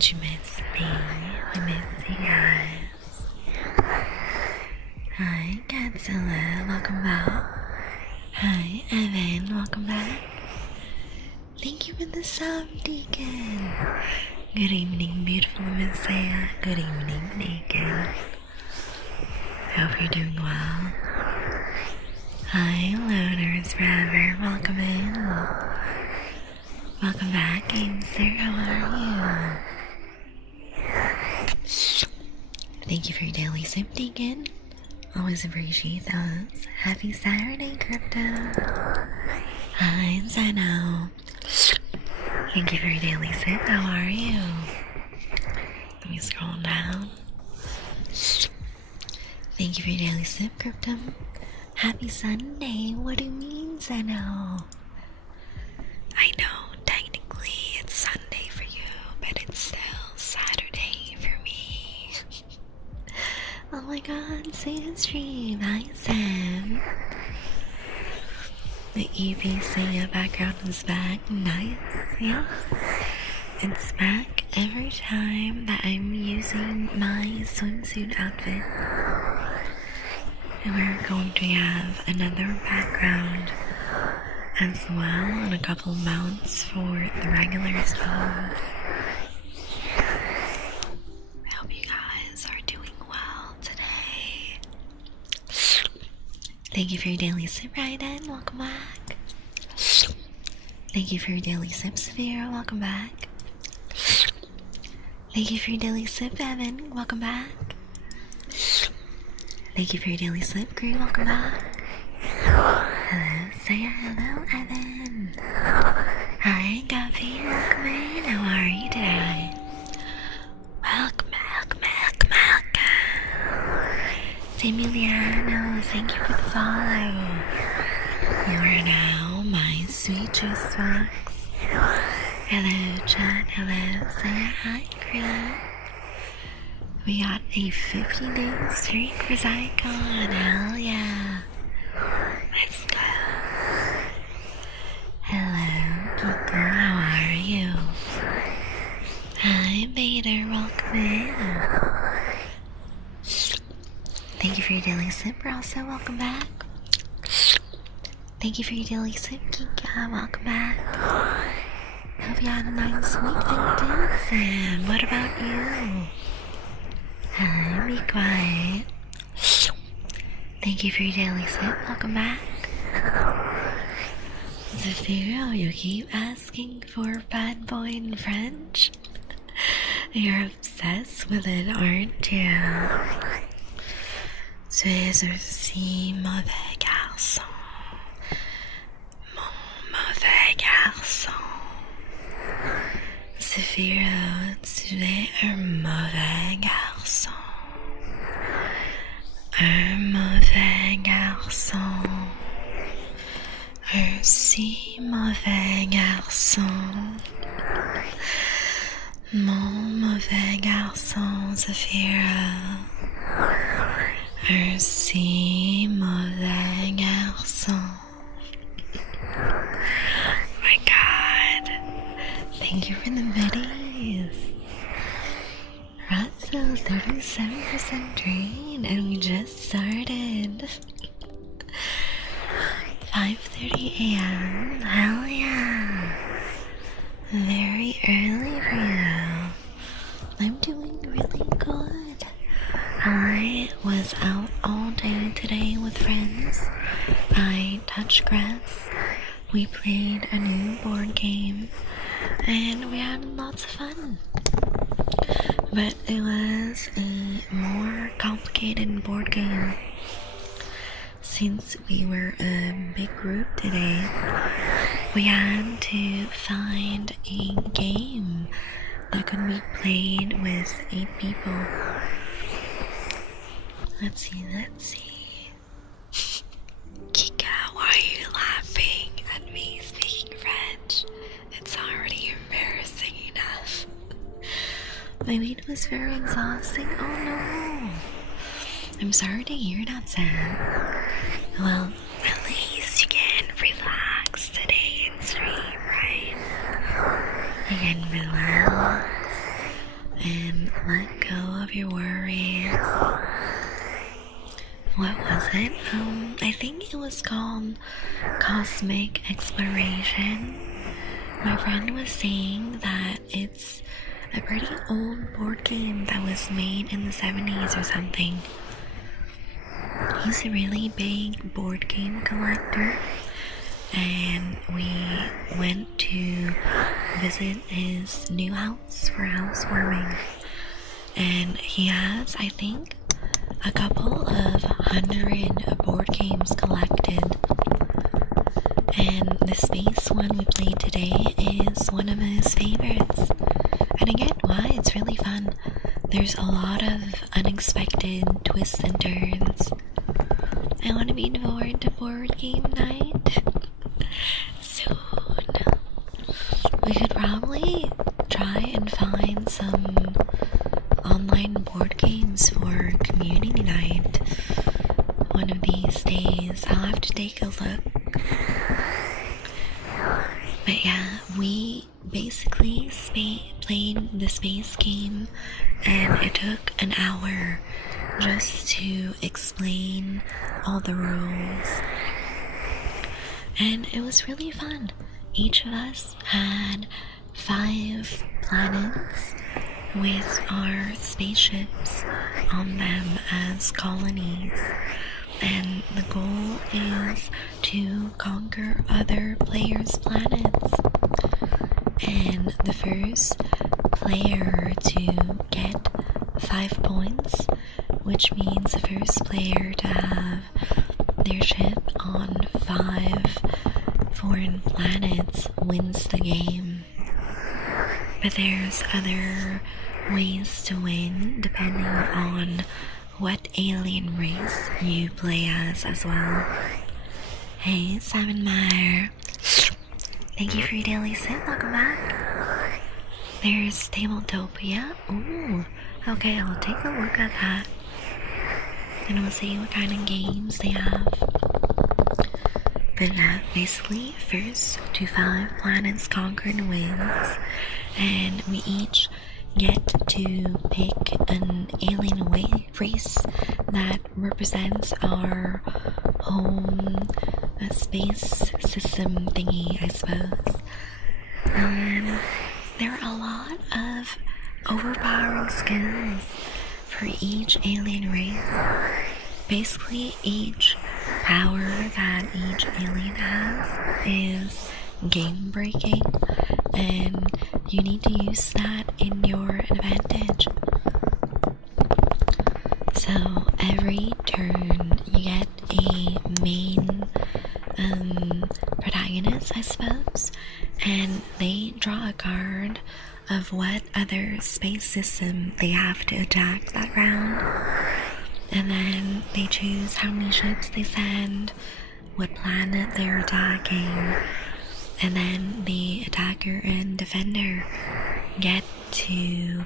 Don't you miss me? I miss you guys. Hi, Godzilla, welcome back. Hi, Evan, welcome back. Thank you for the sub, Deacon. Good evening, beautiful Messiah. Good evening, Deacon. Hope you're doing well. Hi, Loaders Forever, welcome in. Welcome back, Gamester, how are you? Thank you for your daily sip, Deacon. Always appreciate those. Happy Saturday, Crypto. Hi, Zeno. Thank you for your daily sip. How are you? Let me scroll down. Thank you for your daily sip, Crypto. Happy Sunday. What do you mean, Zeno? I know, technically it's Sunday for you, but it's still Saturday for me. Oh my god, see a stream. Hi, Sam. The EPC background is back. Nice, yeah. It's back every time that I'm using my swimsuit outfit. And we're going to have another background as well, and a couple mounts for the regular streams. I hope you guys are doing well today. Thank you for your daily sip, Raiden. Welcome back. Thank you for your daily sip, Severe. Welcome back. Thank you for your daily sip, Evan. Welcome back. Thank you for your daily sip, Green. Welcome back. Hello, Sarah. Hello, Evan. Hi, Guffy. Welcome in. How are you today? Welcome. Emiliano, thank you for the follow. You are now my sweet juice box. Hello, chat. Hello, Sarah. Hi, Green. We got a 50-day streak for Zycon. Hell yeah. Let's go. Hello, Geeker. How are you? Hi, Bader. Welcome in. Thank you for your daily sip, Rosa. Welcome back. Thank you for your daily sip, Kika. Welcome back. Hope you had a nice weekend, dancing. What about you? Hello, be quiet. Thank you for your daily sip. Welcome back. Zafiro, you keep asking for bad boy in French. You're obsessed with it, aren't you? Tu es aussi mauvais garçon. Mon mauvais garçon. Zafiro, tu es un mauvais garçon. Un mauvais garçon. Un si mauvais garçon. Mon mauvais garçon, Zafiro. Un si mauvais garçon. Oh my god. Thank you for the biddies. Russell, 37% drain, and we just started. 5:30 a.m. Hell yeah. Very early for you. I'm doing really good. I was out all day today with friends. I touched grass. We played a new board game. And we had lots of fun. But it was a more complicated board game. Since we were a big group today, we had to find a game that could be played with 8 people. Let's see. Kika, why are you laughing at me speaking French? It's already embarrassing enough. My week was very exhausting. Oh no. I'm sorry to hear that, Sam. Well, at least you can relax today and stream, right? You can relax. and let go of your worries. What was it? I think it was called Cosmic Exploration. My friend was saying that it's a pretty old board game that was made in the 70s or something. He's a really big board game collector, and we went to visit his new house for housewarming. And he has, I think, a couple of 100 board games collected. And the space one we played today is one of his favorites. And I get why, it's really fun. There's a lot of unexpected twists and turns. I want to be devoted to board game night soon. We could probably try and find some online board games for community night one of these days. I'll have to take a look. But yeah, we basically played the space game, and it took an hour just to explain all the rules. And it was really fun. Each of us had 5 planets with our spaceships on them as colonies. And the goal is to conquer other players' planets. And the first player to get 5 points, which means the first player to have their ship on 5 foreign planets, wins the game. But there's other ways to win depending on what alien race you play as well. Hey, Simon Meyer. Thank you for your daily sip. Welcome back. There's Tabletopia. Ooh, okay, I'll take a look at that. And we'll see what kind of games they have. But yeah, basically, first to 5 planets conquered wins. And we each get to pick an alien race that represents our home space system thingy, I suppose. And there are a lot of overpowering skills for each alien race. Basically, each power that each alien has is game breaking, and you need to use that in your advantage. So every turn you get a main protagonist, I suppose, and they draw a card of what other space system they have to attack that round. And then they choose how many ships they send, what planet they're attacking, and then the attacker and defender get to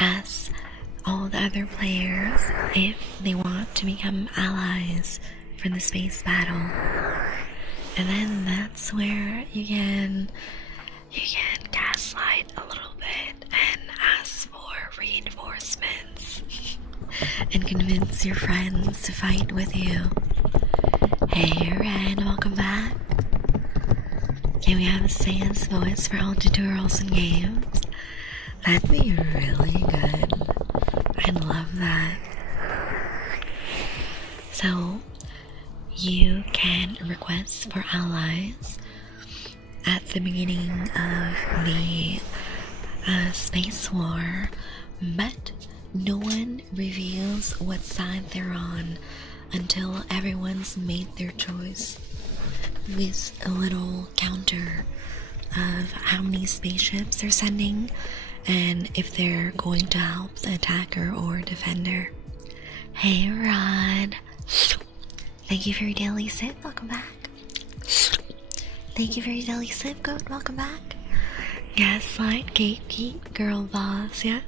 ask all the other players if they want to become allies for the space battle. And then that's where you can gaslight a little bit and ask for reinforcements and convince your friends to fight with you. Hey Ren, welcome back. Can we have a Sans voice for all tutorials and games? That'd be really good. I'd love that. So, you can request for allies at the beginning of the space war, but no one reveals what side they're on until everyone's made their choice, with a little counter of how many spaceships they're sending and if they're going to help the attacker or defender. Hey Rod, thank you for your daily sip, welcome back. Thank you for your daily sip, Goat, welcome back. Gaslight, gatekeep, girl boss, yes.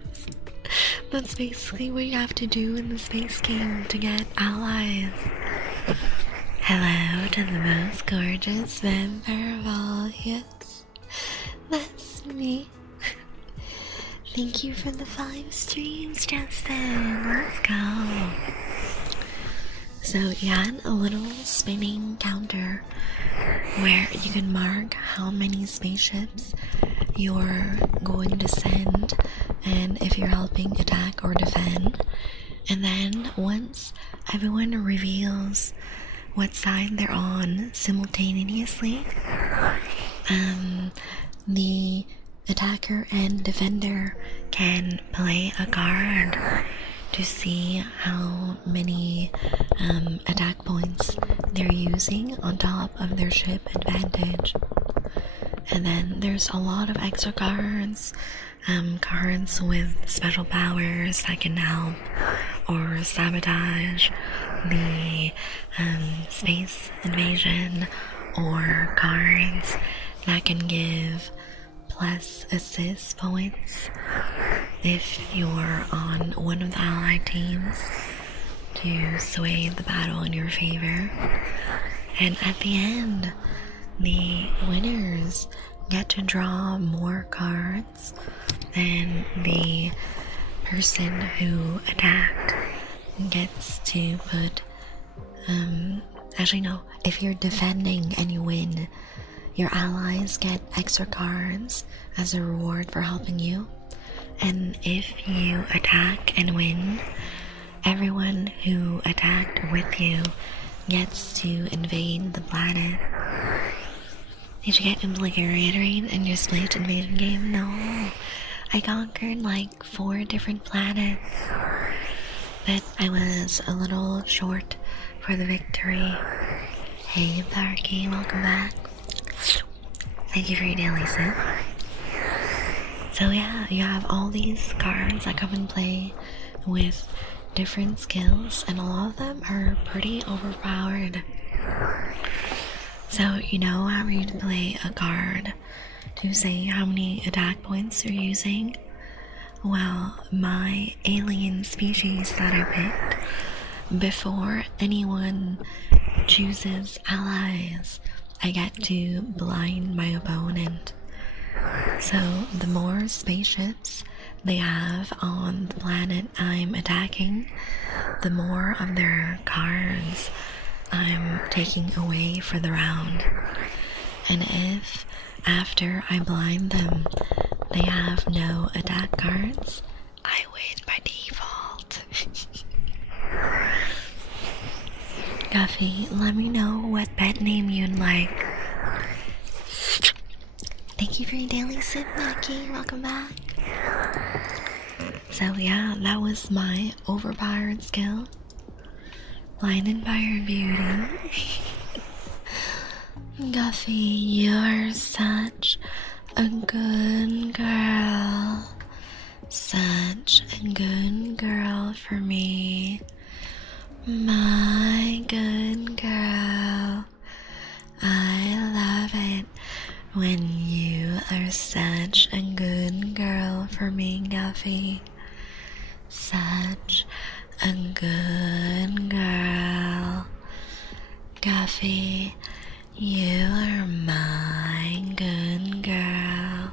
That's basically what you have to do in the space game to get allies. Hello to the most gorgeous vampire of all, yes. That's me. Thank you for the 5 streams, Justin. Let's go. So you had a little spinning counter where you can mark how many spaceships you're going to send and if you're helping attack or defend. And then once everyone reveals what side they're on simultaneously, the attacker and defender can play a card to see how many attack points they're using on top of their ship advantage. And then there's a lot of extra cards, cards with special powers that can help or sabotage the space invasion, or cards that can give plus assist points if you're on one of the allied teams to sway the battle in your favor. And at the end, the winners get to draw more cards than the person who attacked gets to put, actually no, if you're defending and you win, your allies get extra cards as a reward for helping you. And if you attack and win, everyone who attacked with you gets to invade the planet. Did you get obliterated in your Splitch invasion game? No. I conquered like 4 different planets, but I was a little short for the victory. Hey Darky, welcome back. Thank you for your daily sip. So yeah, you have all these cards that come and play with different skills, and a lot of them are pretty overpowered. So you know how you play a card to say how many attack points you're using? Well, my alien species that I picked, before anyone chooses allies, I get to blind my opponent. So the more spaceships they have on the planet I'm attacking, the more of their cards I'm taking away for the round. And if after I blind them they have no attack cards, I win by default. Guffy, let me know what pet name you'd like. Thank you for your daily sip, Mackie. Welcome back. So yeah, that was my overpowered skill. Blinded by her beauty. Guffy, you're such a good girl. Such a good girl for me. My good girl. I love it when you are such a good girl for me, Guffy. Such a good girl. Guffy, you are my good girl.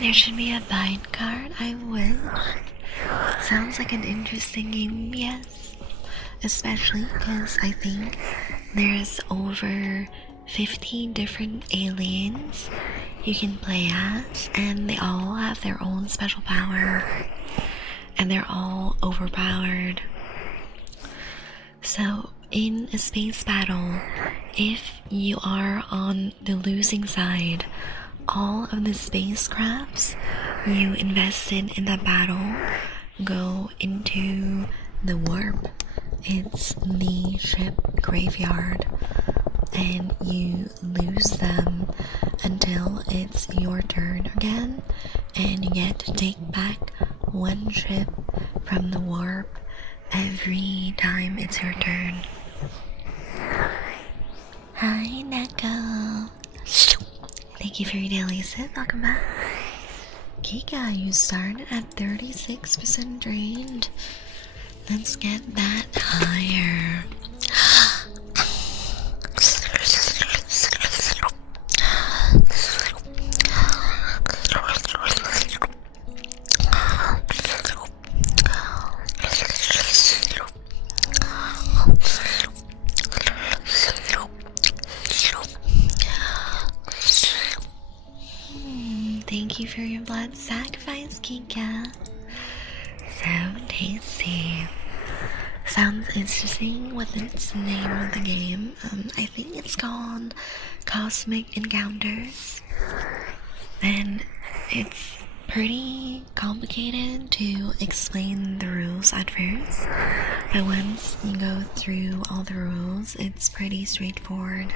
There should be a bind card, I wish. Sounds like an interesting game, yes. Especially because I think there's over 50 different aliens you can play as, and they all have their own special power, and they're all overpowered. So in a space battle, if you are on the losing side, all of the spacecrafts you invested in that battle go into the warp. It's the ship graveyard, and you lose them until it's your turn again, and you get to take back one ship from the warp every time it's your turn. Hi, Neko. Thank you for your daily sip. Welcome back. Kika, you started at 36% drained. Let's get that higher. thank you for your blood sacrifice, Kika. So tasty. Sounds interesting with its name of the game. I think it's called Cosmic Encounters. And it's pretty complicated to explain the rules at first, but once you go through all the rules, it's pretty straightforward.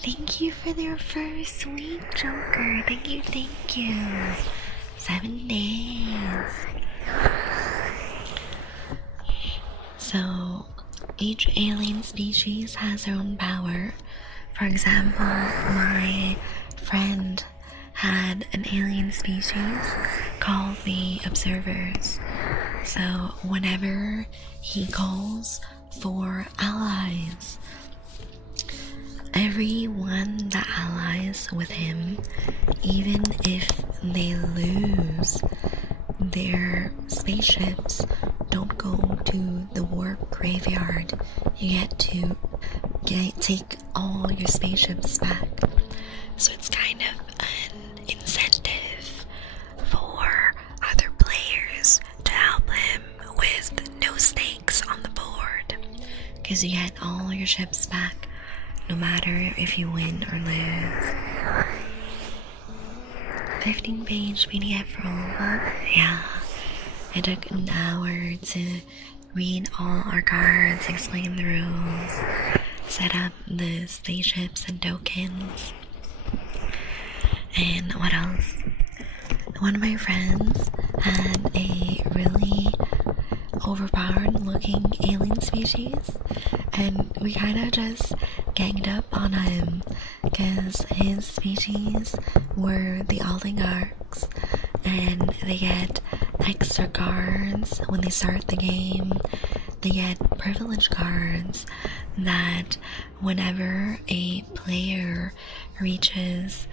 Thank you for your first week, Joker. Thank you, thank you. 7 days. So, each alien species has their own power. For example, my friend had an alien species called the Observers. So whenever he calls for allies, everyone that allies with him, even if they lose, their spaceships don't go to the warp graveyard. You get to take all your spaceships back. So it's kind of an incentive for other players to help him with no stakes on the board, because you get all your ships back no matter if you win or lose. 15-page PDF roll. Yeah, it took an hour to read all our cards, explain the rules, set up the spaceships and tokens. And what else? One of my friends had a really overpowered looking alien species, and we kind of just ganged up on him because his species were the oligarchs, and they get extra cards when they start the game. They get privilege cards that whenever a player reaches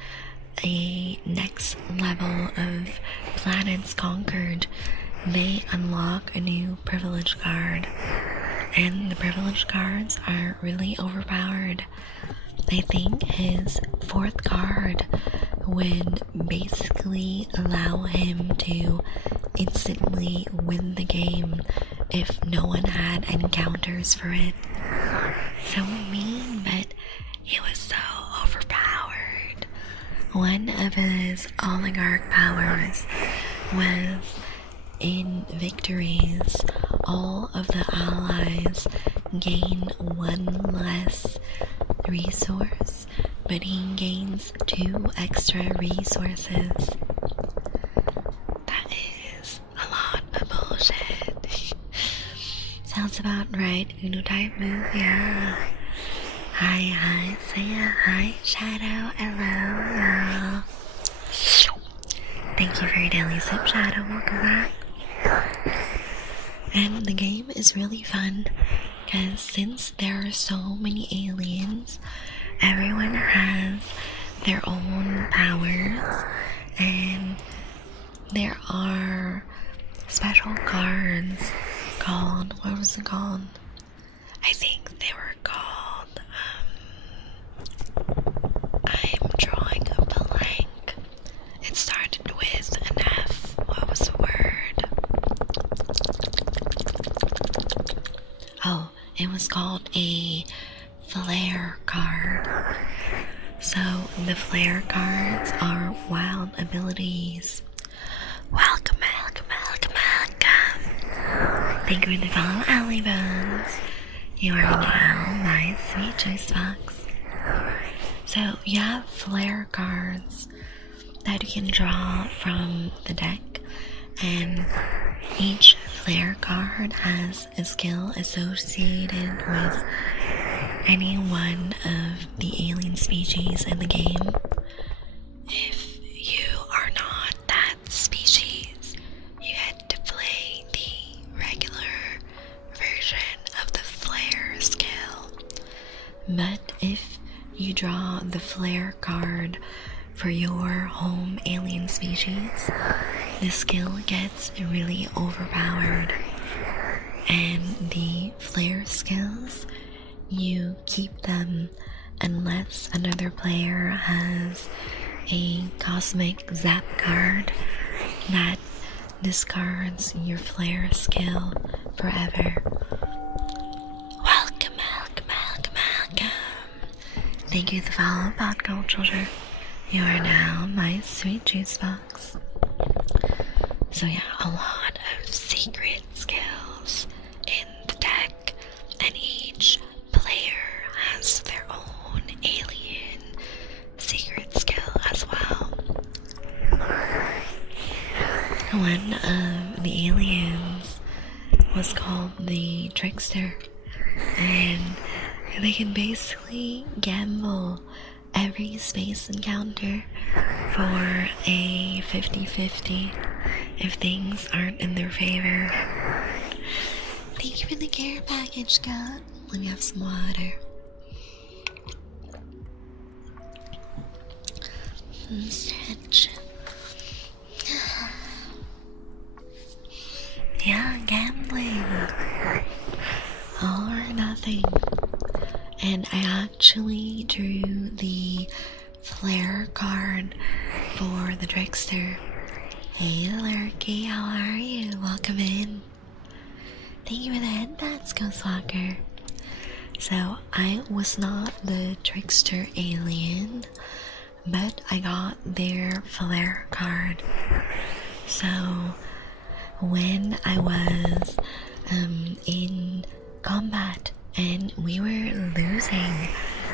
a next level of planets conquered, they unlock a new privilege card, and the privilege cards are really overpowered. I think his 4th card would basically allow him to instantly win the game if no one had encounters for it. So mean, but he was so overpowered. One of his oligarch powers was in victories, all of the allies gain 1 less resource, but he gains 2 extra resources. That is a lot of bullshit. Sounds about right. Uno type move, yeah. Hi, Saya. Hi, Shadow. Hello, y'all. Thank you for your daily sip, Shadow. Welcome back. And the game is really fun because since there are so many aliens, everyone has their own powers, and there are special cards called, what was it called? I think they were called, I'm drawing a blank. It started with an F. What was the word? Oh, it was called a flare card. So the flare cards are wild abilities. Welcome. Thank you for the follow, Alley Bones. You are now my sweet choice box. So you have flare cards that you can draw from the deck, and each flare card has a skill associated with any one of the alien species in the game. If you are not that species, you had to play the regular version of the flare skill. But if you draw the flare card for your home alien species, the skill gets really overpowered, and the flare skills, you keep them unless another player has a cosmic zap card that discards your flare skill forever. Welcome, welcome, welcome, welcome. Thank you for the follow, Podgold Children. You are now my sweet juice box. So yeah, a lot of secret skills in the deck, and each player has their own alien secret skill as well. One of the aliens was called the Trickster, and they can basically gamble every space encounter for a 50-50 if things aren't in their favor. Thank you for the care package, Scott. Let me have some water. Stretch. Yeah, gambling. All or nothing. And I actually drew the flare card for the Trickster. Hey Lurky, how are you? Welcome in. Thank you for the headbats, Ghostwalker. So I was not the Trickster alien, but I got their flare card. So when I was in combat and we were losing,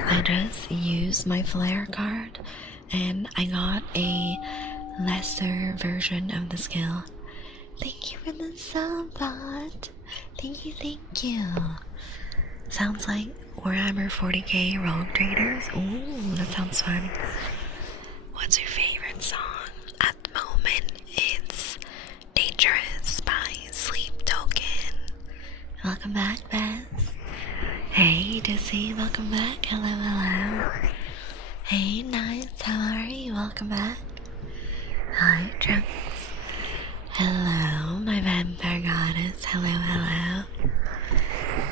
I just used my flare card and I got a lesser version of the skill. Thank you for the sub-bot. Thank you, thank you. Sounds like Warhammer 40k Rogue Traders. Ooh, that sounds fun. What's your favorite song? At the moment, it's Dangerous by Sleep Token. Welcome back, Bess. Hey, Dizzy, welcome back. Hello, hello. Hey, Nice, how are you? Welcome back. Hi, Trunks. Hello, my vampire goddess. Hello, hello.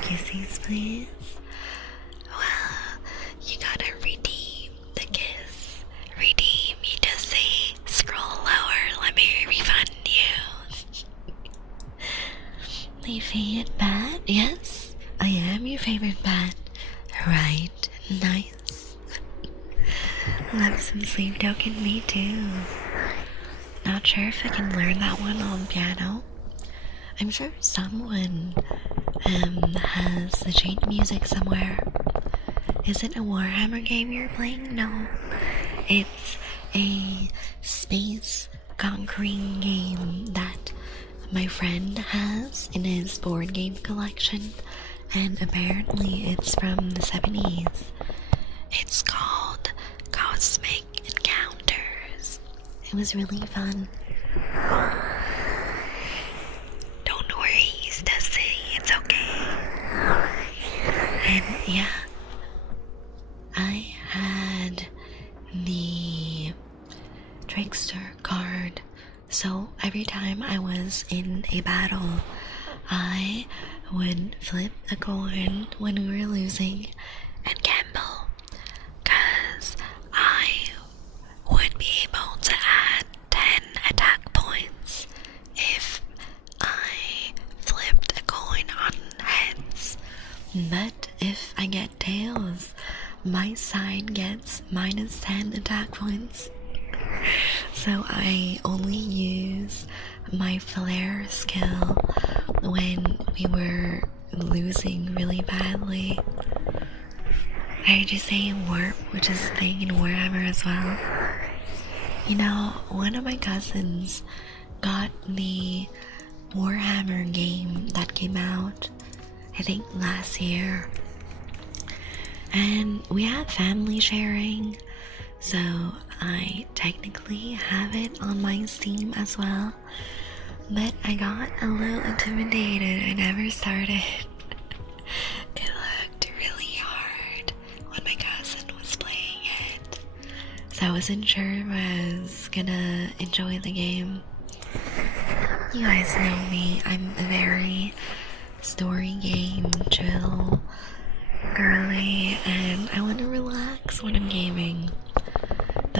Kissies, please. Well, you gotta redeem the kiss. Redeem, you just say, scroll lower, let me refund you. My favorite bat? Yes, I am your favorite bat. Right, nice. Love some sleep token, me too. Not sure if I can learn that one on piano. I'm sure someone has the chain music somewhere. Is it a Warhammer game you're playing? No. It's a space conquering game that my friend has in his board game collection, and apparently it's from the 70s. It's called Cosmic Encounters. It was really fun. Don't worry, Dusty, it's okay. And yeah, I had the Trickster card, so every time I was in a battle, I would flip a coin when we were losing and gamble, cause I would be able to add 10 attack points if I flipped a coin on heads. But if I get tails, my side gets minus 10 attack points. So I only use my flare skill when we were losing really badly. I heard you say warp, which is a thing in Warhammer as well. You know, one of my cousins got the Warhammer game that came out, I think last year. And we have family sharing, so I technically have it on my Steam as well. But I got a little intimidated. I never started. It looked really hard when my cousin was playing it, so I wasn't sure if I was gonna enjoy the game. You guys know me, I'm a very story game chill girly, and I want to relax when I'm gaming. The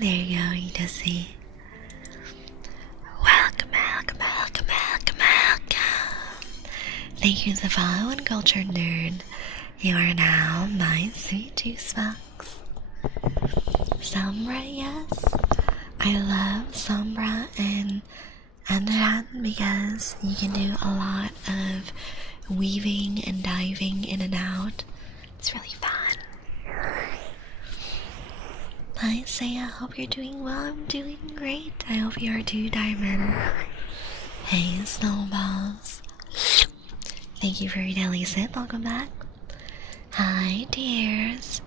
There you go, you just see. Welcome, welcome, welcome, welcome, welcome. Thank you to follow and culture nerd. You are now my sweet juice box. Sombra, yes. I love Sombra and Underhand because you can do a lot of weaving and diving in and out. It's really fun. Hi, Saya. Hope you're doing well. I'm doing great. I hope you are too, Diamond. Hey, Snowballs. Thank you for your daily sip. Welcome back. Hi, dears.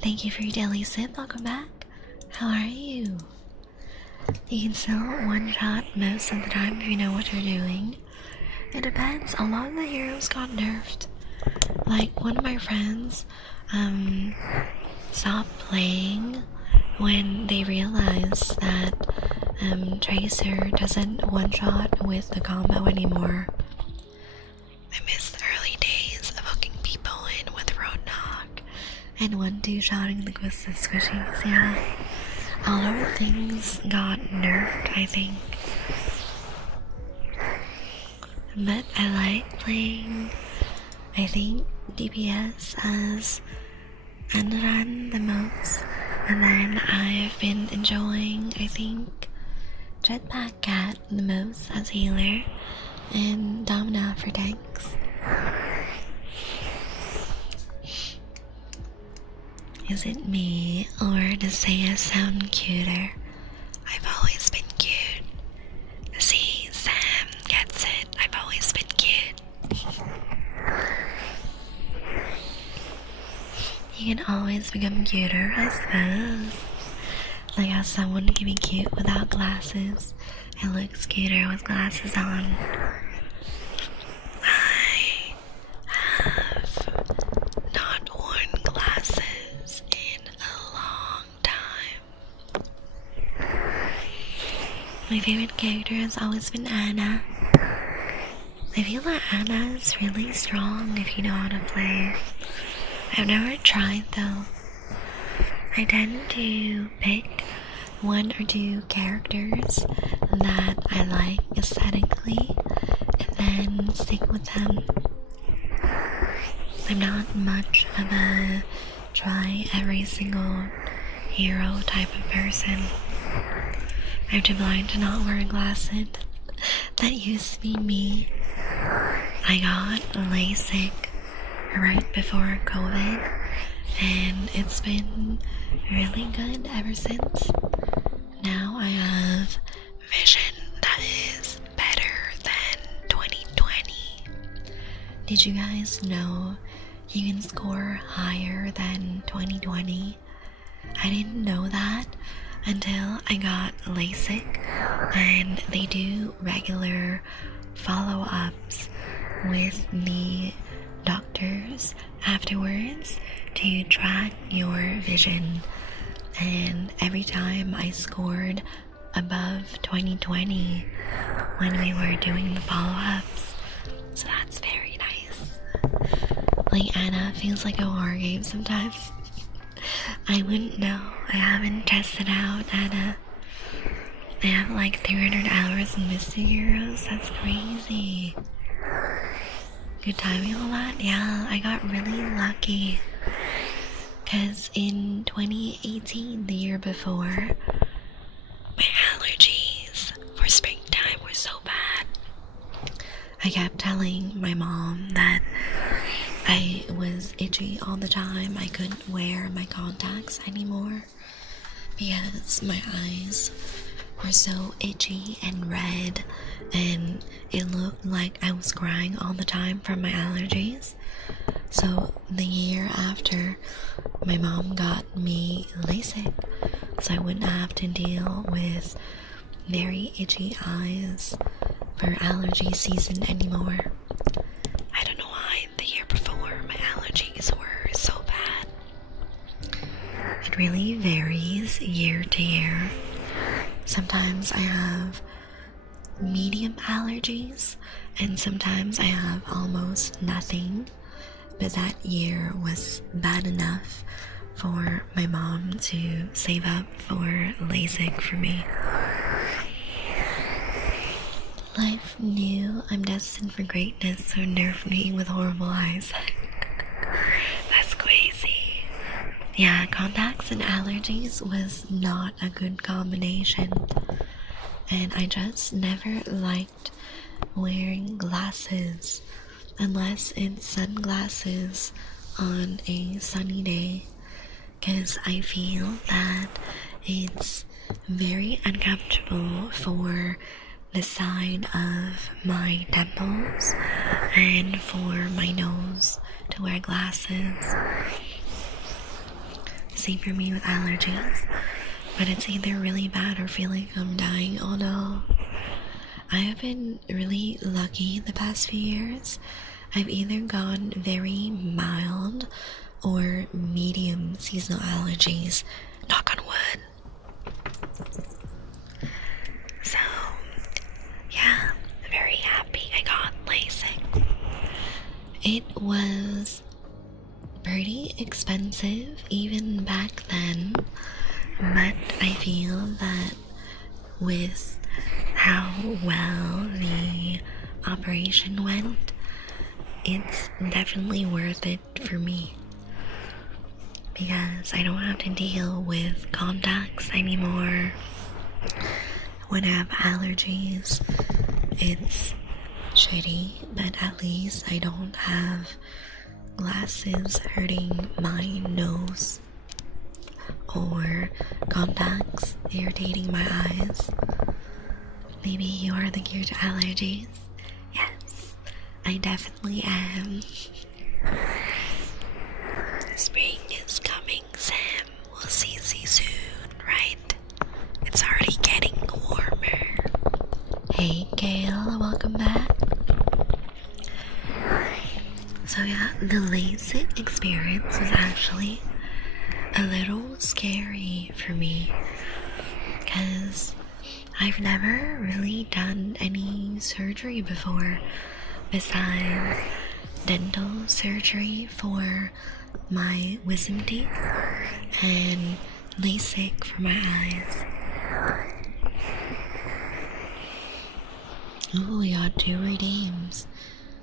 Thank you for your daily sip. Welcome back. How are you? You can still one-shot most of the time if you know what you're doing. It depends. A lot of the heroes got nerfed. Like, one of my friends, stopped playing when they realized that, Tracer doesn't one-shot with the combo anymore. I miss the early days of hooking people in with Road Knock and 1-2-shotting the Twisted Squishies, yeah. A lot of things got nerfed, I think. But I like playing, I think, DPS as Enderan the most. And then I've been enjoying, I think, Jetpack Cat the most as healer. And Domina for tanks. Is it me, or does Saya sound cuter? I've always been cute. See, Sam gets it. I've always been cute. You can always become cuter, I suppose. Like how someone can be cute without glasses and looks cuter with glasses on. I have not worn glasses in a long time. My favorite character has always been Anna. I feel that Anna is really strong if you know how to play. I've never tried though. I tend to pick 1 or 2 characters that I like aesthetically and then stick with them. I'm not much of a try every single hero type of person. I'm too blind to not wear glasses. That used to be me. I got LASIK right before COVID, and it's been really good ever since. Now I have vision that is better than 2020. Did you guys know you can score higher than 2020? I didn't know that until I got LASIK, and they do regular follow-ups with the doctors afterwards to track your vision, and every time I scored above 2020 when we were doing the follow-ups, so that's very nice. Like, Anna feels like a war game sometimes. I wouldn't know. I haven't tested out Anna. I have like 300 hours in Mystic Heroes. That's crazy. Good timing on that? Yeah, I got really lucky. Because in 2018, the year before, my allergies for springtime were so bad. I kept telling my mom that I was itchy all the time. I couldn't wear my contacts anymore because my eyes were so itchy and red, and it looked like I was crying all the time from my allergies. So the year after, my mom got me LASIK so I wouldn't have to deal with very itchy eyes for allergy season anymore. I don't know why the year before my allergies were so bad. It really varies year to year. Sometimes I have medium allergies, and sometimes I have almost nothing. But that year was bad enough for my mom to save up for LASIK for me. Life knew I'm destined for greatness, so nerfed me with horrible eyes. That's crazy. Yeah, contacts and allergies was not a good combination. And I just never liked wearing glasses unless it's sunglasses on a sunny day, because I feel that it's very uncomfortable for the side of my temples and for my nose to wear glasses. Same for me with allergies, but it's either really bad or feel like I'm dying. Oh no. I have been really lucky the past few years. I've either gone very mild or medium seasonal allergies. Knock on wood. So, yeah, very happy I got LASIK. It was pretty expensive even back then, but I feel that with how well the operation went, it's definitely worth it for me, because I don't have to deal with contacts anymore. When I have allergies, it's shitty, but at least I don't have glasses hurting my nose or contacts irritating my eyes. Maybe you are the cure to allergies. Yes, I definitely am. Spring is coming, Sam. We'll see you soon, right? It's already getting warmer. Hey, Gail, welcome back. So yeah, the LASIK experience was actually a little scary for me, because I've never really done any surgery before besides dental surgery for my wisdom teeth and LASIK for my eyes. Ooh, we got 2 redeems.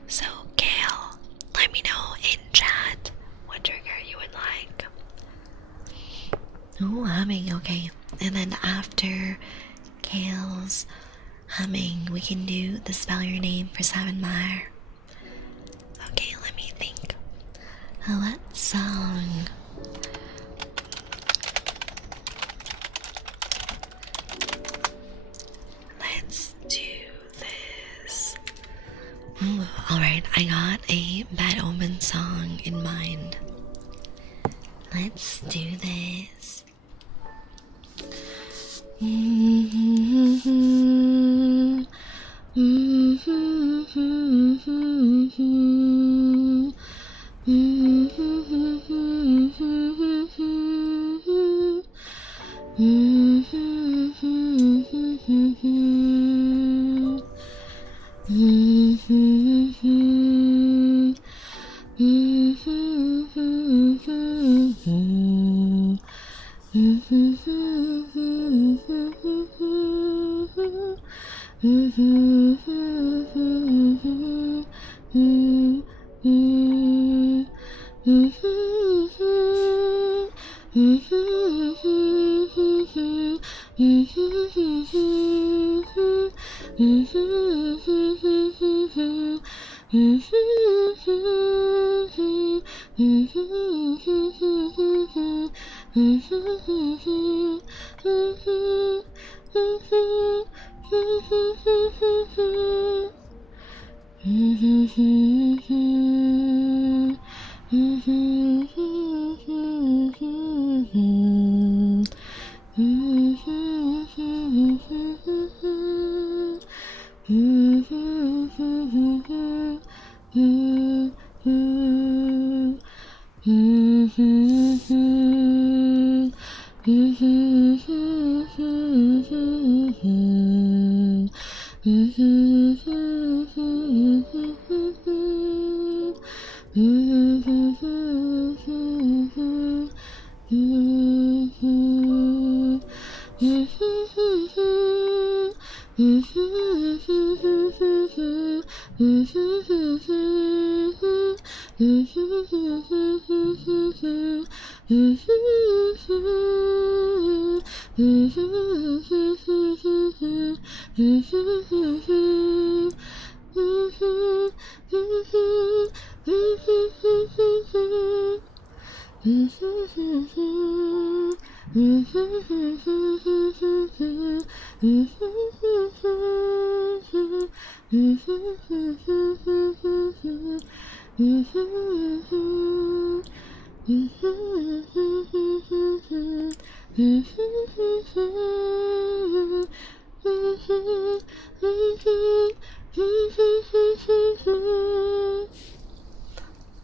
So, Gail, let me know in chat what trigger you would like. Ooh, humming, okay. And then after Gail's humming, we can do the spell your name for 7 Meyer. Okay, let me think. What song? Let's do this. Ooh, alright, I got a Bad Omen song in mind. Let's do this.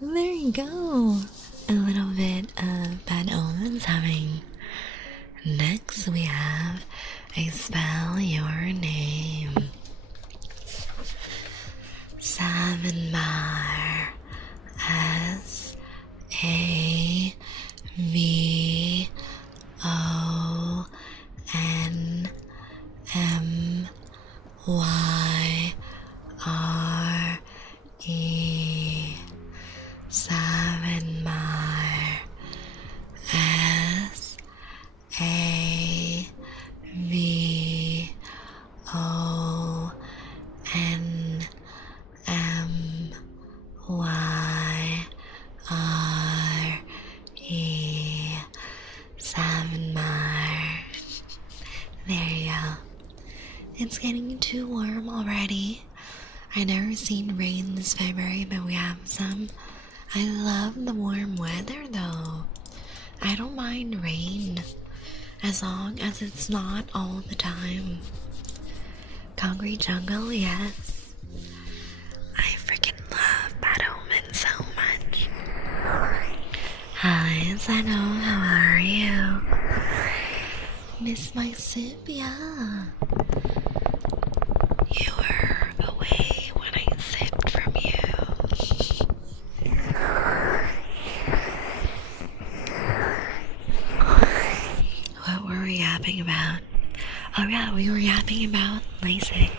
There you go. A little bit of bad omens humming. Next we have I spell your name. Savanmar. Savonmyre. Savanmar. Savonmyre. Savanmar. There you go. It's getting too warm already. I never seen rain this February, but we have some. I love the warm weather though. I don't mind rain as long as it's not all the time. Concrete jungle, yes. I freaking love Bad Omen so much. Hi, Zeno, how are you? Miss my sip, yeah. You were away when I sipped from you. What were we yapping about? Oh yeah, we were yapping about LASIK.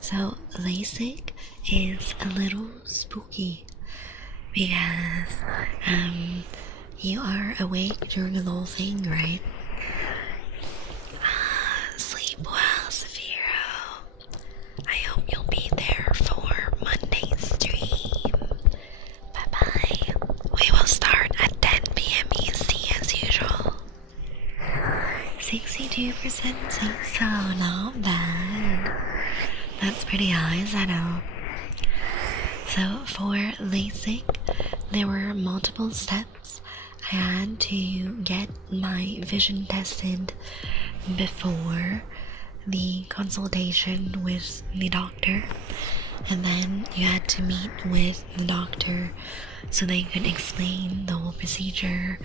So LASIK is a little spooky because you are awake during the whole thing, right? Sleep well, Saphiro. I hope you'll be there for Monday's stream. Bye bye. We will start at 10 p.m. EST as usual. 62% so not bad. That's pretty high, I know. So for LASIK, there were multiple steps. I had to get my vision tested before the consultation with the doctor, and then you had to meet with the doctor so they could explain the whole procedure,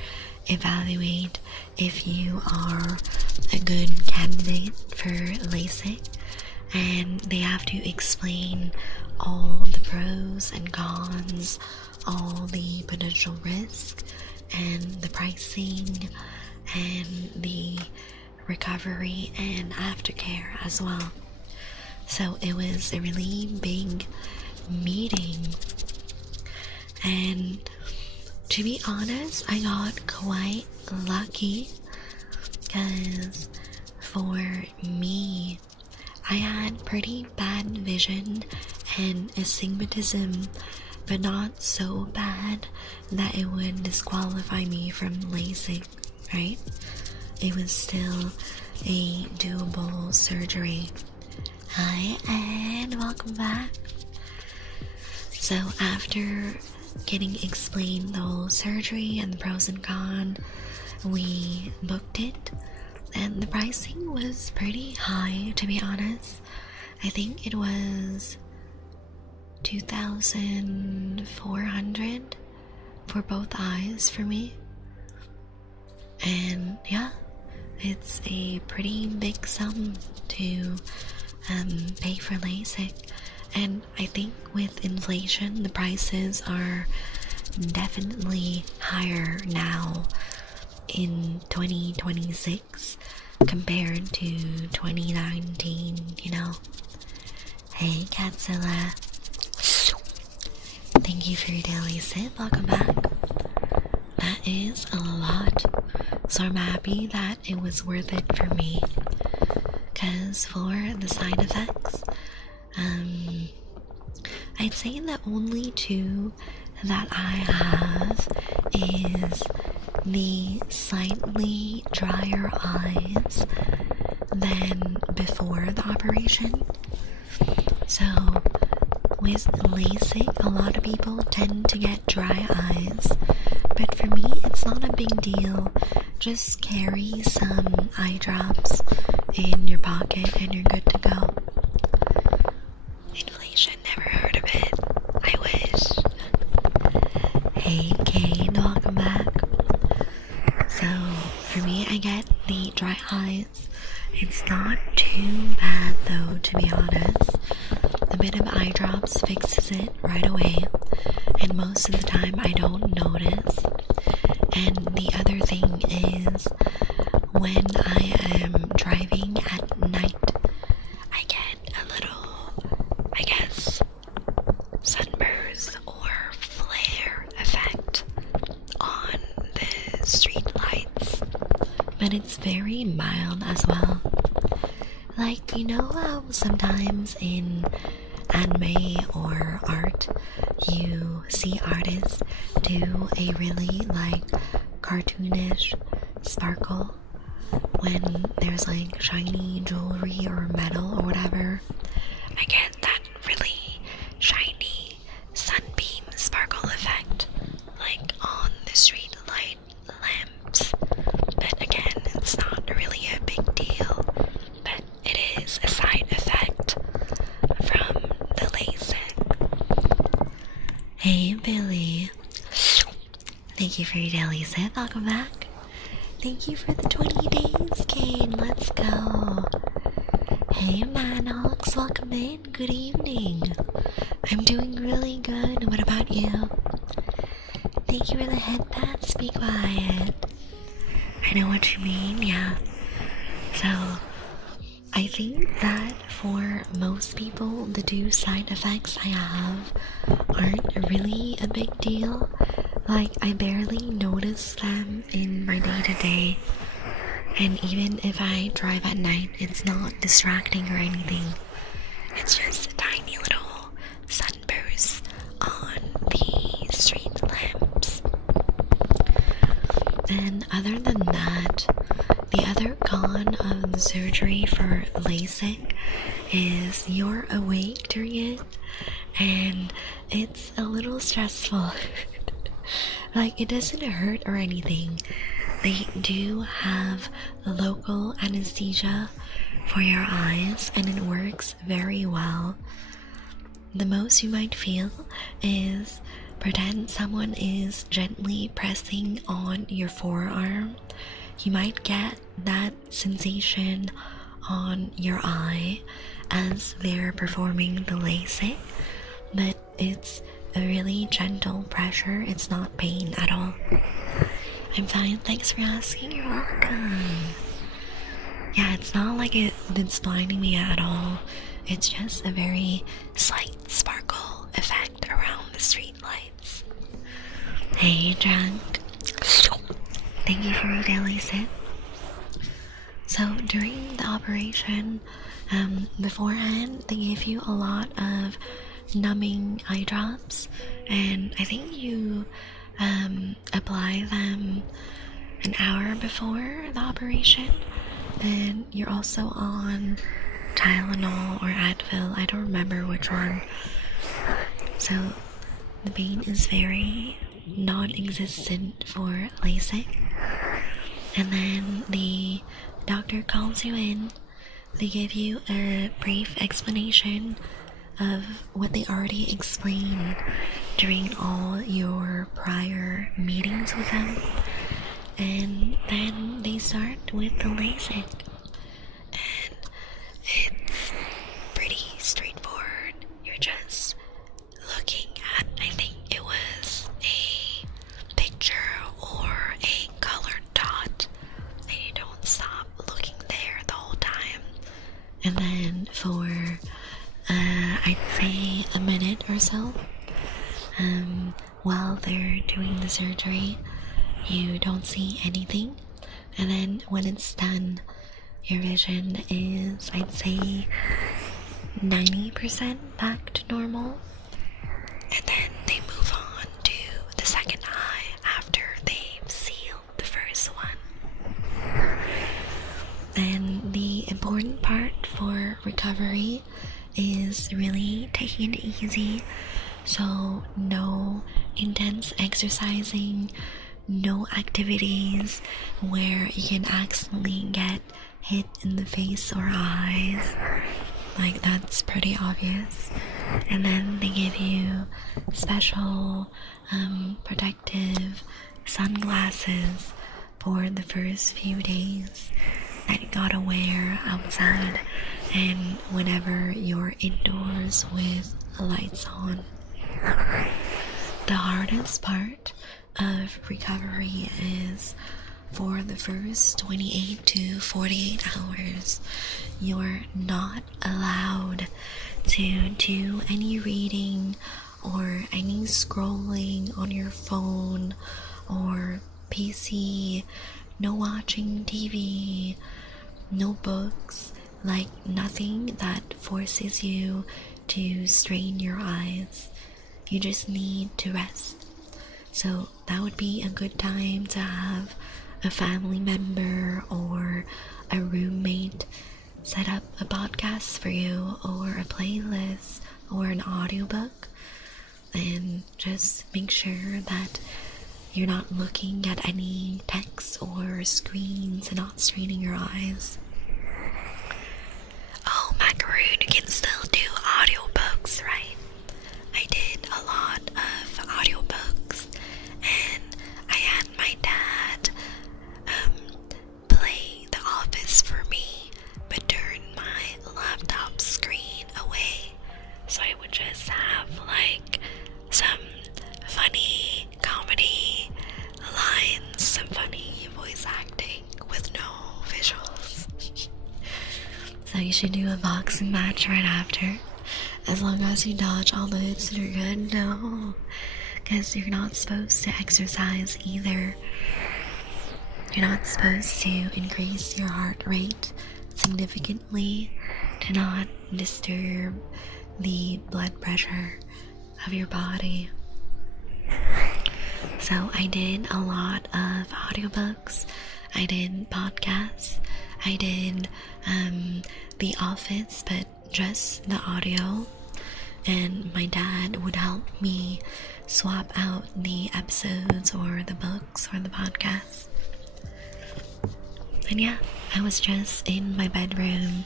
evaluate if you are a good candidate for LASIK, and they have to explain all the pros and cons, all the potential risk, and the pricing, and the recovery and aftercare as well. So it was a really big meeting, and to be honest, I got quite lucky because for me, I had pretty bad vision and astigmatism, but not so bad that it would disqualify me from LASIK, right? It was still a doable surgery. Hi, and welcome back. So after getting explained the whole surgery and the pros and cons, we booked it, and the pricing was pretty high, to be honest. I think it was 2,400 for both eyes for me. And yeah, it's a pretty big sum to pay for LASIK. And I think with inflation, the prices are definitely higher now in 2026 compared to 2019, you know. Hey Katsula, thank Thank you for your daily sip. Welcome back. That is a lot. So I'm happy that it was worth it for me. Because for the side effects, I'd say the only two that I have is the slightly drier eyes than before the operation. So with LASIK, a lot of people tend to get dry eyes, but for me, it's not a big deal. Just carry some eye drops in your pocket and you're good to go. Inflation, never heard of it. I wish. Hey Kane, welcome back. So, for me, I get the dry eyes. It's not too bad though, to be honest. A bit of eye drops fixes it right away, and most of the time I don't notice. And the other thing is, when I am driving at night, I get a little, I guess, sunburst or flare effect on the street lights, but it's very mild as well. Like, you know how sometimes in anime or art you see artists do a really like cartoonish sparkle when there's like shiny jewelry or metal or whatever? I get that really shiny sunbeam sparkle effect like on the street light lamps, but again, it's not really a big deal, but it is a side effect from the LASIK. Hey Billy, thank you for your daily sip. Welcome back. Thank you for the 20 days, Kane. Let's go. Hey Manox, welcome in. Good evening. I'm doing really good. What about you? Thank you for the head pats. Be quiet. I know what you mean, yeah. So, I think that for most people, the two side effects I have aren't really a big deal. Like, I barely notice them in my day-to-day. And even if I drive at night, it's not distracting or anything. It's just a tiny little sunburst on the street lamps. And other than that, the other con of the surgery for LASIK is you're awake during it, and it's a little stressful. Like, it doesn't hurt or anything. They do have local anesthesia for your eyes, and it works very well. The most you might feel is pretend someone is gently pressing on your forearm. You might get that sensation on your eye as they're performing the LASIK, but it's a really gentle pressure. It's not pain at all. I'm fine, thanks for asking. You're welcome. Yeah, it's not like it's blinding me at all. It's just a very slight sparkle effect around the street lights. Hey, drunk. Thank you for your daily sip. So during the operation, beforehand, they gave you a lot of numbing eye drops, and I think you apply them an hour before the operation, and you're also on Tylenol or Advil, I don't remember which one. So the pain is very non-existent for LASIK. And then the doctor calls you in. They give you a brief explanation of what they already explained during all your prior meetings with them, and then they start with the LASIK, and it's pretty straightforward. You're just looking at, I think it was a picture or a colored dot, and you don't stop looking there the whole time. And then for I'd say a minute or so, while they're doing the surgery, you don't see anything, and then when it's done, your vision is, I'd say, 90% back to normal. And then they move on to the second eye after they've sealed the first one. And the important part for recovery is really taking it easy. So no intense exercising, no activities where you can accidentally get hit in the face or eyes. Like, that's pretty obvious. And then they give you special protective sunglasses for the first few days that you gotta wear outside and whenever you're indoors with lights on. The hardest part of recovery is for the first 28 to 48 hours, you're not allowed to do any reading or any scrolling on your phone or PC, no watching TV, no books, like nothing that forces you to strain your eyes. You just need to rest. So that would be a good time to have a family member or a roommate set up a podcast for you or a playlist or an audiobook, and just make sure that you're not looking at any texts or screens and not straining your eyes. Oh, Macaroon, you can still do audiobooks, right? I did a lot of audiobooks, and I had my dad play The Office for me, but turn my laptop screen away, so I would just have like some funny comedy lines, some funny voice acting with no visuals. So you should do a boxing match right after. As long as you dodge all the hits, you're good. No, because you're not supposed to exercise either. You're not supposed to increase your heart rate significantly to not disturb the blood pressure of your body. So I did a lot of audiobooks, I did podcasts, I did The Office, but just the audio, and my dad would help me swap out the episodes or the books or the podcasts. And yeah, I was just in my bedroom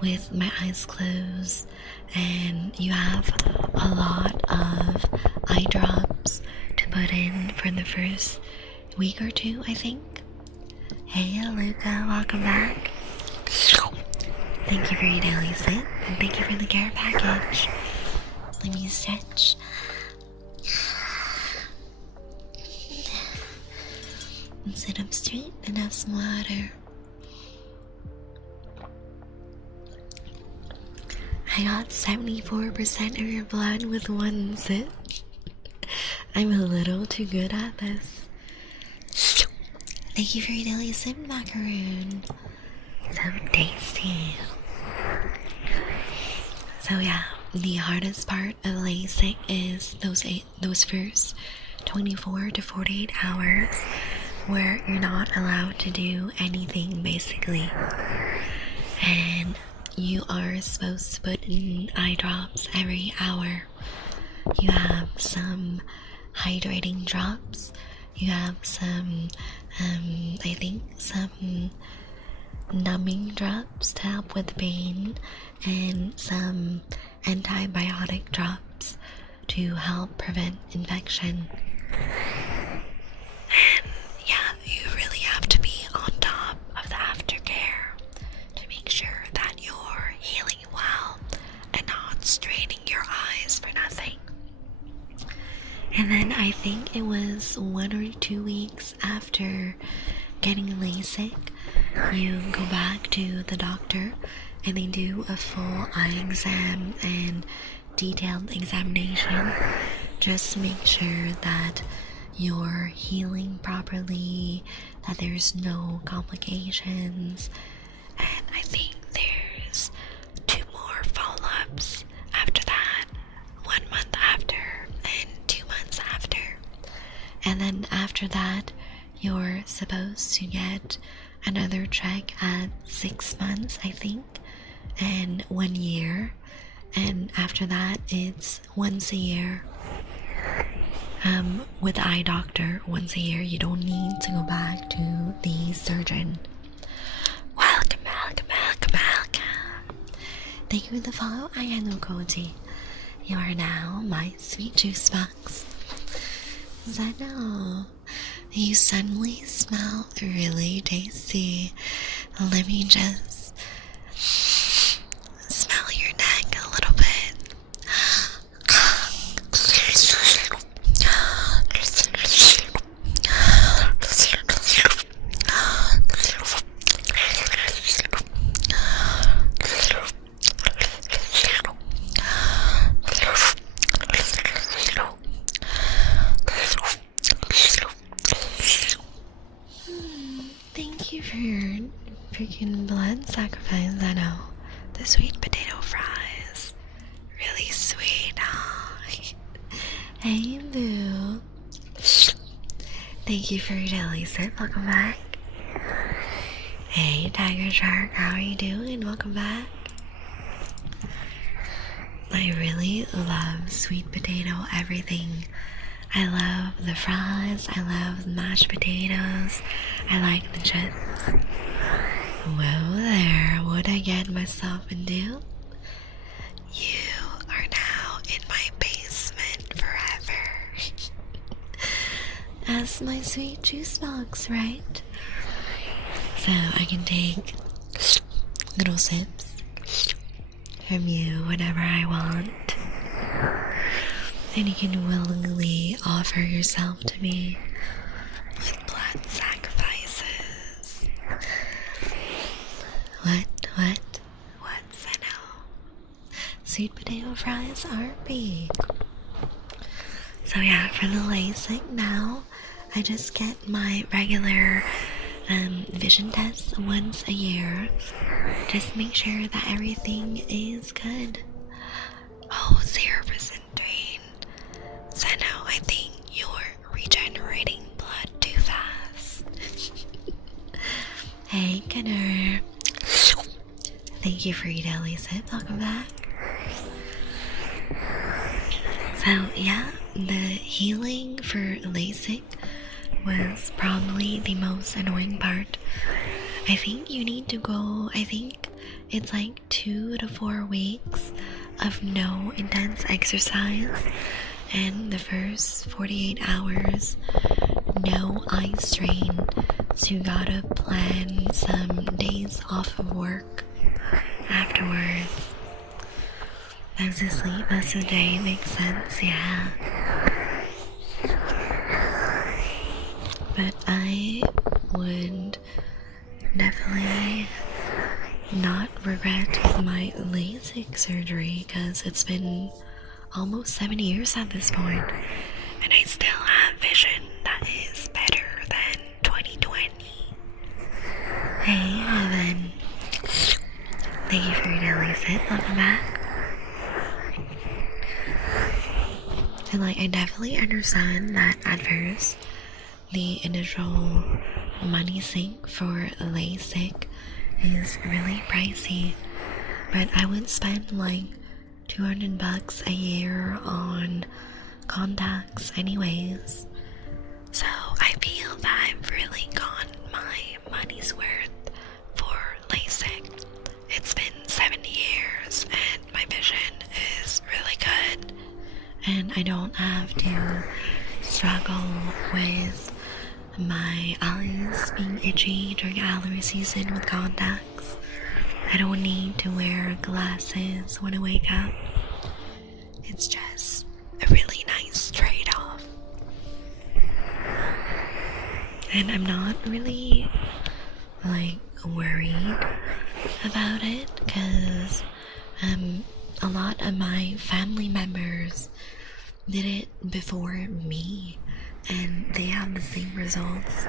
with my eyes closed, and you have a lot of eye drops to put in for the first week or two, I think. Hey Luca, welcome back. Thank you for your daily sip, and thank you for the care package. Let me stretch. And sit up straight and have some water. I got 74% of your blood with one sip. I'm a little too good at this. Thank you for your daily sip, macaroon. So tasty. So yeah, the hardest part of LASIK is those first 24 to 48 hours where you're not allowed to do anything basically. And you are supposed to put in eye drops every hour. You have some hydrating drops. You have some, I think some numbing drops to help with pain, and some antibiotic drops to help prevent infection. And yeah, you really have to be on top of the aftercare to make sure that you're healing well and not straining your eyes for nothing. And then I think it was 1 or 2 weeks after getting LASIK, you go back to the doctor and they do a full eye exam and detailed examination just to make sure that you're healing properly, that there's no complications. And I think there's 2 more follow-ups after that, 1 month after and 2 months after. And then after that, you're supposed to get another check at 6 months, I think, and 1 year. And after that, it's once a year. With the eye doctor, once a year. You don't need to go back to the surgeon. Welcome. Thank you for the follow. I am no Koji. You are now my sweet juice box. Zeno, you suddenly smell really tasty. Let me just smell your neck a little bit. Thank you for your freaking blood sacrifice, I know. The sweet potato fries. Really sweet. Oh. Hey, Boo. Thank you for your daily sip. Welcome back. Hey, Tiger Shark. How are you doing? Welcome back. I really love sweet potato everything. I love the fries, I love the mashed potatoes, I like the chips. Whoa there, what'd I get myself into? You are now in my basement forever. As my sweet juice box, right? So I can take little sips from you whenever I want. And you can willingly offer yourself to me with blood sacrifices. What's I know? Sweet potato fries are big. So yeah, for the LASIK now, I just get my regular vision tests once a year. Just make sure that everything is good. Oh, 0% drain. Zeno, I think you're regenerating blood too fast. Hey, Gunner. Thank you for your daily sip. Welcome back. So, yeah, the healing for LASIK was probably the most annoying part. I think you need to go, I think it's like 2 to 4 weeks of no intense exercise, and the first 48 hours no eye strain, so you gotta plan some days off of work afterwards. As you sleep most of the day, makes sense, yeah. But I would definitely not regret my LASIK surgery, because it's been almost 7 years at this point, and I still have vision that is better than 2020. Hey, Evan. Thank you for your daily sip. Welcome back. And like, I definitely understand that at first, the initial money sink for LASIK is really pricey, but I would spend like $200 a year on contacts anyways. So I feel that I've really gotten my money's worth for LASIK. It's been 7 years and my vision is really good, and I don't have to struggle with my eyes being itchy during allergy season with contacts. I don't need to wear glasses when I wake up. It's just a really nice trade-off. And I'm not really like worried about it, because a lot of my family members did it before me, and they have the same results.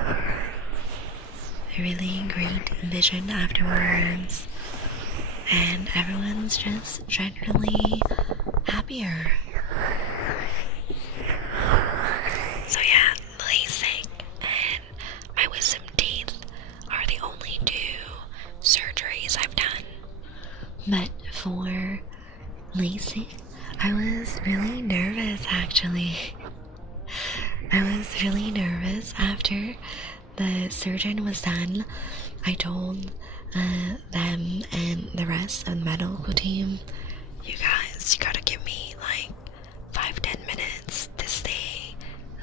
Really great vision afterwards, and everyone's just generally happier. So yeah, LASIK and my wisdom teeth are the only two surgeries I've done. But for LASIK, I was really nervous actually. I was really nervous after the surgeon was done. I told them and the rest of the medical team, you guys, you gotta give me like 5-10 minutes to stay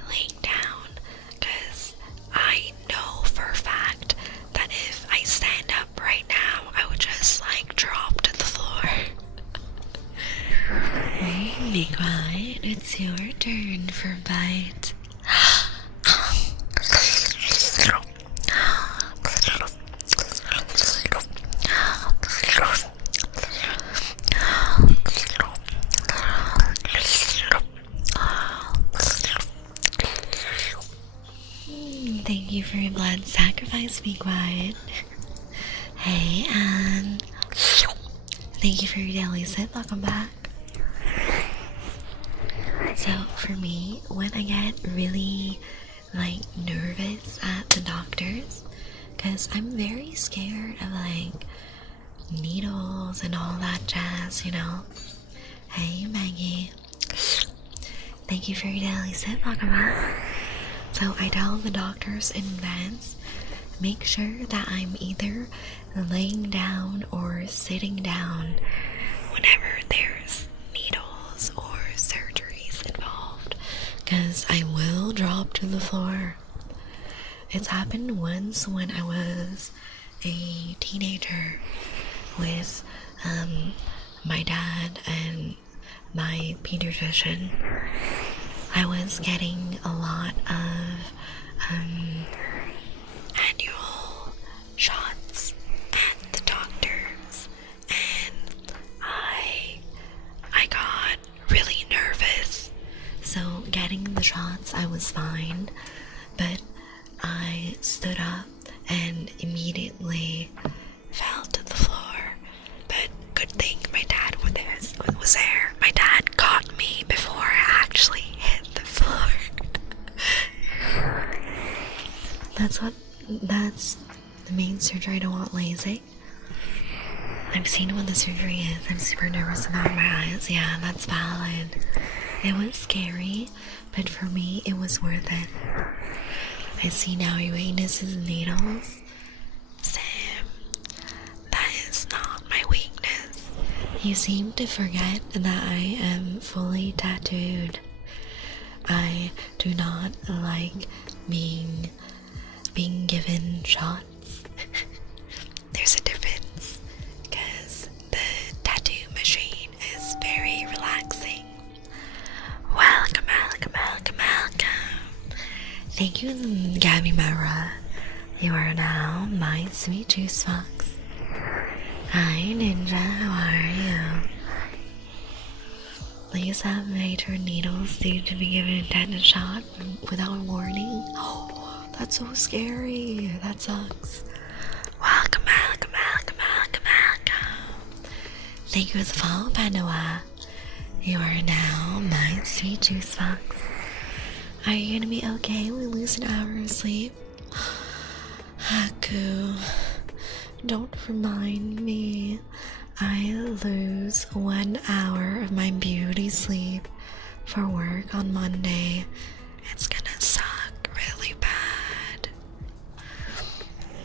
laying down, because I know for a fact that if I stand up right now, I would just like drop to the floor. Be quiet, it's your turn for a bite. Thank you for your blood sacrifice, be quiet. Hey, and thank you for your daily sip, welcome back. So for me, when I get really like nervous at the doctors, because I'm very scared of like needles and all that jazz, you know. Hey Maggie, thank you for your daily sip, welcome back. So I tell the doctors in advance, make sure that I'm either laying down or sitting down whenever there's needles or surgeries involved, because I will drop to the floor. It's happened once when I was a teenager with my dad and my pediatrician. I was getting a lot of annual shots at the doctors, and I got really nervous. So getting the shots, I was fine, but I stood up and immediately fell to the floor. But good thing my dad was there. My dad caught me before I actually hit the floor. That's the main surgery. I don't want LASIK. I've seen what the surgery is. I'm super nervous about my eyes. Yeah, that's valid. It was scary, but for me, it was worth it. I see now your weakness is needles. Sam, that is not my weakness. You seem to forget that I am fully tattooed. I do not like being given shots. There's a difference, because the tattoo machine is very relaxing. Welcome. Thank you, Gabby Mara. You are now my sweet juice fox. Hi, Ninja. How are you? Please have major needles due to be given a tetanus shot without warning. Oh, that's so scary. That sucks. Welcome. Thank you for the follow, Pandoa. You are now my sweet juice fox. Are you gonna be okay? We lose an hour of sleep. Haku, don't remind me. I lose 1 hour of my beauty sleep for work on Monday. It's gonna suck really bad.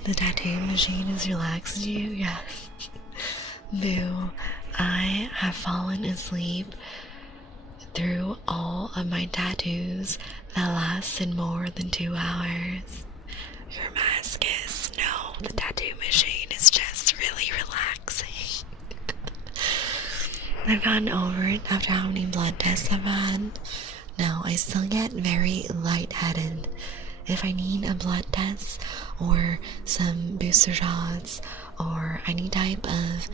The tattoo machine has relaxed you? Yes. Boo, I have fallen asleep through all of my tattoos that lasted more than 2 hours. Your mask is, no, the tattoo machine is just really relaxing. I've gotten over it after how many blood tests I've had. No, I still get very lightheaded. If I need a blood test or some booster shots or any type of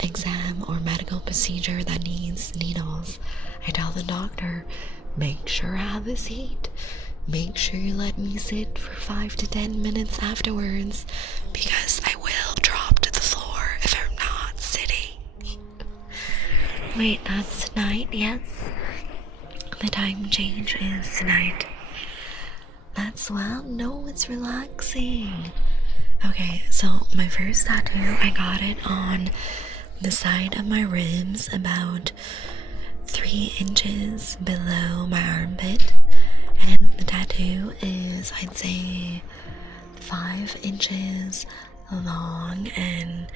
exam or medical procedure that needs needles, I tell the doctor, make sure I have a seat. Make sure you let me sit for 5 to 10 minutes afterwards, because I will drop to the floor if I'm not sitting. Wait, that's tonight, yes? The time change is tonight. That's well, no, it's relaxing. Okay, so my first tattoo, I got it on the side of my ribs, about 3 inches below my armpit. And the tattoo is, I'd say, 5 inches long and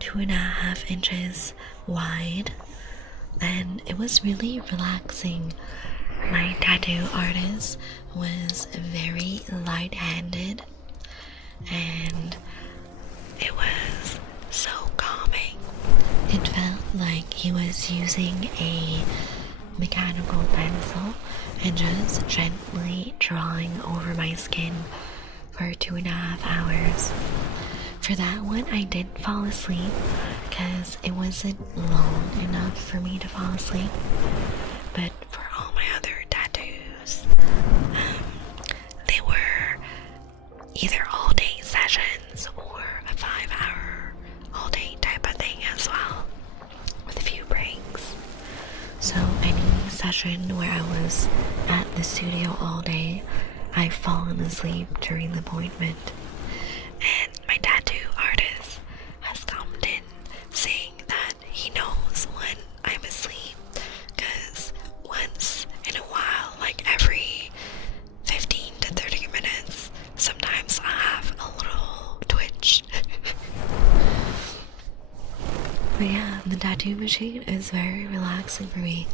2.5 inches wide. And it was really relaxing. My tattoo artist was very light-handed, and it was so calming. It felt like he was using a mechanical pencil and just gently drawing over my skin for 2.5 hours. For that one, I did fall asleep because it wasn't long enough for me to fall asleep. But for all my other tattoos, they were either all-day sessions or a 5-hour all-day type of thing as well, with a few breaks. So any session where I was at the studio all day, I've fallen asleep during the appointment. And my tattoo artist has commented in saying that he knows when I'm asleep, because once in a while, like every 15 to 30 minutes, sometimes I have a little twitch. But yeah, the tattoo machine is very relaxing for me.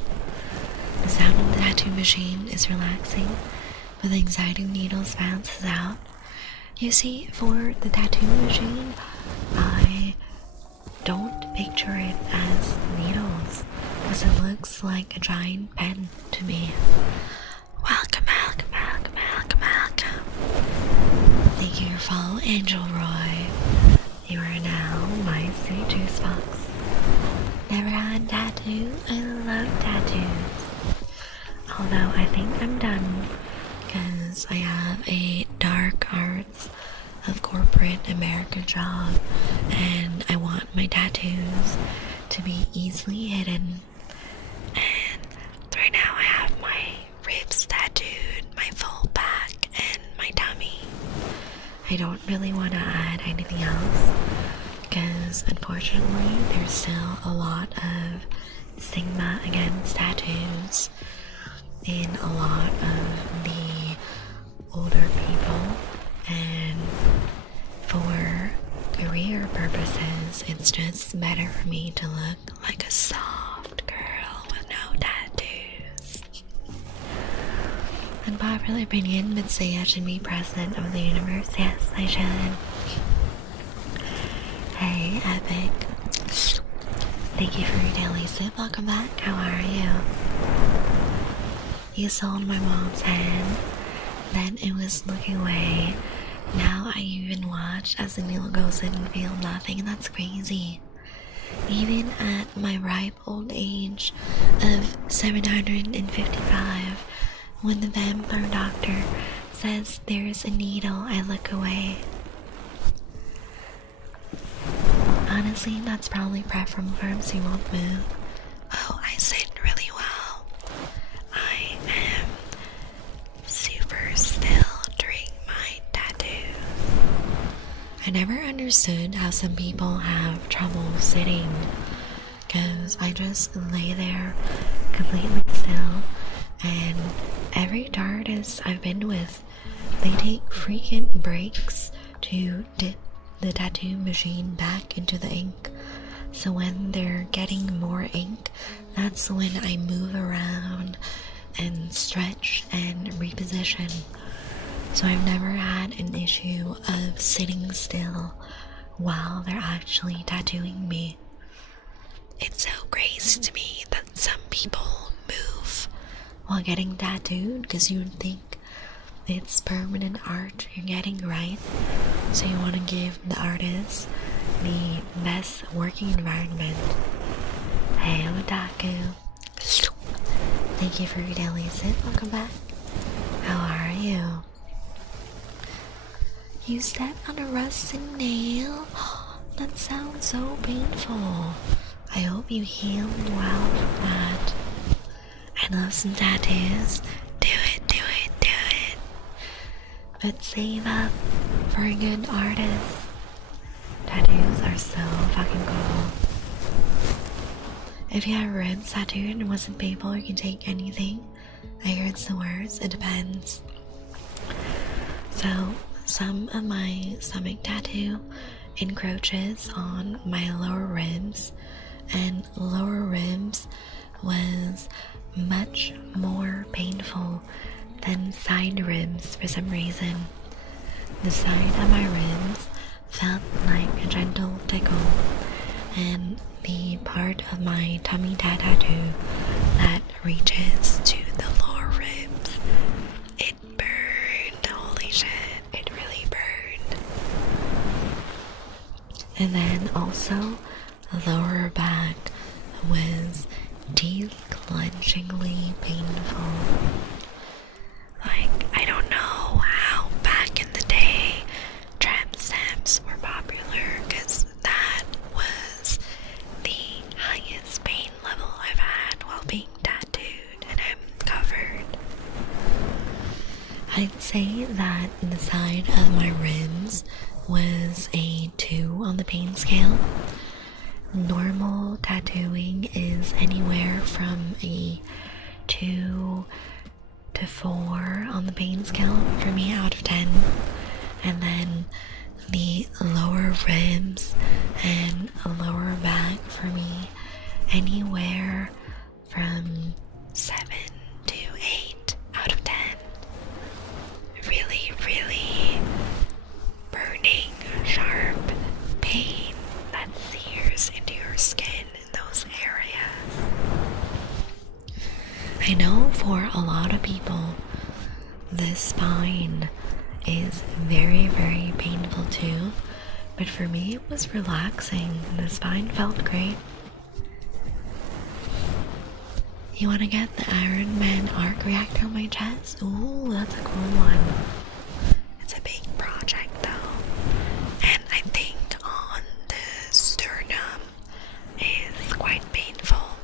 The sound of the tattoo machine is relaxing, but the anxiety needles bounces out. You see, for the tattoo machine, I don't picture it as needles, because it looks like a giant pen to me. Welcome, welcome, welcome, welcome, welcome. Thank you for follow, Angel Roy. You are now my sweet juice box. Never had a tattoo. I love tattoos. Although I think I'm done, because I have a dark arts of corporate America job, and I want my tattoos to be easily hidden. And right now I have my ribs tattooed, my full back, and my tummy. I don't really want to add anything else, because unfortunately there's still a lot of stigma against tattoos in a lot of the older people, and for career purposes, it's just better for me to look like a soft girl with no tattoos. Unpopular opinion, but say I should be president of the universe. Yes, I should. Hey, Epic. Thank you for your daily sip. Welcome back. How are you? You sold my mom's hand, then it was looking away. Now I even watch as the needle goes in and feel nothing, and that's crazy. Even at my ripe old age of 755, when the vampire doctor says there's a needle, I look away. Honestly, that's probably preferable for him so you won't move. Oh, I sit really well. I am super still during my tattoo. I never understood how some people have trouble sitting, because I just lay there completely still, and every artist I've been with, they take frequent breaks to dip the tattoo machine back into the ink. So when they're getting more ink, that's when I move around and stretch and reposition. So I've never had an issue of sitting still while they're actually tattooing me. It's so crazy to me that some people move while getting tattooed, because you'd think it's permanent art you're getting, right? So you want to give the artist the best working environment. Hey, Otaku. Thank you for your daily sip. Welcome back. How are you? You stepped on a rusting nail? That sounds so painful. I hope you healed well from that. I love some tattoos. Do it, do it, do it. But save up for a good artist. Tattoos are so fucking cool. If you have ribs tattooed and wasn't painful, you can take anything. I hear it's the worst. It depends. So, some of my stomach tattoo encroaches on my lower ribs, and lower ribs was much more painful than side ribs for some reason. The side of my ribs felt like a gentle tickle, and the part of my tummy tattoo that reaches to the lower ribs, it burned. Holy shit, it really burned. And then also the lower back was teeth-clenchingly painful. Like, I don't know how back in the day tramp stamps were popular, because that was the highest pain level I've had while being tattooed, and I'm covered. I'd say that the side of my ribs was a 2 on the pain scale. Normal tattooing is anywhere from a 2 to 4 on the pain scale for me out of 10. And then the lower ribs and lower back for me anywhere from 7 to 8 out of 10. Really, really burning, sharp pain that sears into your skin in those areas. I know for a lot of people, the spine is very, very painful too, but for me it was relaxing. The spine felt great. You want to get the Iron Man arc reactor on my chest? Ooh, that's a cool one. It's a big project though, and I think on the sternum is quite painful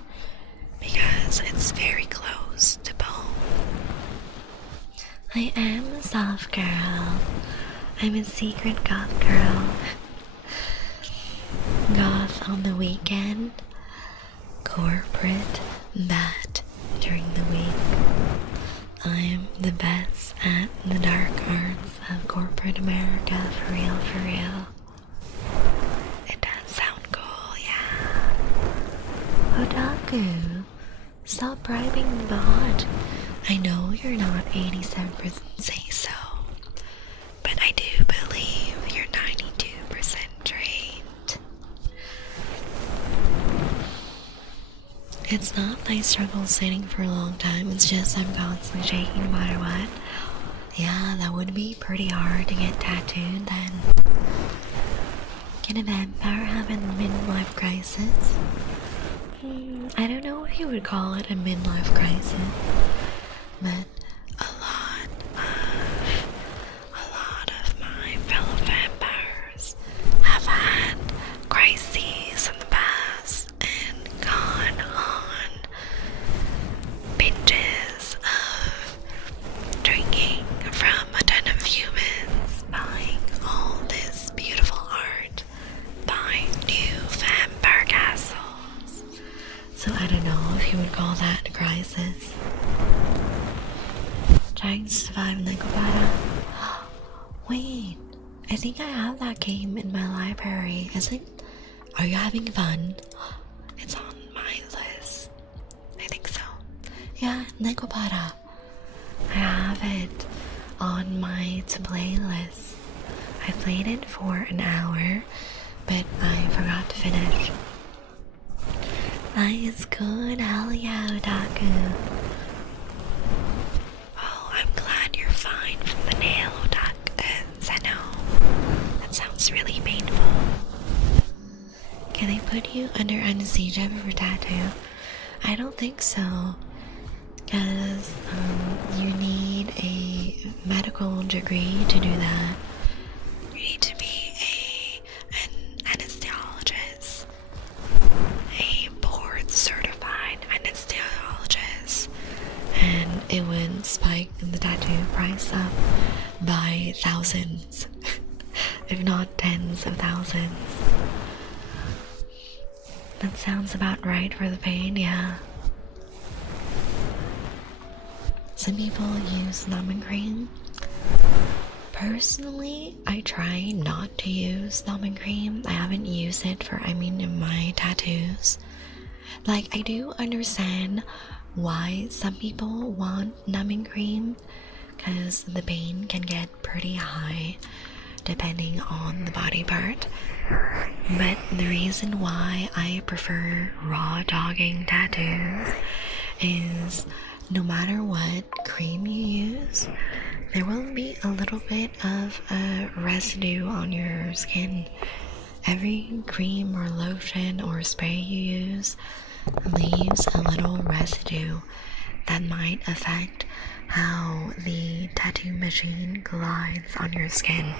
because it's very close to bone. I am a soft girl. I'm a secret goth girl. Goth on the weekend, corporate that during the week. I'm the best at the dark arts of corporate America, for real, for real. It does sound cool, yeah. Otaku, stop bribing the bot. I know you're not 87% say so, but I do believe you're 92% trained. It's not that I struggle sitting for a long time, it's just I'm constantly shaking no matter what. Yeah, that would be pretty hard to get tattooed then. Can a vampire have a midlife crisis? I don't know if you would call it a midlife crisis, but a lot of my fellow vampires have had crises in the past and gone on binges of drinking from a ton of humans, buying all this beautiful art, buying new vampire castles. So I don't know if you would call that a crisis. Trying to survive in Nicobata. Wait, I think I have that game in my library. Are you having fun? It's on my list. I think so. Yeah, Nicobata. I have it on my to play list. I played it for an hour, but I forgot to finish. That is good, hell yeah, Otaku. Oh, I'm glad you're fine for put you under anesthesia for tattoo? I don't think so. Because you need a medical degree to do that. You need to be an anesthesiologist, a board certified anesthesiologist, and it would spike the tattoo price up by thousands, if not tens of thousands. That sounds about right for the pain, yeah. Some people use numbing cream. Personally, I try not to use numbing cream. I haven't used it for, in my tattoos. Like, I do understand why some people want numbing cream, because the pain can get pretty high depending on the body part. But the reason why I prefer raw dogging tattoos is no matter what cream you use, there will be a little bit of a residue on your skin. Every cream or lotion or spray you use leaves a little residue that might affect how the tattoo machine glides on your skin.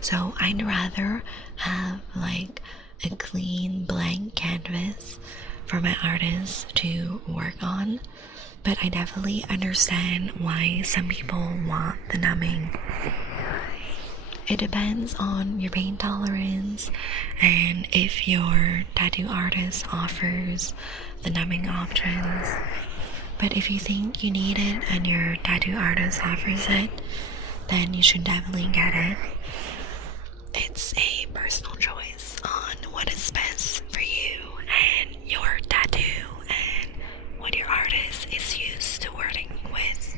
So I'd rather have like a clean blank canvas for my artists to work on, but I definitely understand why some people want the numbing. It depends on your pain tolerance and if your tattoo artist offers the numbing options. But if you think you need it and your tattoo artist offers it, then you should definitely get it. It's a personal choice on what is best for you and your tattoo and what your artist is used to working with.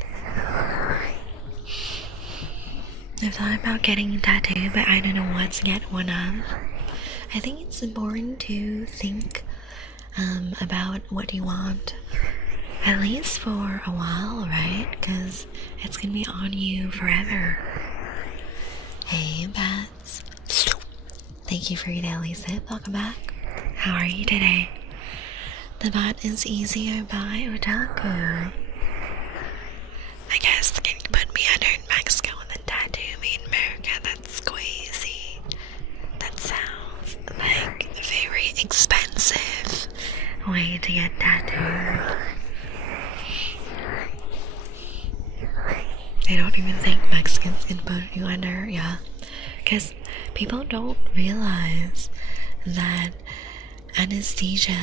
I've thought about getting a tattoo, but I don't know what to get one of. I think it's important to think about what you want, at least for a while, right? Because it's gonna be on you forever. Hey, Bats. Thank you for your daily sip. Welcome back. How are you today? The bat is easier by Otaku. I guess can you put me under in Mexico and then tattoo me in America? That's crazy. That sounds like a very expensive way to get tattooed. I don't even think Mexicans can put you under, yeah. Because people don't realize that anesthesia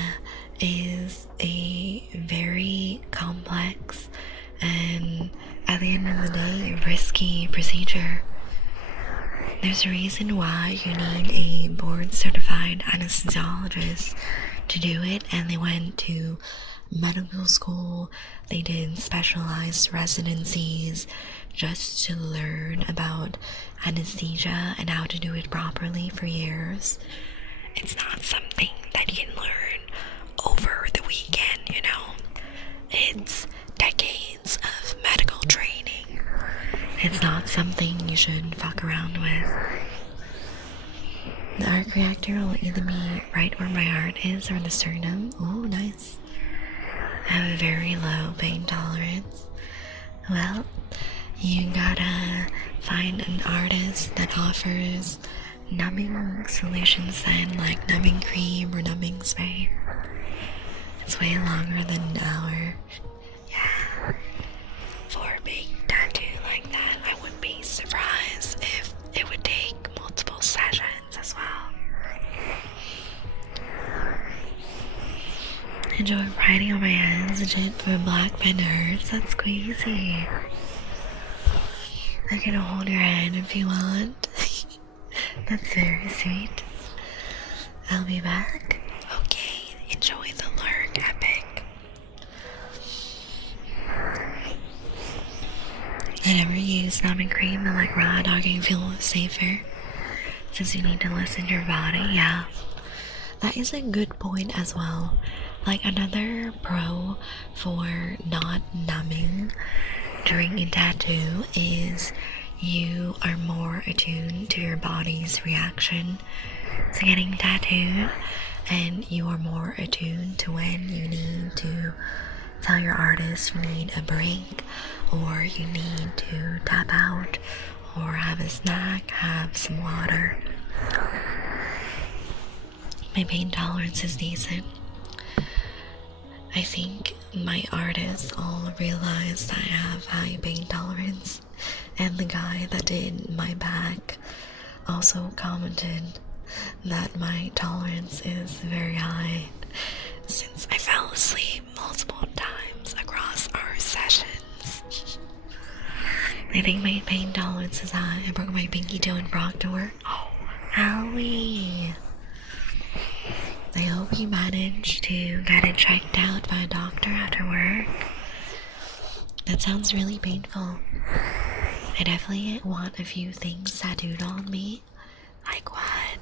is a very complex and, at the end of the day, risky procedure. There's a reason why you need a board-certified anesthesiologist to do it, and they went to medical school, they did specialized residencies just to learn about anesthesia and how to do it properly for years. It's not something that you can learn over the weekend, you know. It's decades of medical training. It's not something you should fuck around with. The arc reactor will either be right where my heart is or the sternum. Oh, nice. I have a very low pain tolerance. Well, you gotta find an artist that offers numbing solutions then, like numbing cream or numbing spray. It's way longer than an hour. Yeah. For a big tattoo like that, I wouldn't be surprised if it would take multiple sessions as well. Enjoy riding on my hands and shit for black pen hurts. That's crazy. I can hold your hand if you want. That's very sweet. I'll be back. Okay, enjoy the lurk epic. I never use numbing cream and like raw dogging feel safer since you need to listen to your body. Yeah, that is a good point as well. Like another pro for not numbing during a tattoo is you are more attuned to your body's reaction to getting tattooed, and you are more attuned to when you need to tell your artist you need a break, or you need to tap out, or have a snack, have some water. My pain tolerance is decent. I think my artists all realize that I have high pain tolerance, and the guy that did my back also commented that my tolerance is very high since I fell asleep multiple times across our sessions. I think my pain tolerance is high. I broke my pinky toe in Proctor. Oh, Howie! I hope you managed to get it checked out by a doctor after work. That sounds really painful. I definitely want a few things tattooed on me. Like what?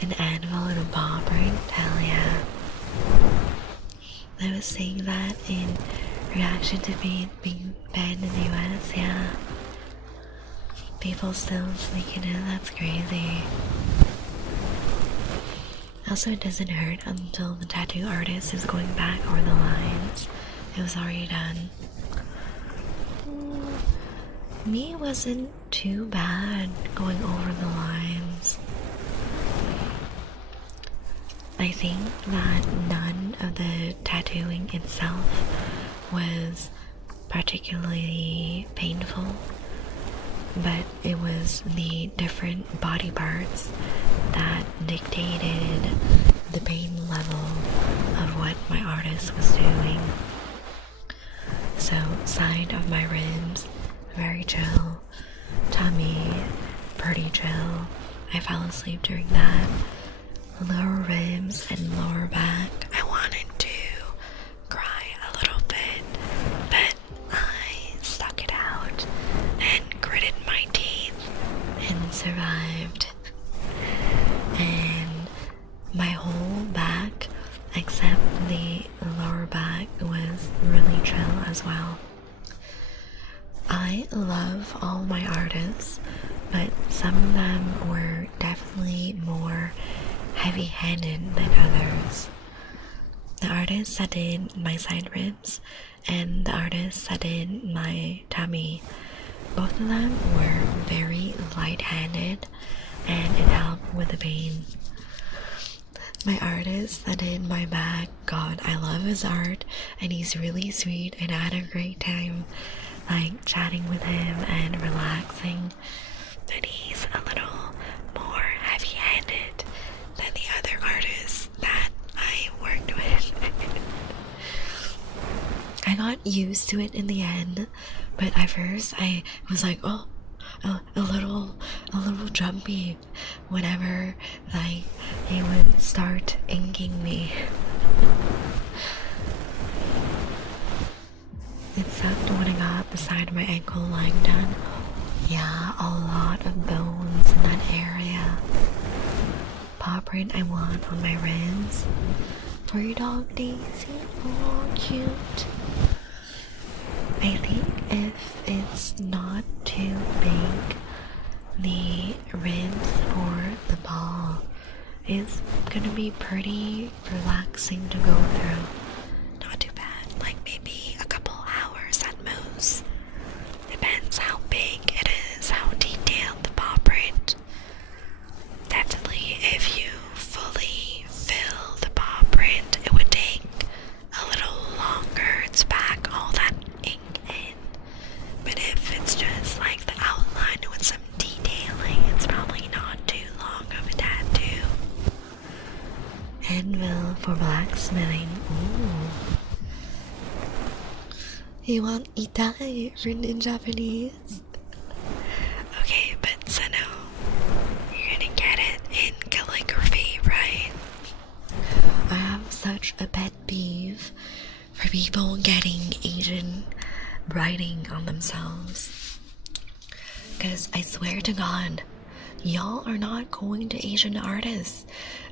An anvil and a paw print? Hell yeah. I was saying that in reaction to being banned in the US, yeah. People still sneaking in, that's crazy. Also, it doesn't hurt until the tattoo artist is going back over the lines. It was already done. Me wasn't too bad going over the lines. I think that none of the tattooing itself was particularly painful, but it was the different body parts that dictated the pain level of what my artist was doing. So, side of my ribs, very chill. Tummy, pretty chill. I fell asleep during that. Lower ribs and lower back, I wanted to cry a little bit, but I stuck it out and gritted my teeth and survived. And my whole back, except the lower back, was really chill as well. I love all my artists, but some of them were definitely more heavy-handed than others. The artist that did my side ribs and the artist that did my tummy, both of them were very light-handed, and it helped with the pain. My artist that did my back, God, I love his art, and he's really sweet, and I had a great time like chatting with him and relaxing, but he's a little more heavy-handed than the other artists that I worked with. I got used to it in the end, but at first I was like, oh, a little jumpy whenever like he would start inking me. It sucked when I got the side of my ankle line done. Yeah, a lot of bones in that area. Paw print I want on my ribs. For your dog Daisy. Oh, cute. I think if it's not too big, the ribs for the ball is gonna be pretty relaxing to go through. Not too bad, like maybe a couple hours at most. Depends how big it is, how detailed the paw print. Definitely, if you fully fill the paw print, it would take a little longer to pack all that ink in. But if it's just like the outline with some detailing, it's probably not too long of a tattoo. Anvil for blacksmithing. Ooh. You want itai written in Japanese? Okay, but Seno, you're gonna get it in calligraphy, right? I have such a pet peeve for people getting Asian writing on themselves. Because I swear to God, y'all are not going to Asian artists,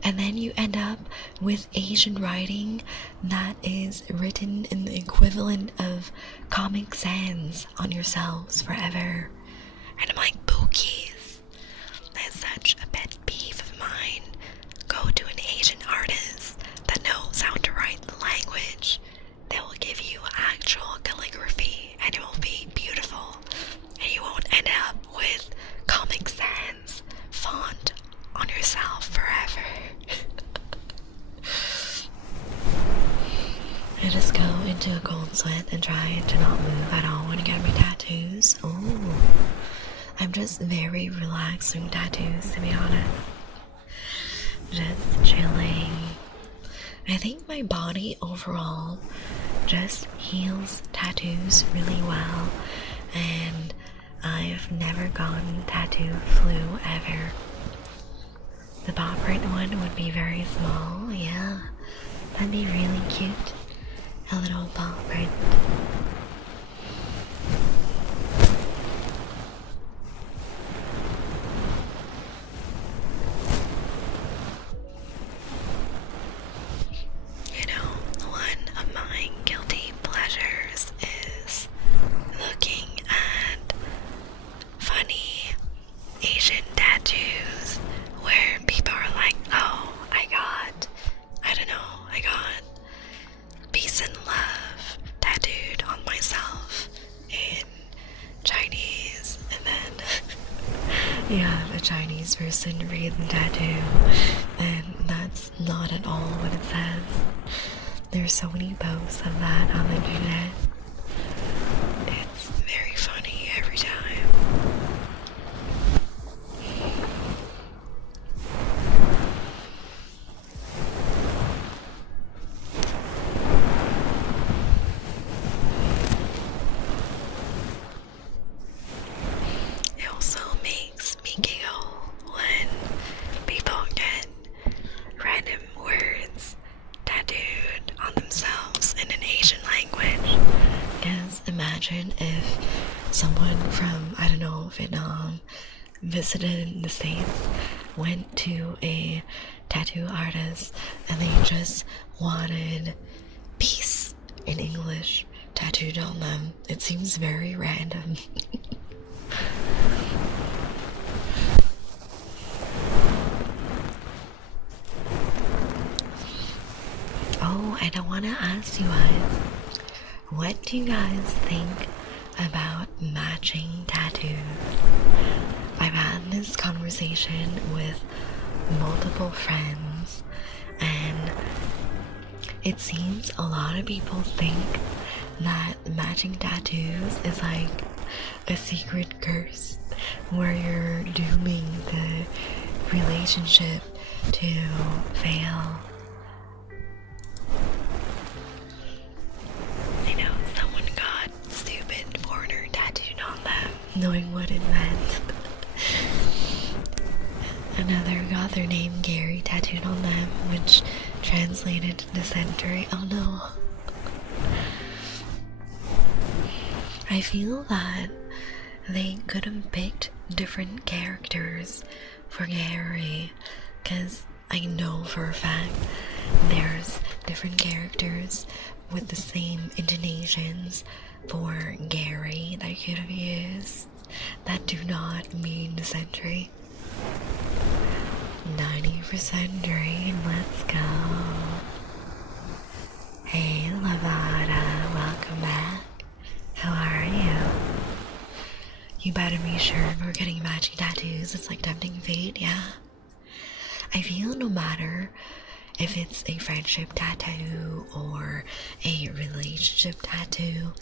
and then you end up with Asian writing that is written in the equivalent of Comic Sans on yourselves forever. And I'm like, Bookies, that's such a pet peeve of mine. Go to an Asian artist that knows how to write the language. They will give you actual calligraphy and it will be beautiful, and you won't end up with Comic Sans font on yourself forever. I just go into a cold sweat and try to not move at all when I get my tattoos. Ooh, I'm just very relaxed with tattoos, to be honest. Just chilling. I think my body overall just heals tattoos really well, and I've never gotten tattoo flu ever. The paw print one would be very small, yeah. That'd be really cute. A little paw print. You know, one of my guilty pleasures is looking at funny Asian tattoos where people are like, oh, I got peace and love tattooed on myself in Chinese, and then you have a Chinese person read the tattoo, and that's not at all what it says. There's so many posts of that on the internet. It's very funny every time. It also makes me giggle when people get random words tattooed on themselves in an Asian language. Because imagine if someone from, I don't know, Vietnam visited the States, went to a tattoo artist, and they just wanted peace in English tattooed on them. It seems very random. Oh, and I want to ask you guys, what do you guys think about matching tattoos? I've had this conversation with multiple friends, and it seems a lot of people think that matching tattoos is like a secret curse where you're dooming the relationship to fail. I know someone got stupid foreigner tattooed on them, knowing what it meant. Another got their name Gary tattooed on them, which translated to dysentery. Oh no. I feel that they could have picked different characters for Gary, because I know for a fact there's different characters with the same intonations for Gary that I could have used that do not mean dysentery. 90% green, let's go. Hey Lavada, welcome back. How are you? You better be sure we're getting matching tattoos. It's like tempting fate, yeah. I feel no matter if it's a friendship tattoo or a relationship tattoo,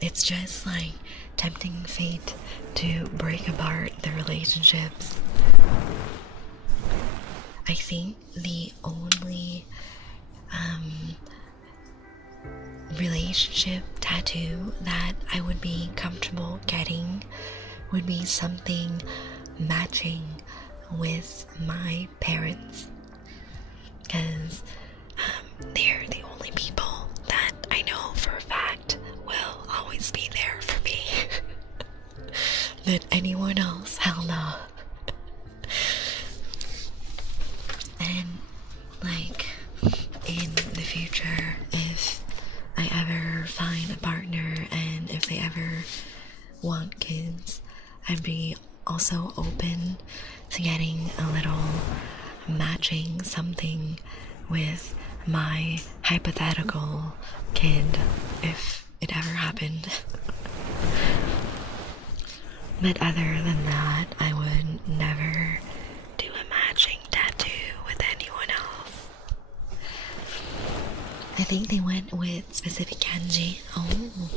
it's just like tempting fate to break apart the relationships. I think the only relationship tattoo that I would be comfortable getting would be something matching with my parents, because they're the only people that I know for a fact will always be there for me. But anyone else, hell no. And like in the future, if I ever find a partner and if they ever want kids, I'd be also open to getting a little matching something with my hypothetical kid if it ever happened. But other than that, I would never do a matching tattoo with anyone else. I think they went with specific kanji. Oh.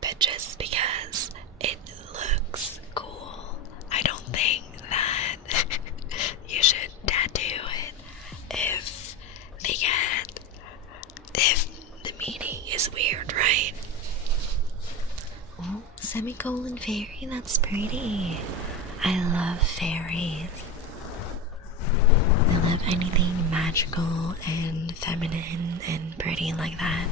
But just because it looks cool, I don't think that you should tattoo it if the meaning is weird, right? Oh, semicolon fairy, that's pretty. I love fairies. I love anything magical and feminine and pretty like that.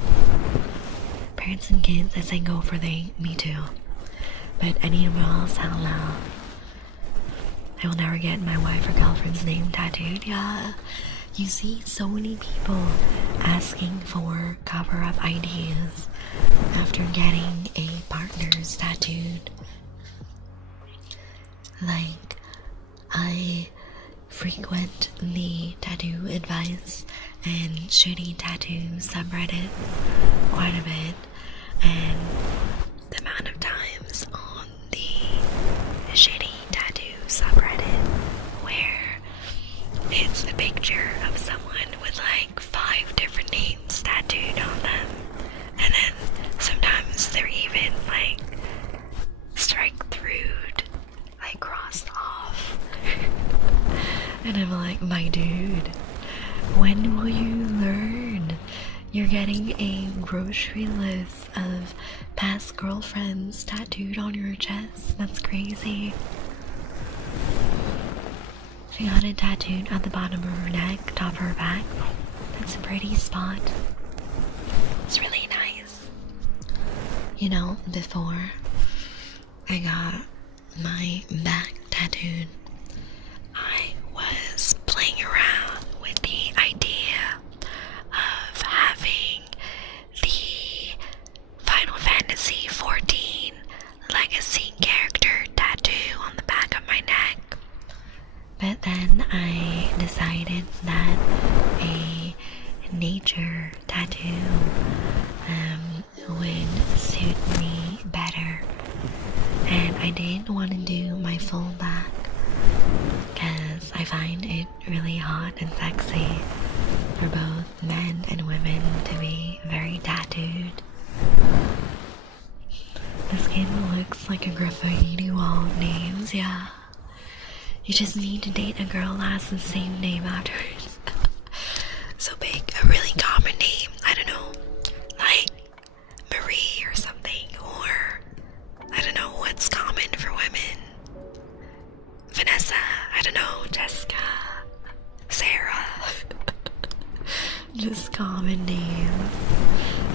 Parents and kids, I say go for me too. But anyone else, I don't know. I will never get my wife or girlfriend's name tattooed. Yeah, you see so many people asking for cover-up ideas after getting a partner's tattooed. Like, I frequent the tattoo advice and shitty tattoo subreddits quite a bit, and the amount of times on the shitty tattoo subreddit where it's a picture of someone with like 5 different names tattooed on them, and then sometimes they're even like strike through, like crossed off. And I'm like, my dude, when will you learn? You're getting a grocery list of past girlfriends tattooed on your chest. That's crazy. She got it tattooed at the bottom of her neck, top of her back. That's a pretty spot. It's really nice. You know, before I got my back tattooed, I was playing around with the idea of having the Final Fantasy XIV legacy character tattoo on the back of my neck. But then I decided that a nature tattoo would suit me better. And I didn't want to do my full back because I find it really hot and sexy for both men and women to be very tattooed. This kid looks like a graffiti wall of names, yeah. You just need to date a girl that has the same name afterwards. So pick a really common name, I don't know, like Marie or something, or I don't know what's common for women. Vanessa, I don't know, Jessica, Sarah. Just common names.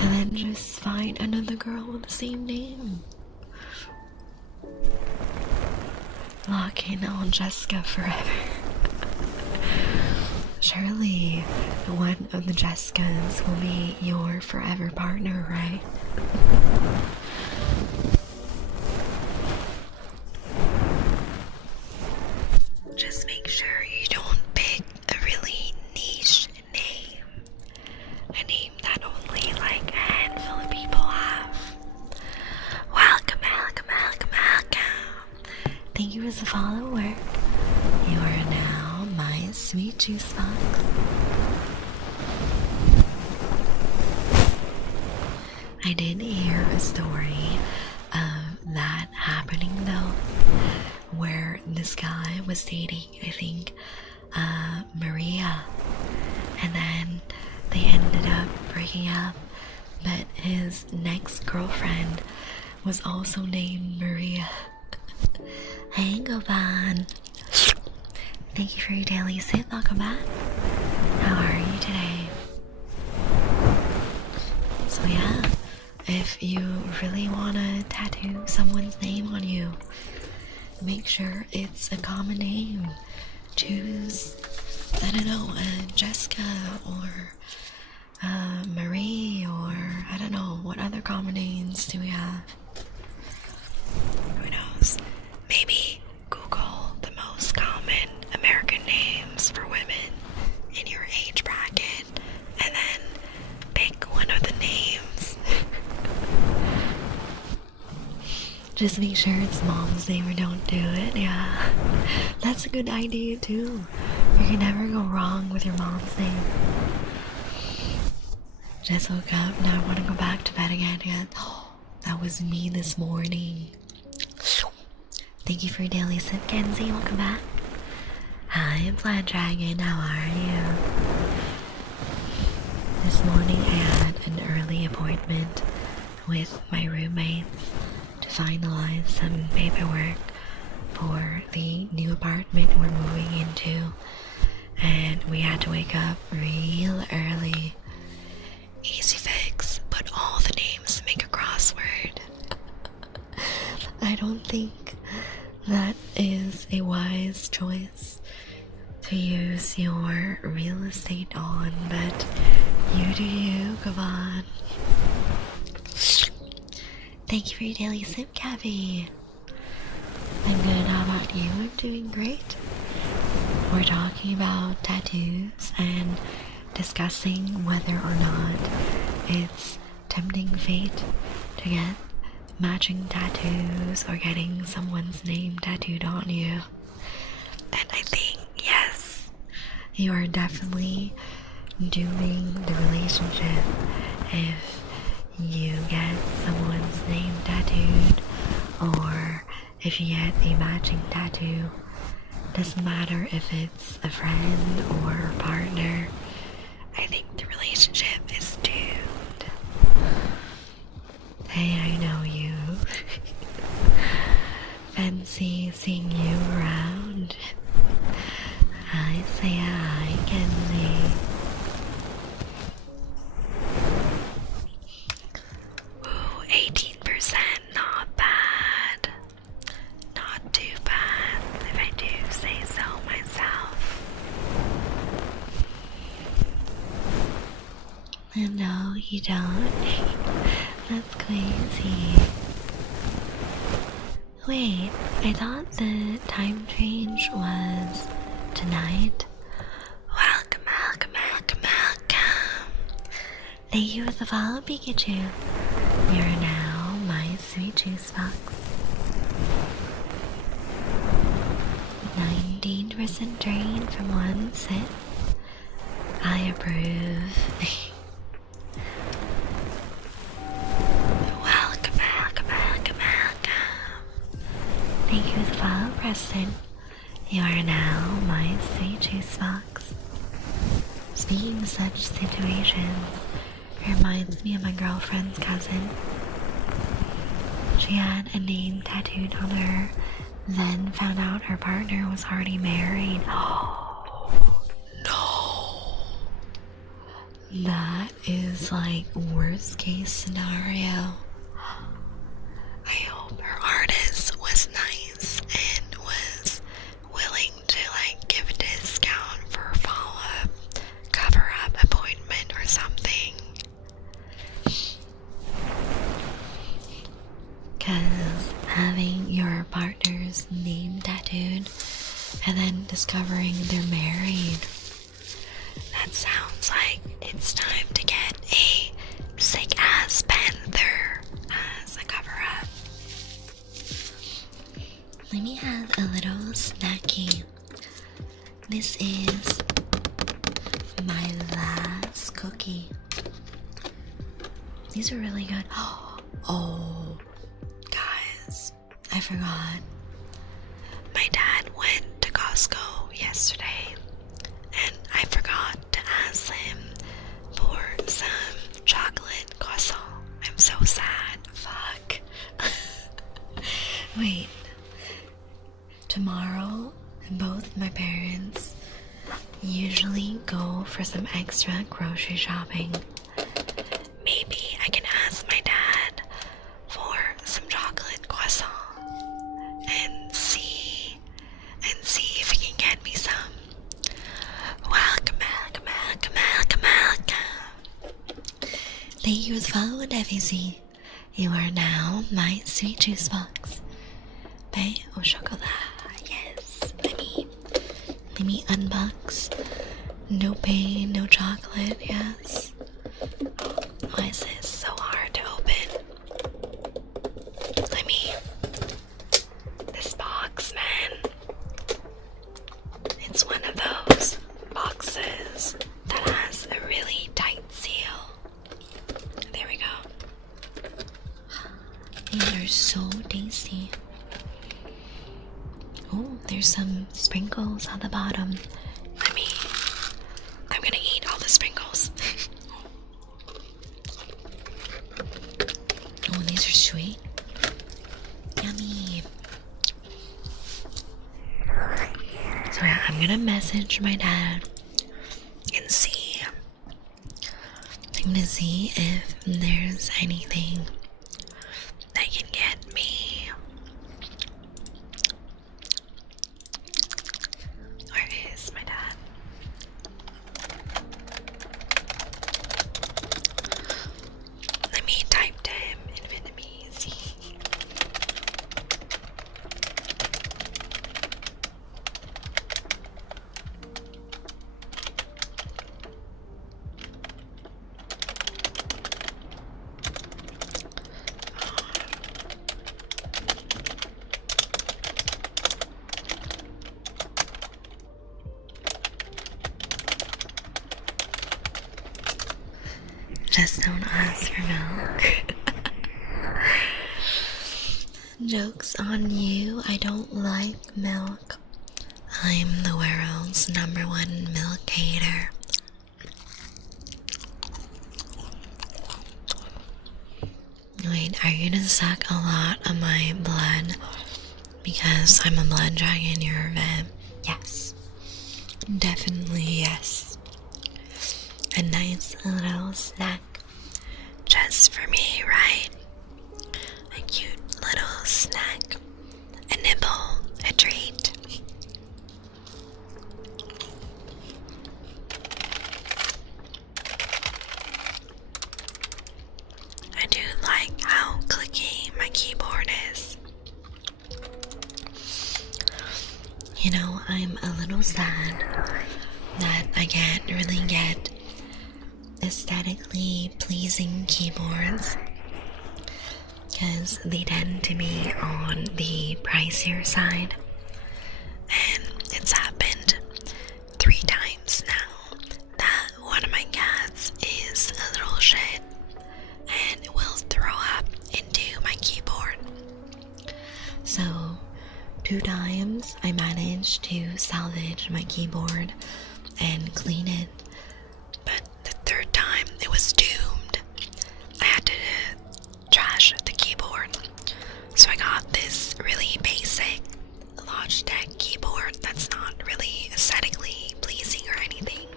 And then just find another girl with the same name. Lock in on Jessica forever. Surely one of the Jessicas will be your forever partner, right? Just make sure you don't pick a really niche name. A name that only like a handful of people have. Welcome, welcome, welcome, welcome. Thank you for the follower. You are now my sweet juice box. I did hear a story of that happening though, where this guy was dating, I think, Maria, and then they ended up breaking up, but his next girlfriend was also named Maria. Hey, Govan. Thank you for your daily sip. Welcome back. How are you today? So yeah, if you really want to tattoo someone's name on you, make sure it's a common name. choose, I don't know, Jessica or Marie, or I don't know, what other common names do we have? Who knows? Maybe Google the most common American names for women in your age bracket and then pick one of the names. Just make sure it's mom's name or don't do it. Yeah, that's a good idea too. You can never go wrong with your mom's name. Just woke up, now I want to go back to bed again. Oh, that was me this morning. Thank you for your daily sip, Kenzie. Welcome back. Hi, Plaid Dragon. How are you? This morning I had an early appointment with my roommates to finalize some paperwork for the new apartment we're moving into, and we had to wake up real early. Easy fix, put all the names, make a crossword. I don't think that is a wise choice to use your real estate on, but you do you, come on. Thank you for your daily sip, Cappy. I'm good, how about you? I'm doing great. We're talking about tattoos and discussing whether or not it's tempting fate to get matching tattoos or getting someone's name tattooed on you. And I think, yes, you are definitely doing the relationship if you get someone's name tattooed or if you get a matching tattoo. Doesn't matter if it's a friend or a partner. I think the relationship is doomed. Hey, I know you. Fancy seeing you around. Hi, say hi, Kenzie. Ooh, 18%, not bad. Not too bad, if I do say so myself. No, you don't. That's crazy. Wait, I thought the time change was tonight. Welcome, welcome, welcome, welcome. Thank you for the follow, Pikachu. You're now my sweet juice box. 19% drain from one sip. I approve. Thank you for the follow, Preston. You are now my sweet juice box. Speaking of such situations, it reminds me of my girlfriend's cousin. She had a name tattooed on her, then found out her partner was already married. Oh, no. That is like worst case scenario. I hope her artist was nice and was willing to like give a discount for a follow-up, cover-up appointment or something. Cause having your partner's name tattooed and then discovering they're married, that sounds like it's time to get a sick-ass panther as a cover-up. Let me have a little snacky. This is my last cookie. These are really good. Oh, guys, I forgot. My dad went to Costco yesterday, and I forgot to ask him for some chocolate croissant. I'm so sad. Fuck. Wait. Tomorrow, both my parents usually go for some extra grocery shopping. Maybe I can ask my dad for some chocolate croissant and see if he can get me some. thank you for the follow, FEC. You are now my sweet juice box. Pain au chocolat. Yes. Let me unbox. No pain, no chocolate. Yes. Why is this so hard to open? This box, man. It's one of those boxes that has a really tight seal. There we go. These are so tasty. Oh, there's some sprinkles on the bottom. I'm gonna eat all the sprinkles. Oh, these are sweet. Yummy. So yeah, I'm gonna message my dad and see. I'm gonna see if there's anything that can get me. Where is my dad? Let me type to him in Vietnamese. Just don't ask for milk. Joke's on you, I don't like milk. I'm the world's #1 milk hater. Wait, are you gonna suck a lot of my blood? Because I'm a blood dragon, you're a vet. Yes. Definitely yes. A nice little snack. Just for me, right? A cute little snack. A nibble. A treat. I do like how clicky my keyboard is. You know, I'm a little sad that I can't really get aesthetically pleasing keyboards because they tend to be on the pricier side, and it's happened 3 times now that one of my cats is a little shit and will throw up into my keyboard. So 2 times I managed to salvage my keyboard and clean it, but the 3rd time it was doomed. I had to trash the keyboard, so I got this really basic Logitech keyboard that's not really aesthetically pleasing or anything,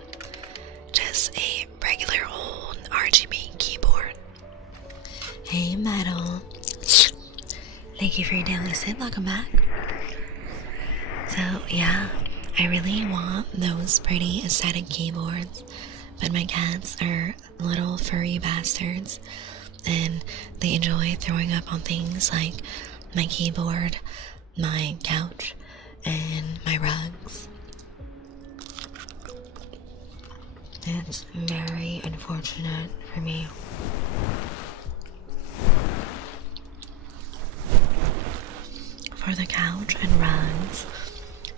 just a regular old RGB keyboard. Hey Metal, thank you for your daily sip, welcome back. So yeah, I really want those pretty aesthetic keyboards, but my cats are little furry bastards and they enjoy throwing up on things like my keyboard, my couch, and my rugs. It's very unfortunate for me. For the couch and rugs,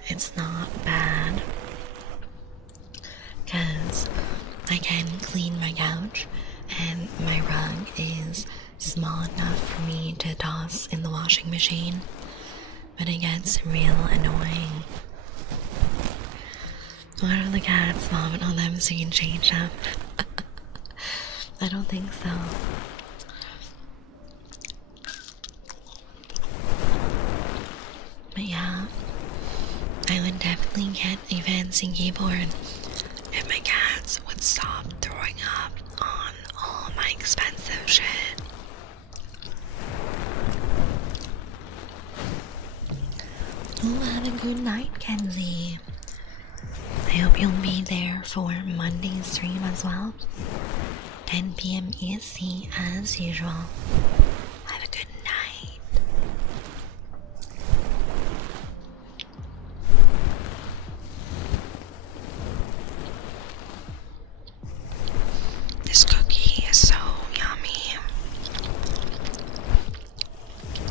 it's not bad because I can clean my couch and my rug is small enough for me to toss in the washing machine, but it gets real annoying. What if the cats vomit on them so you can change them? I don't think so. But yeah, I would definitely get a fancy keyboard if my cats would stop throwing up on all my expensive shit. Ooh, have a good night, Kenzie. I hope you'll be there for Monday's stream as well. 10 p.m. EST as usual. Have a good night. This cookie is so yummy.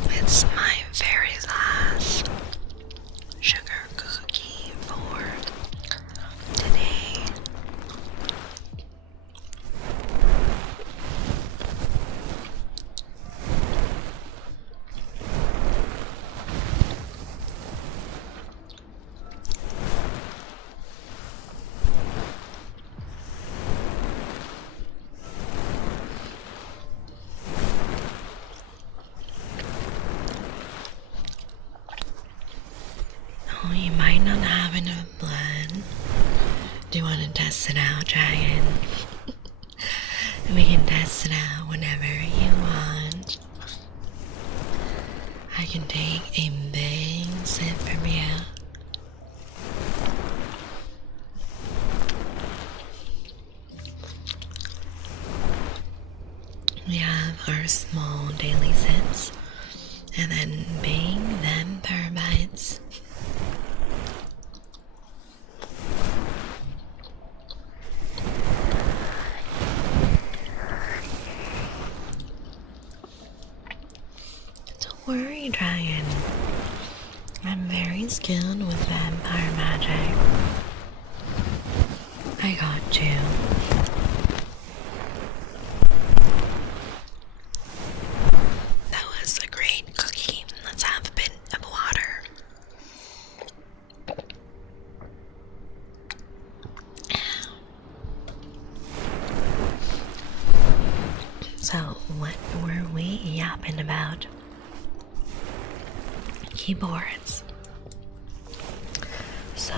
It's my very last sugar cookie for today. Oh, you might not have enough blood. Do you want to test it out, Dragon? We can test it out whenever you want. I can take a big sip from you. We have our small daily sips, and then big then terabytes. Don't worry, Dragon. I'm very skilled with vampire magic. I got you. That was a great cookie. Let's have a bit of water. So, what were we yapping about? Keyboards. So,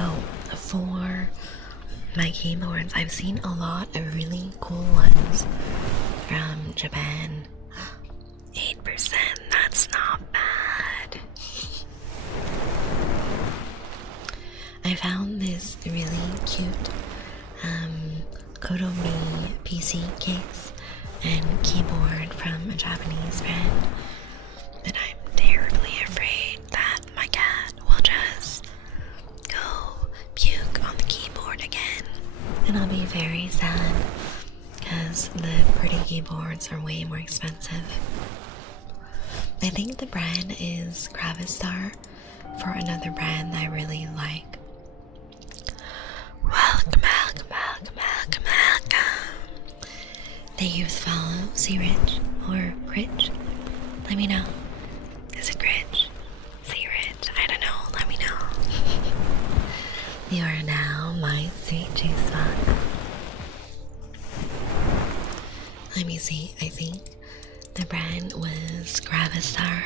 for my keyboards, I've seen a lot of really cool ones from Japan. 8%, that's not bad. I found this really cute Kodomi PC case and keyboard from a Japanese friend, but I'm terribly afraid that my cat will just go puke on the keyboard again, and I'll be very sad because the pretty keyboards are way more expensive. I think the brand is Gravistar for another brand that I really like. Welcome. Thank you for the follow. See Rich or Critch? Let me know. Is it Critch? See Rich? I don't know. Let me know. You are now my sweet juice box. Let me see. I think the brand was Gravistar.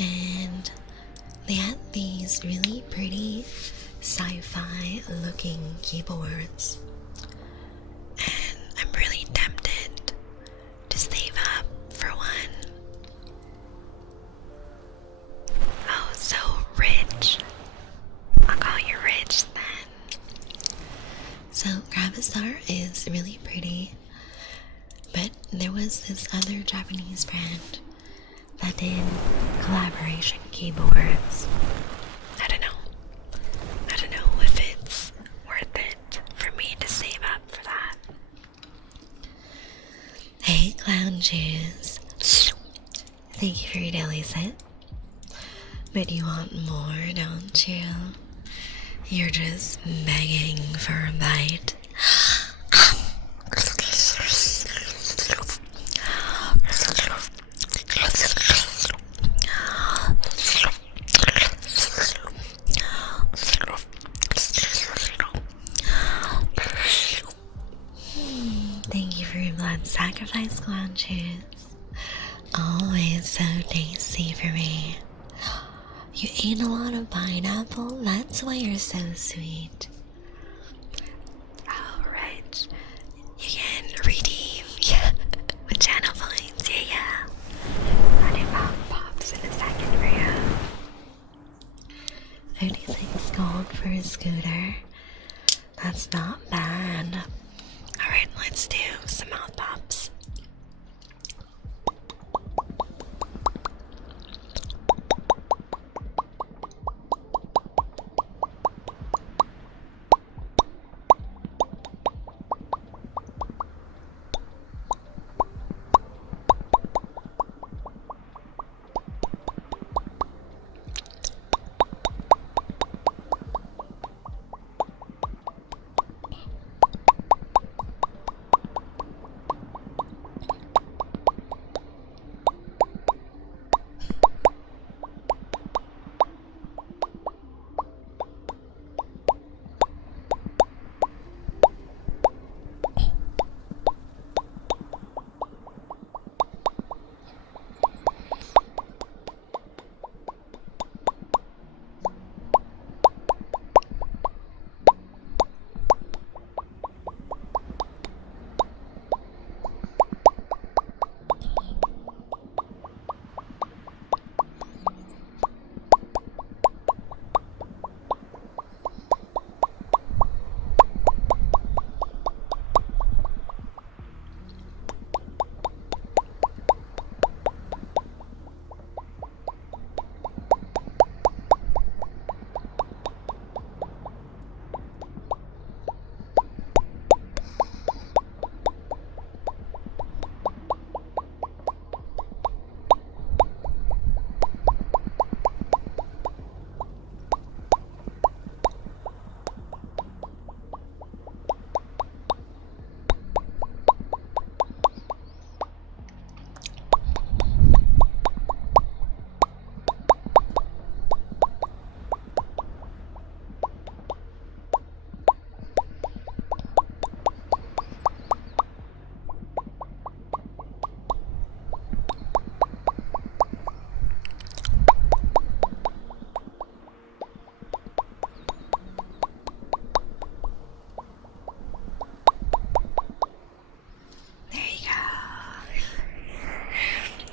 And they had these really pretty sci-fi looking keyboards, and I'm really tempted to save up for one. Oh, so Rich. I'll call you Rich then. So Gravistar is really pretty, but there was this other Japanese brand that did collaboration keyboards. I don't know if it's worth it for me to save up for that. Hey, Clown Shoes. Thank you for your daily sit. But you want more, don't you? You're just begging for a bite. Thank you for your blood sacrifice, Clown Shoes. Always so tasty for me. You ate a lot of pineapple, that's why you're so sweet. Alright, you can redeem with channel points, yeah. I'll do pops in a second for you. 36 gold for a scooter. That's not bad. Alright, let's do some mouth pops.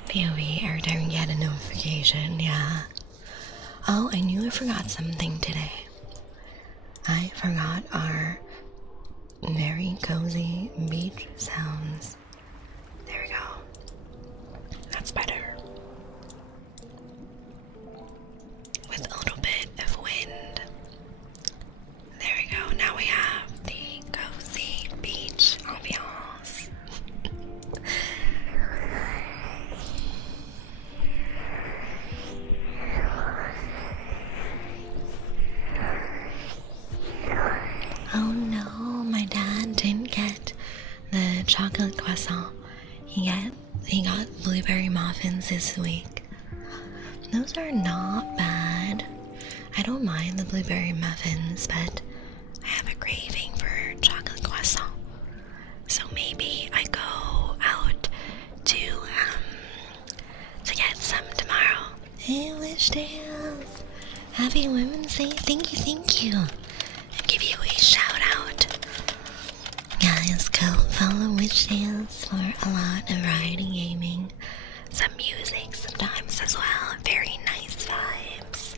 POV every time you get a notification, yeah. Oh, I knew I forgot something today. I forgot our very cozy beach sounds. There we go. That's better. With a little bit of wind. There we go. Now we have the cozy beach ambiance. Oh no, my dad didn't get the chocolate croissant. He got blueberry muffins this week. Those are not bad. I don't mind the blueberry muffins, but I have a craving for chocolate croissant. So maybe I go out to get some tomorrow. Hey, Wishdales! Happy Women's Day! Thank you! I'll give you a shout out. Guys, go follow Wishdales for a lot of variety gaming, some music sometimes as well. Very nice vibes.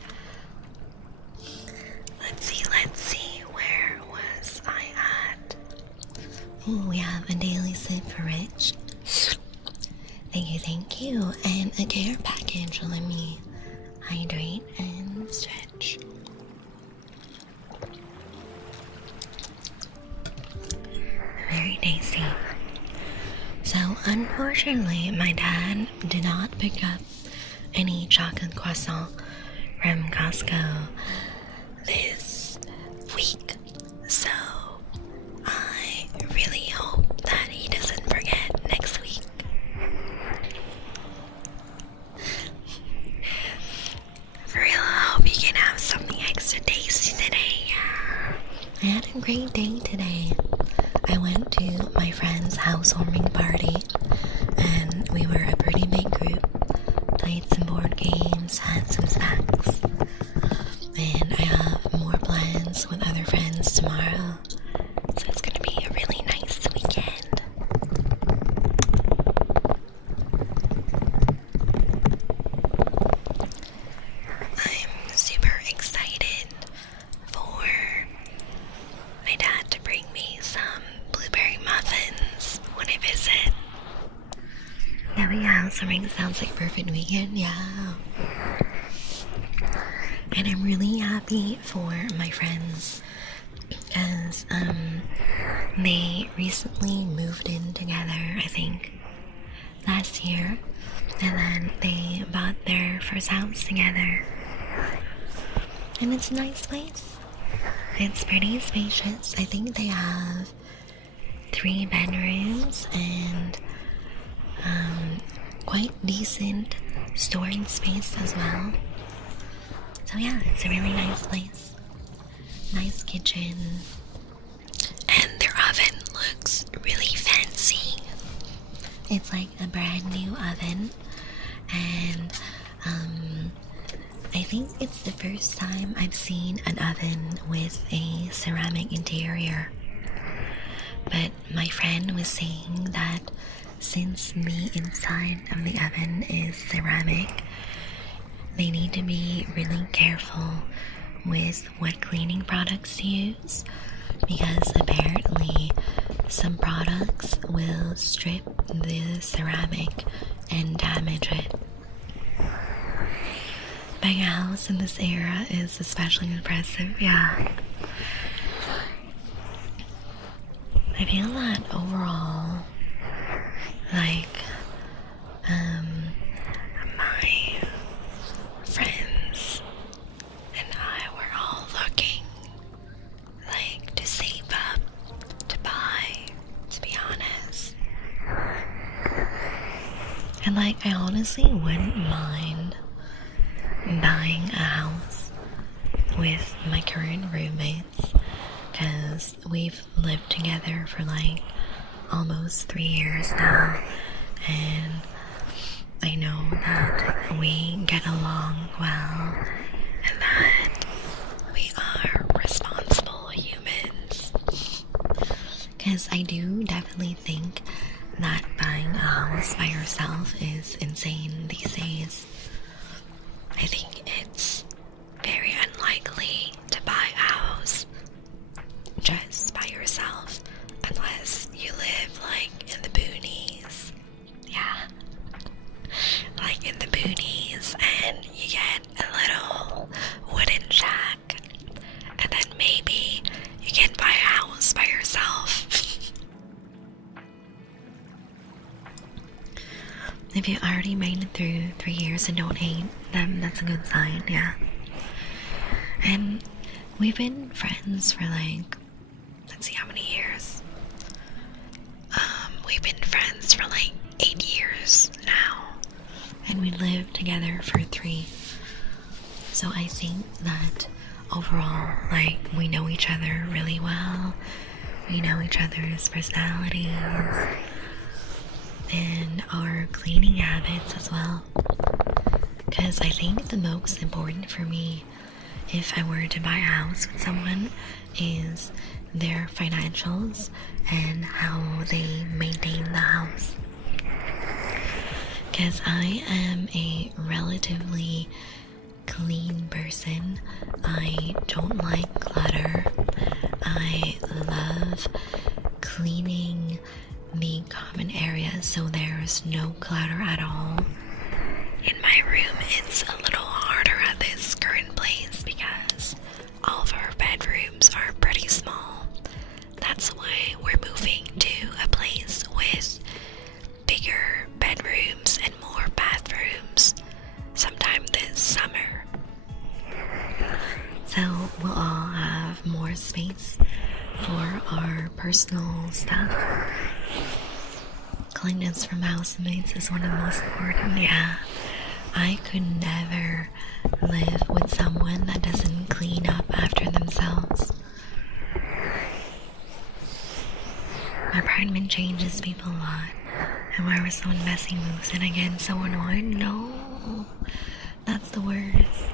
Let's see, where was I at? Ooh, we have a daily sleep for Rich. Thank you, and a care package will let me hydrate and stretch. Very tasty. So, unfortunately, my dad did not pick up any chocolate croissant from Costco this week. So, I really hope that he doesn't forget next week. For real, I hope you can have something extra tasty today. I had a great day today. I went to my friend's housewarming party, and we were a pretty big group. Played some board games, had some snacks, and I have more plans with other friends tomorrow, so it's gonna be a really nice weekend. I'm super excited for That big housewarming sounds like perfect weekend, yeah. And I'm really happy for my friends because they recently moved in together, I think, last year, and then they bought their first house together. And it's a nice place. It's pretty spacious. I think they have 3 bedrooms and quite decent storage space as well. So yeah, it's a really nice place. Nice kitchen. And their oven looks really fancy. It's like a brand new oven. And I think it's the first time I've seen an oven with a ceramic interior. But my friend was saying that since the inside of the oven is ceramic, they need to be really careful with what cleaning products to use, because apparently some products will strip the ceramic and damage it. Buying a house in this era is especially impressive, yeah. I feel that overall, like, my friends and I were all looking, like, to save up to buy, to be honest. And, like, I honestly wouldn't mind buying a house with my current roommates, because we've lived together for like almost 3 years now, and I know that we get along well and that we are responsible humans. Because I do definitely think that buying a house by yourself is insane these days. I think it's very unlikely to buy a house just by yourself unless you live like in the boonies. Yeah. Like in the boonies, and you get a little wooden shack, and then maybe you can buy a house by yourself. If you already made it through 3 years and don't hate them, that's a good sign, yeah. And we've been friends for like, let's see how many years. We've been friends for like 8 years now, and we lived together for 3. So I think that overall, like, we know each other really well. We know each other's personalities and our cleaning habits as well. Because I think the most important for me, if I were to buy a house with someone, is their financials and how they maintain the house. Because I am a relatively clean person. I don't like clutter. I love cleaning the common areas so there's no clutter at all. In my room, it's a little harder at this current place because all of our bedrooms are pretty small. That's why we're moving to a place with bigger bedrooms and more bathrooms sometime this summer. So we'll all have more space for our personal stuff. Cleanliness from housemates is one of the most important, yeah. I could never live with someone that doesn't clean up after themselves. My apartment changes people a lot, and whenever someone messy moves in, I get so annoyed. No, that's the worst.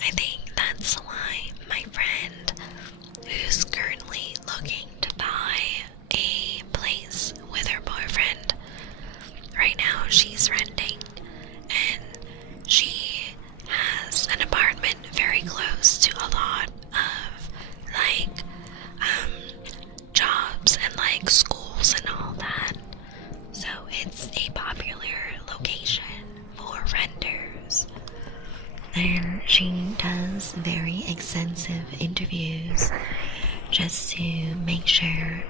I think that's why my friend, who's currently looking to buy a place with her boyfriend, right now she's renting, and she has an apartment very close to a lot of like jobs and like schools and all that. So it's a popular and she does very extensive interviews just to make sure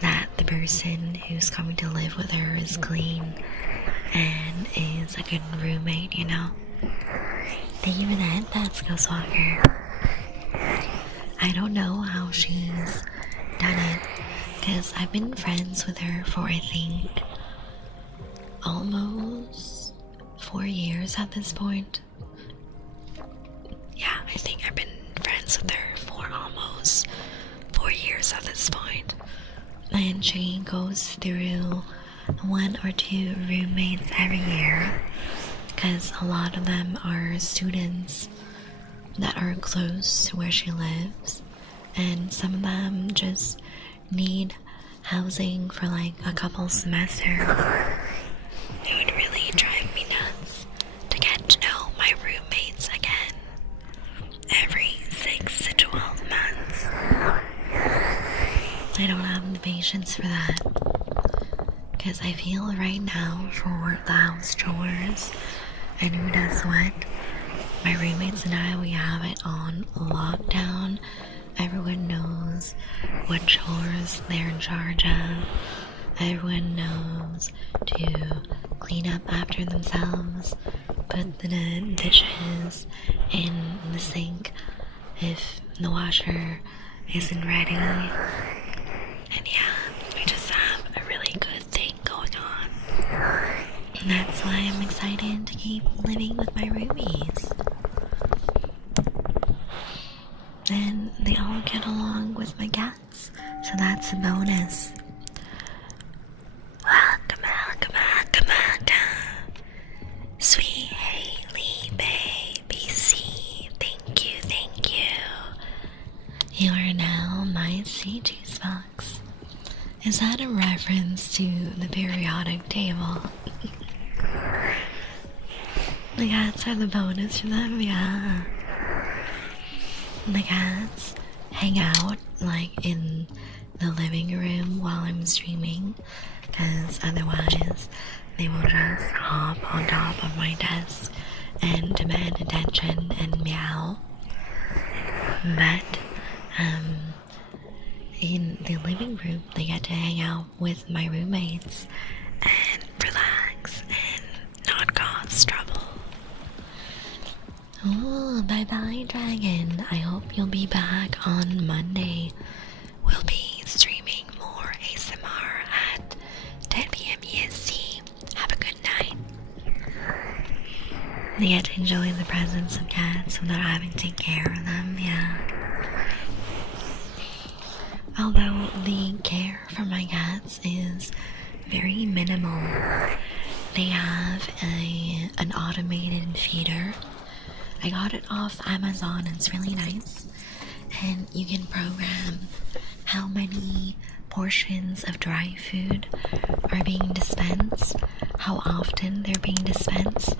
that the person who's coming to live with her is clean and is a good roommate, you know. Thank you for that, that's Ghost Walker. I don't know how she's done it, because I've been friends with her for, I think, almost 4 years at this point. Yeah, I think I've been friends with her for almost 4 years at this point. And she goes through 1 or 2 roommates every year, because a lot of them are students that are close to where she lives, and some of them just need housing for like a couple semesters. It would really drive me nuts to get to know my roommates again every 6 to 12 months. I don't have the patience for that, because I feel right now for the house chores and who does what, my roommates and I, we have it on lockdown. Everyone knows what chores they're in charge of. Everyone knows to clean up after themselves, put the dishes in the sink if the washer isn't ready. And yeah, we just have a really good thing going on. And that's why I'm excited to keep living with my roomies. And they all get along with my cats, so that's a bonus. Welcome. Sweet Haley, baby C. Thank you. You are now my C-Juice box. Is that a reference to the periodic table? The cats are the bonus for them, yeah. The cats hang out like in the living room while I'm streaming, because otherwise they will just hop on top of my desk and demand attention and meow. But in the living room they get to hang out with my roommates and relax and not cause trouble. Oh, bye-bye, Dragon. I hope you'll be back on Monday. We'll be streaming more ASMR at 10 p.m. EST. Have a good night. They get to enjoy the presence of cats without having to take care of them, yeah. Although the care for my cats is very minimal. They have an automated feeder. I got it off Amazon, it's really nice, and you can program how many portions of dry food are being dispensed, how often they're being dispensed,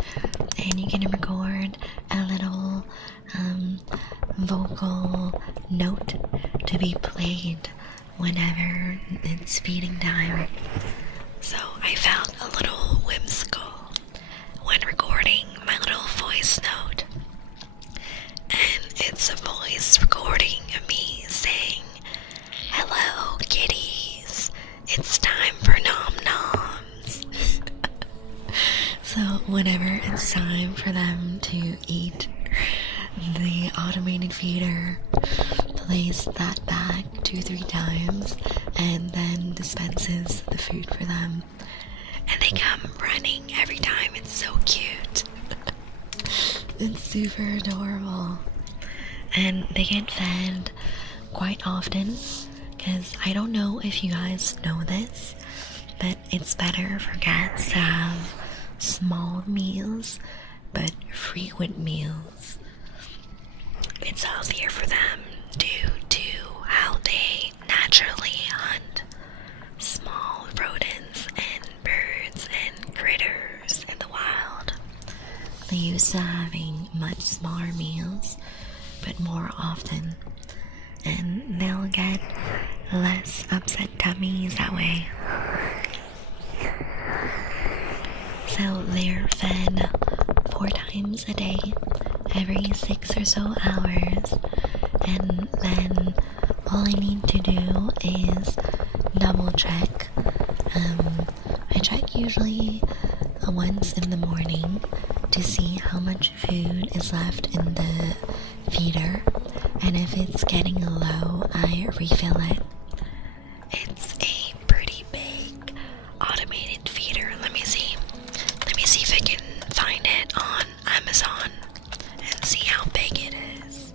and you can record a little vocal note to be played whenever it's feeding time. So I felt a little whimsical when recording my little voice note. And it's a voice recording of me saying, "Hello, kitties. It's time for nom noms." So whenever it's time for them to eat, the automated feeder plays that back 2-3 times and then dispenses the food for them. And they come running every time. It's so cute. It's super adorable. And they get fed quite often, because I don't know if you guys know this, but it's better for cats to have small meals but frequent meals. It's healthier for them due to how they naturally hunt small rodents and birds and critters in the wild. They're used to having much smaller meals, but more often, and they'll get less upset tummies that way. So they're fed 4 times a day, every 6 or so hours, and then all I need to do is double check. I check usually once in the morning to see how much food is left in the feeder, and if it's getting low, I refill it. It's a pretty big automated feeder. Let me see. Let me see if I can find it on Amazon and see how big it is.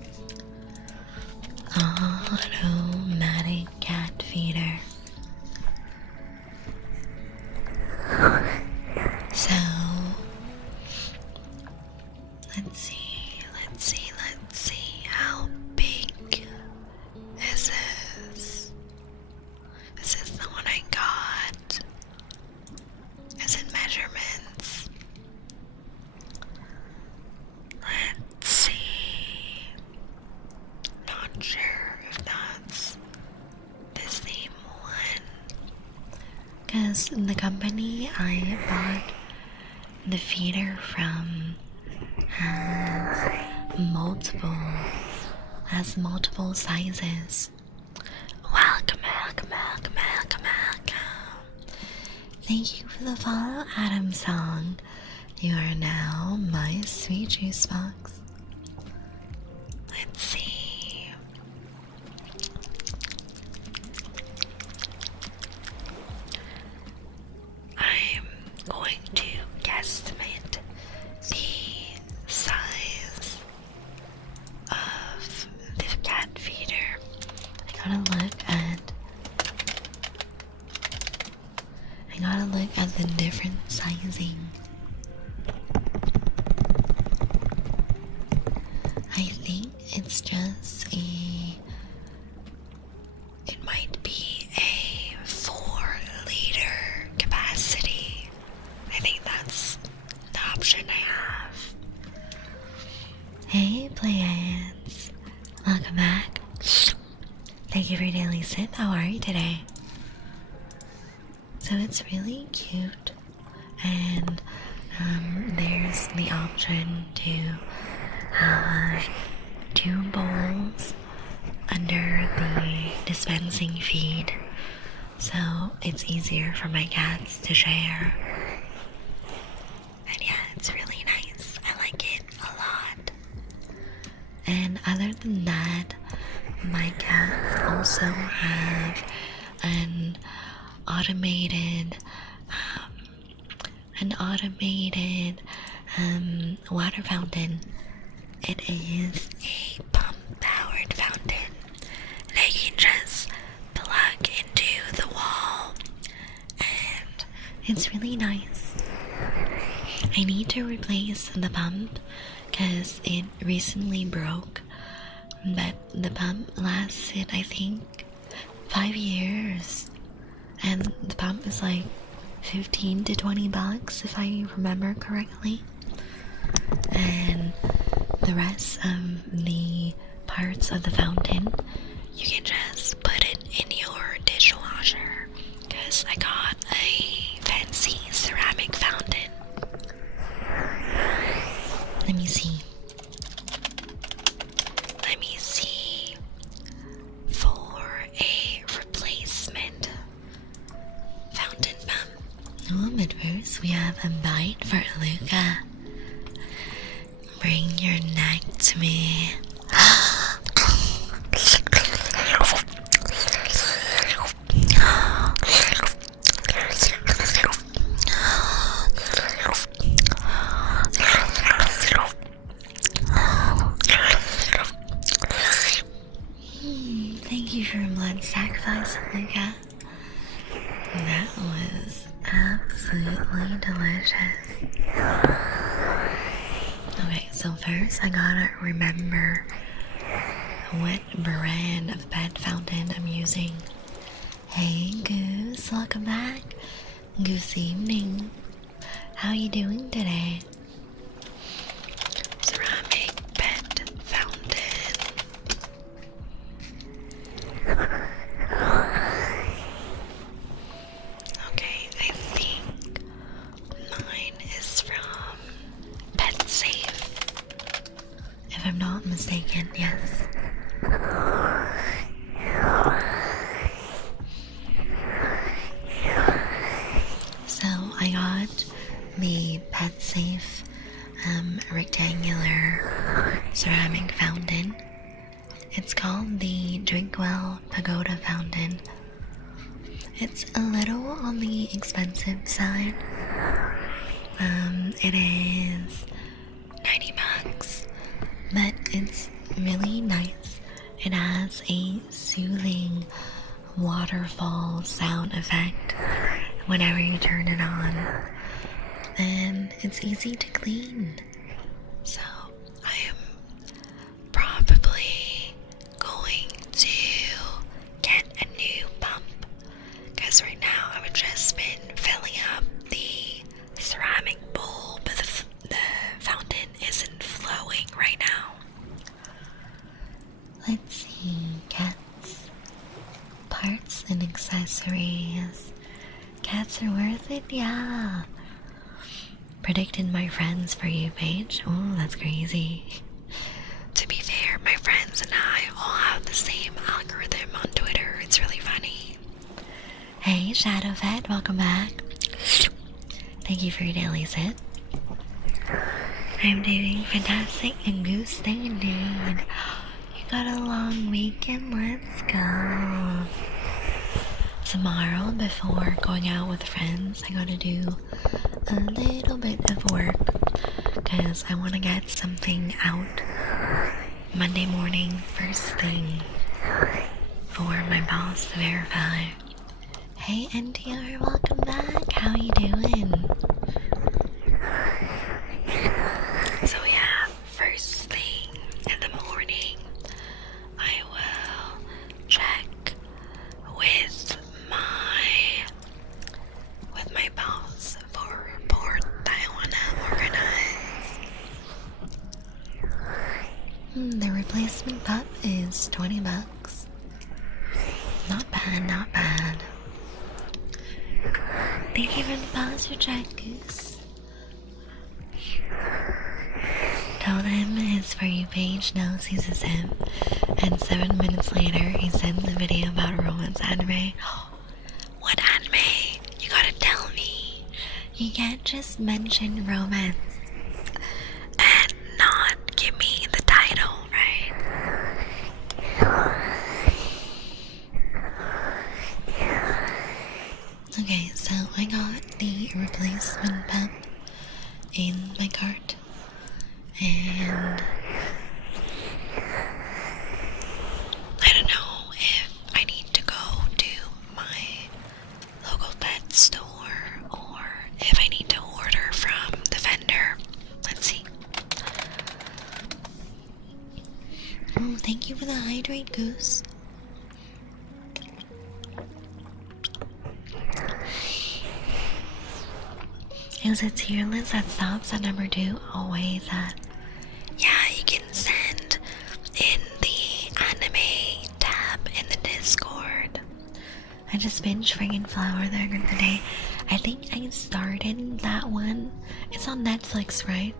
Automatic cat feeder. So, let's see how big is this? This is the one I got. Is it measurements? Let's see. Not sure if that's the same one. Because the company I bought the feeder from has multiple sizes. Welcome. Thank you for the follow, Adam Song. You are now my sweet juice box. Let's see. I'm going to guesstimate the size of the cat feeder. I gotta look at the different sizing. I think it's just it might be a 4-liter capacity. I think that's the option I have. Hey, players. Welcome back. Thank you for daily sit. How are you today? So it's really cute, and there's the option to have 2 bowls under the dispensing feed, so it's easier for my cats to share. And yeah, it's really nice. I like it a lot. And other than that, my cats also have an automated water fountain. It is a pump-powered fountain that you can just plug into the wall, and it's really nice. I need to replace the pump because it recently broke, but the pump lasted, I think, 5 years. And the pump is like $15 to $20 if I remember correctly. And the rest of the parts of the fountain, you can just put it in your dishwasher, because I got a fancy ceramic fountain. Let me see. For a replacement fountain pump. But first we have a bite for Luca. Bring your neck to me. Thank you for blood sacrifice, Luca. That was absolutely delicious. Okay, so first I gotta remember what brand of pet fountain I'm using. Hey Goose, welcome back. Goose evening. How you doing today? Ceramic pet fountain. Okay, I think mine is from Pet Safe. I'm not mistaken, yes. So I got the Pet Safe rectangular ceramic fountain. It's called the Drinkwell Pagoda Fountain. It's a little on the expensive side. It is $90, but it's really nice. It has a soothing waterfall sound effect whenever you turn it on, and it's easy to clean. So I am probably going to get a new pump, because right now I've just been filling up the ceramic bowl, but the fountain isn't flowing right now. Let's see, cats, parts and accessories. Cats are worth it, yeah. Predicted my friends for you page. Oh, that's crazy. To be fair, my friends and I all have the same algorithm on Twitter. It's really funny. Hey, Shadowfed, welcome back. Thank you for your daily sit. I'm doing fantastic, and Goose, thank you. You got a long weekend, let's go. Tomorrow, before going out with friends, I gotta do a little bit of work, because I want to get something out Monday morning, first thing, for my boss to verify. Hey NTR, welcome back, how you doing? So yeah, first thing in the morning, I will check with my boss for a report that I want to organize. The replacement pup is $20. Not bad, not bad. Thank you for the pause for chat, Goose. Told him his For You page knows he's a simp, and 7 minutes later he sends a video about a romance anime. What anime? You gotta tell me. You can't just mention romance and not give me the title, right? Okay, so I got the replacement pup in my cart, and I don't know if I need to go to my local pet store or if I need to order from the vendor. Let's see. Oh, thank you for the hydrate, Goose. Is it tier list that stops at number 2? Always at. Yeah, you can send in the anime tab in the Discord. I just binged friggin' Flower the other day. I think I started that one. It's on Netflix, right?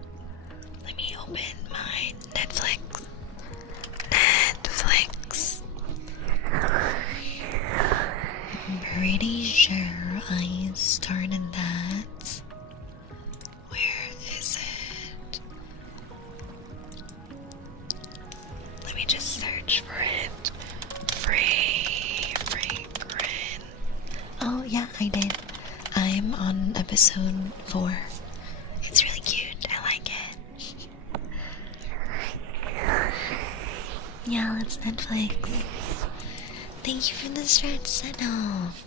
Let me open my Netflix. I'm pretty sure I started that. Where is it? Let me just search for it. Fragrant. Oh yeah, I did. I'm on episode 4. It's really cute. I like it. Yeah, it's Netflix. Thank you for the stretch set off.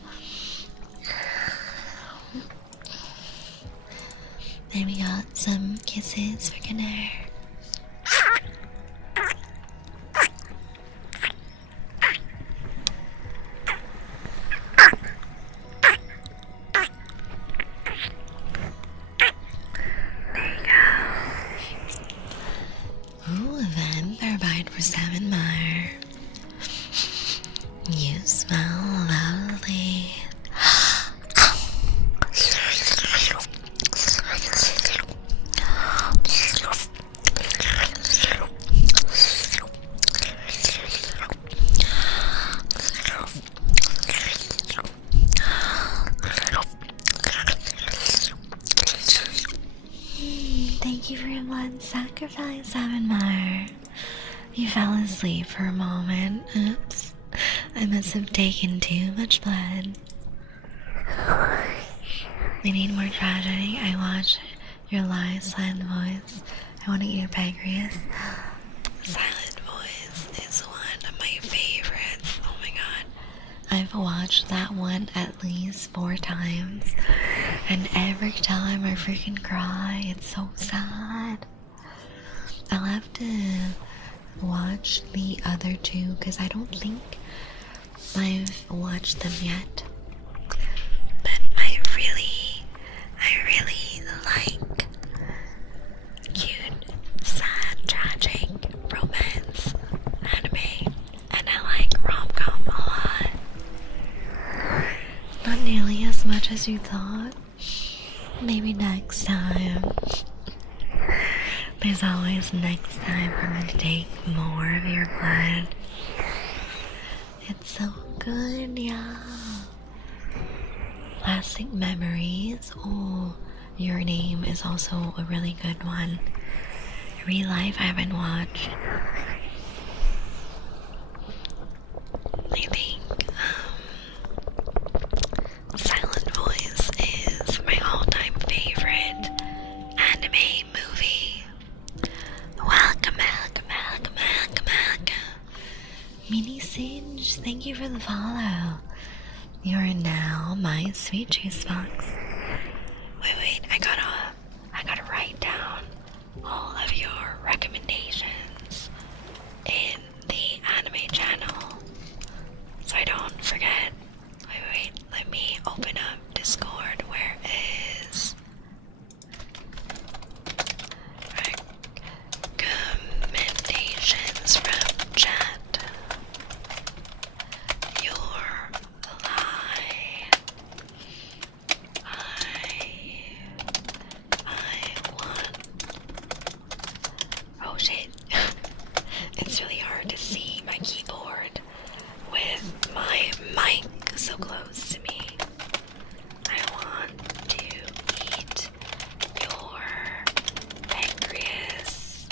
Then we got some kisses for dinner. There you go. Ooh, a vampire bite for 7 more. You smell lovely. Thank you for your blood sacrifice, Avonmar. You fell asleep for a moment. Oops. I must have taken too much blood. I need more tragedy. I watch your live silent voice. I want to eat your pancreas. Silent voice is one of my favorites. Oh my god. I've watched that one at least 4 times. And every time I freaking cry, it's so sad. I'll have to watch the other 2 because I don't think I've watched them yet. But I really like cute, sad, tragic romance anime, and I like rom-com a lot. Not nearly as much as you thought. Maybe next time. There's always next time for me to take more of your blood. It's so good, yeah. Lasting memories. Oh, Your Name is also a really good one. Real Life I haven't watched. I think Silent Voice is my all-time favorite anime movie. Welcome. Mini Singe, thank you for the follow. You are now my sweet juice box. Wait, I gotta write down all of your recommendations in the anime channel so I don't forget. Wait, let me open up Discord. Where is recommendations from chat? Your lie. I want. Oh shit. It's really hard to see my keyboard with my mic so close to me. I want to eat your pancreas.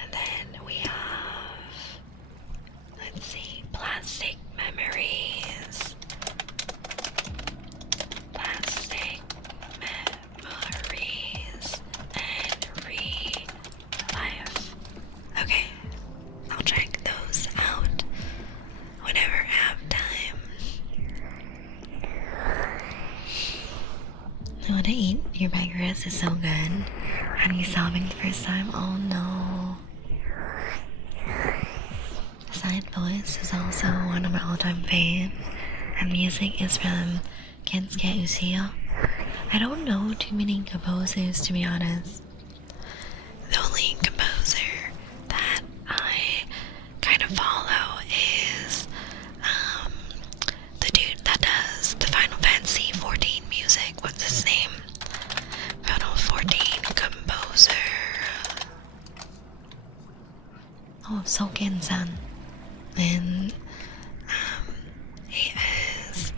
And then we have, let's see, plastic memories. Plastic memories and life. Okay, I'll check those out whenever I have time. I want to eat your pancreas. Is so good. Had you sobbing the first time? Oh no. Silent Voice is also one of my all-time faves, and music is from Kensuke Uchiha. I don't know too many composers, to be honest. The only composer that I kind of follow is the dude that does the Final Fantasy 14 music. What's his name? Final 14 composer. Oh, Soken-san. And he is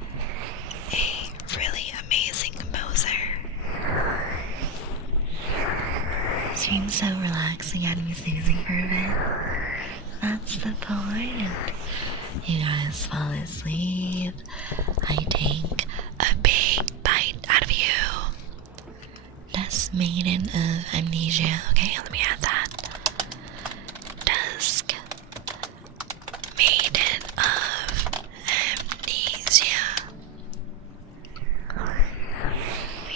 a really amazing composer. Seems so relaxing and soothing for a bit. That's the point. You guys fall asleep. I take a big bite out of you. Dusk Maiden of Amnesia. Okay, let me add that. Dusk Maiden of Amnesia.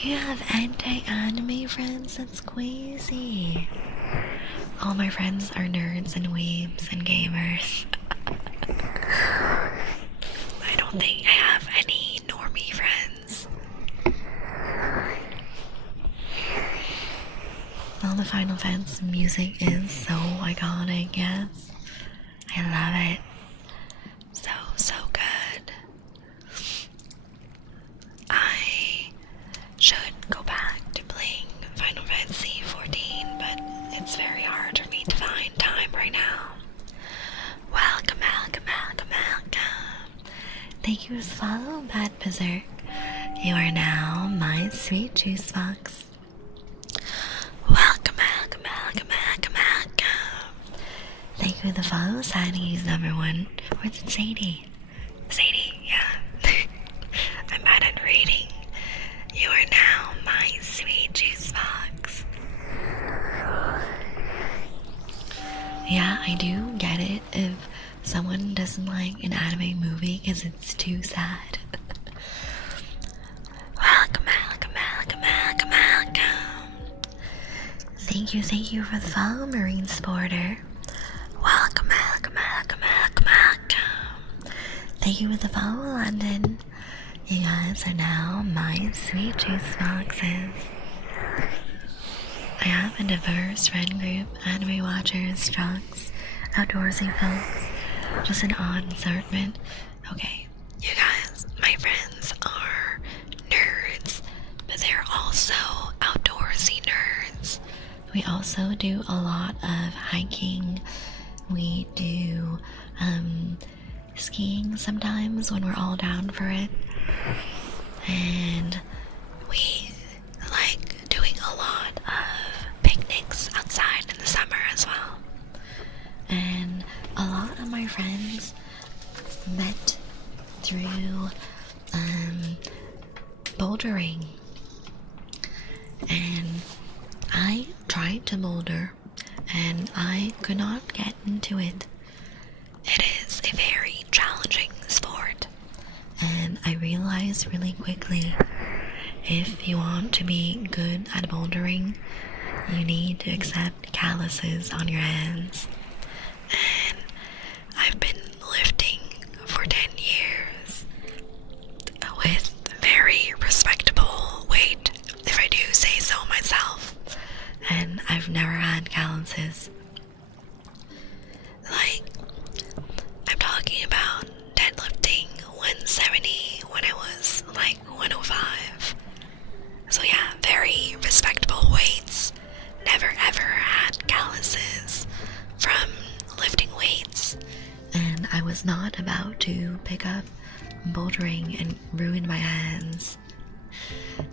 You have anti-anime friends? That's crazy. All my friends are nerds and weebs and gamers. I don't think I have any normie friends. All the Final Fantasy music is so iconic, yes. I love it. So good. I should go back to playing Final Fantasy 14, but it's very hard for me to find time right now. Welcome. Thank you for the follow, Bad Berserk. You are now my sweet juice box. Welcome. who the follow said he's number one. Or is it Sadie? Sadie, yeah. I'm bad at reading. You are now my sweet juice box. Yeah, I do get it if someone doesn't like an anime movie because it's too sad. Welcome, welcome, welcome, welcome, welcome. Thank you for the follow, Marine Sporter. Welcome, welcome, welcome, welcome, welcome. Thank you for the follow, London. You guys are now my sweet juice boxes. I have a diverse friend group, anime watchers, drunks, outdoorsy folks, just an odd assortment. Okay, you guys, my friends are nerds, but they're also outdoorsy nerds. We also do a lot of hiking. We do skiing sometimes when we're all down for it. And we like doing a lot of picnics outside in the summer as well. And a lot of my friends met through bouldering. And I tried to boulder and I could not get into it. It is a very challenging sport, and I realized really quickly, if you want to be good at bouldering, you need to accept calluses on your hands. And I've been lifting for 10 years with very respectable weight, if I do say so myself, and I've never had calluses. Like, I'm talking about deadlifting 170 when I was like 105. So yeah, very respectable weights. Never ever had calluses from lifting weights. And I was not about to pick up bouldering and ruin my hands.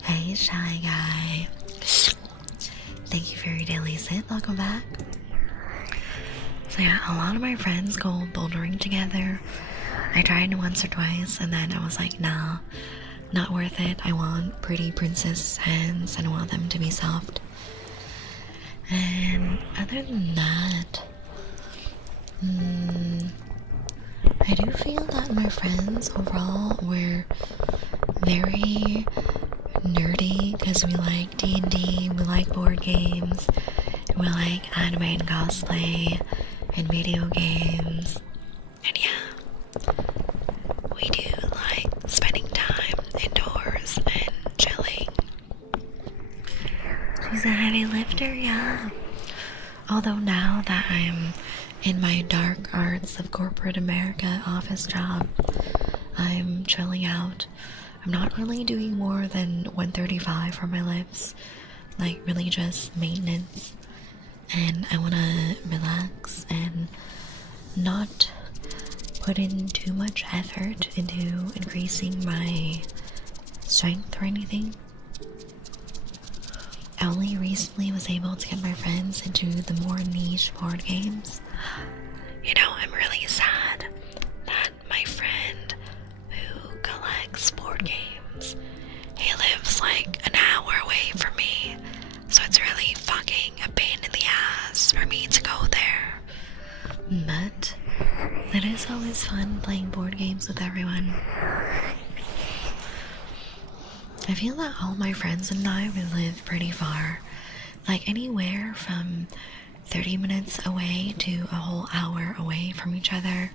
Hey, Shy Guy. Thank you for your daily sit. Welcome back. So yeah, a lot of my friends go bouldering together. I tried once or twice and then I was like, nah, not worth it. I want pretty princess hands and I want them to be soft. And other than that, I do feel that my friends overall were very nerdy because we like D&D, we like board games, we like anime and cosplay and video games. And yeah, we do like spending time indoors and chilling. She's a heavy lifter, yeah. Although now that I'm in my dark arts of corporate America office job, I'm chilling out. I'm not really doing more than 135 for my lifts, like really just maintenance. And I want to relax and not put in too much effort into increasing my strength or anything. I only recently was able to get my friends into the more niche board games. You know, I'm really sad that my friend who collects board games, he lives like an hour away from me, so it's really fucking a pain in the ass for me to go there. But it is always fun playing board games with everyone. I feel that all my friends and I, we live pretty far, like anywhere from 30 minutes away to a whole hour away from each other.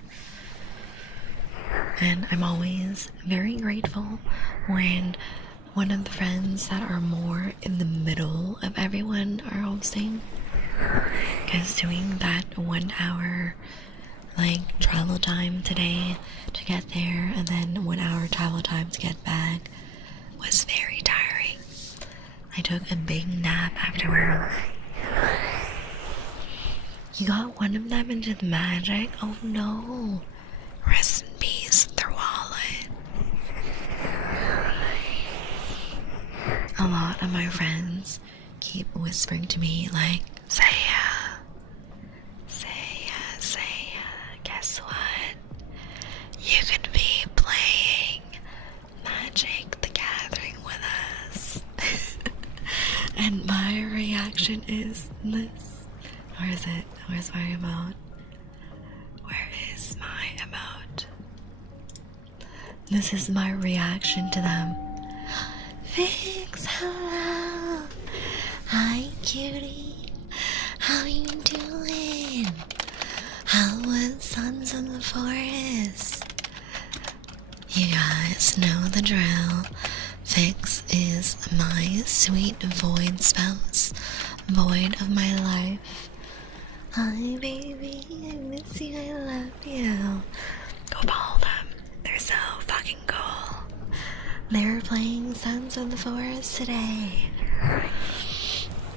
And I'm always very grateful when one of the friends that are more in the middle of everyone are hosting, because doing that 1 hour like travel time today to get there and then 1 hour travel time to get back was very tiring. I took a big nap afterwards. You got one of them into the magic? Oh no. Rest in peace, their wallet. A lot of my friends keep whispering to me like, Saya, Saya, Saya. my reaction is this. Where is it? Where's my emote? Where is my emote? This is my reaction to them. Fix, hello. Hi, cutie. How you doing? How was Sons of the Forest? You guys know the drill. Fix is my sweet void spouse. Void of my life. Hi, baby. I miss you. I love you. Go follow them. They're so fucking cool. They're playing Sons of the Forest today.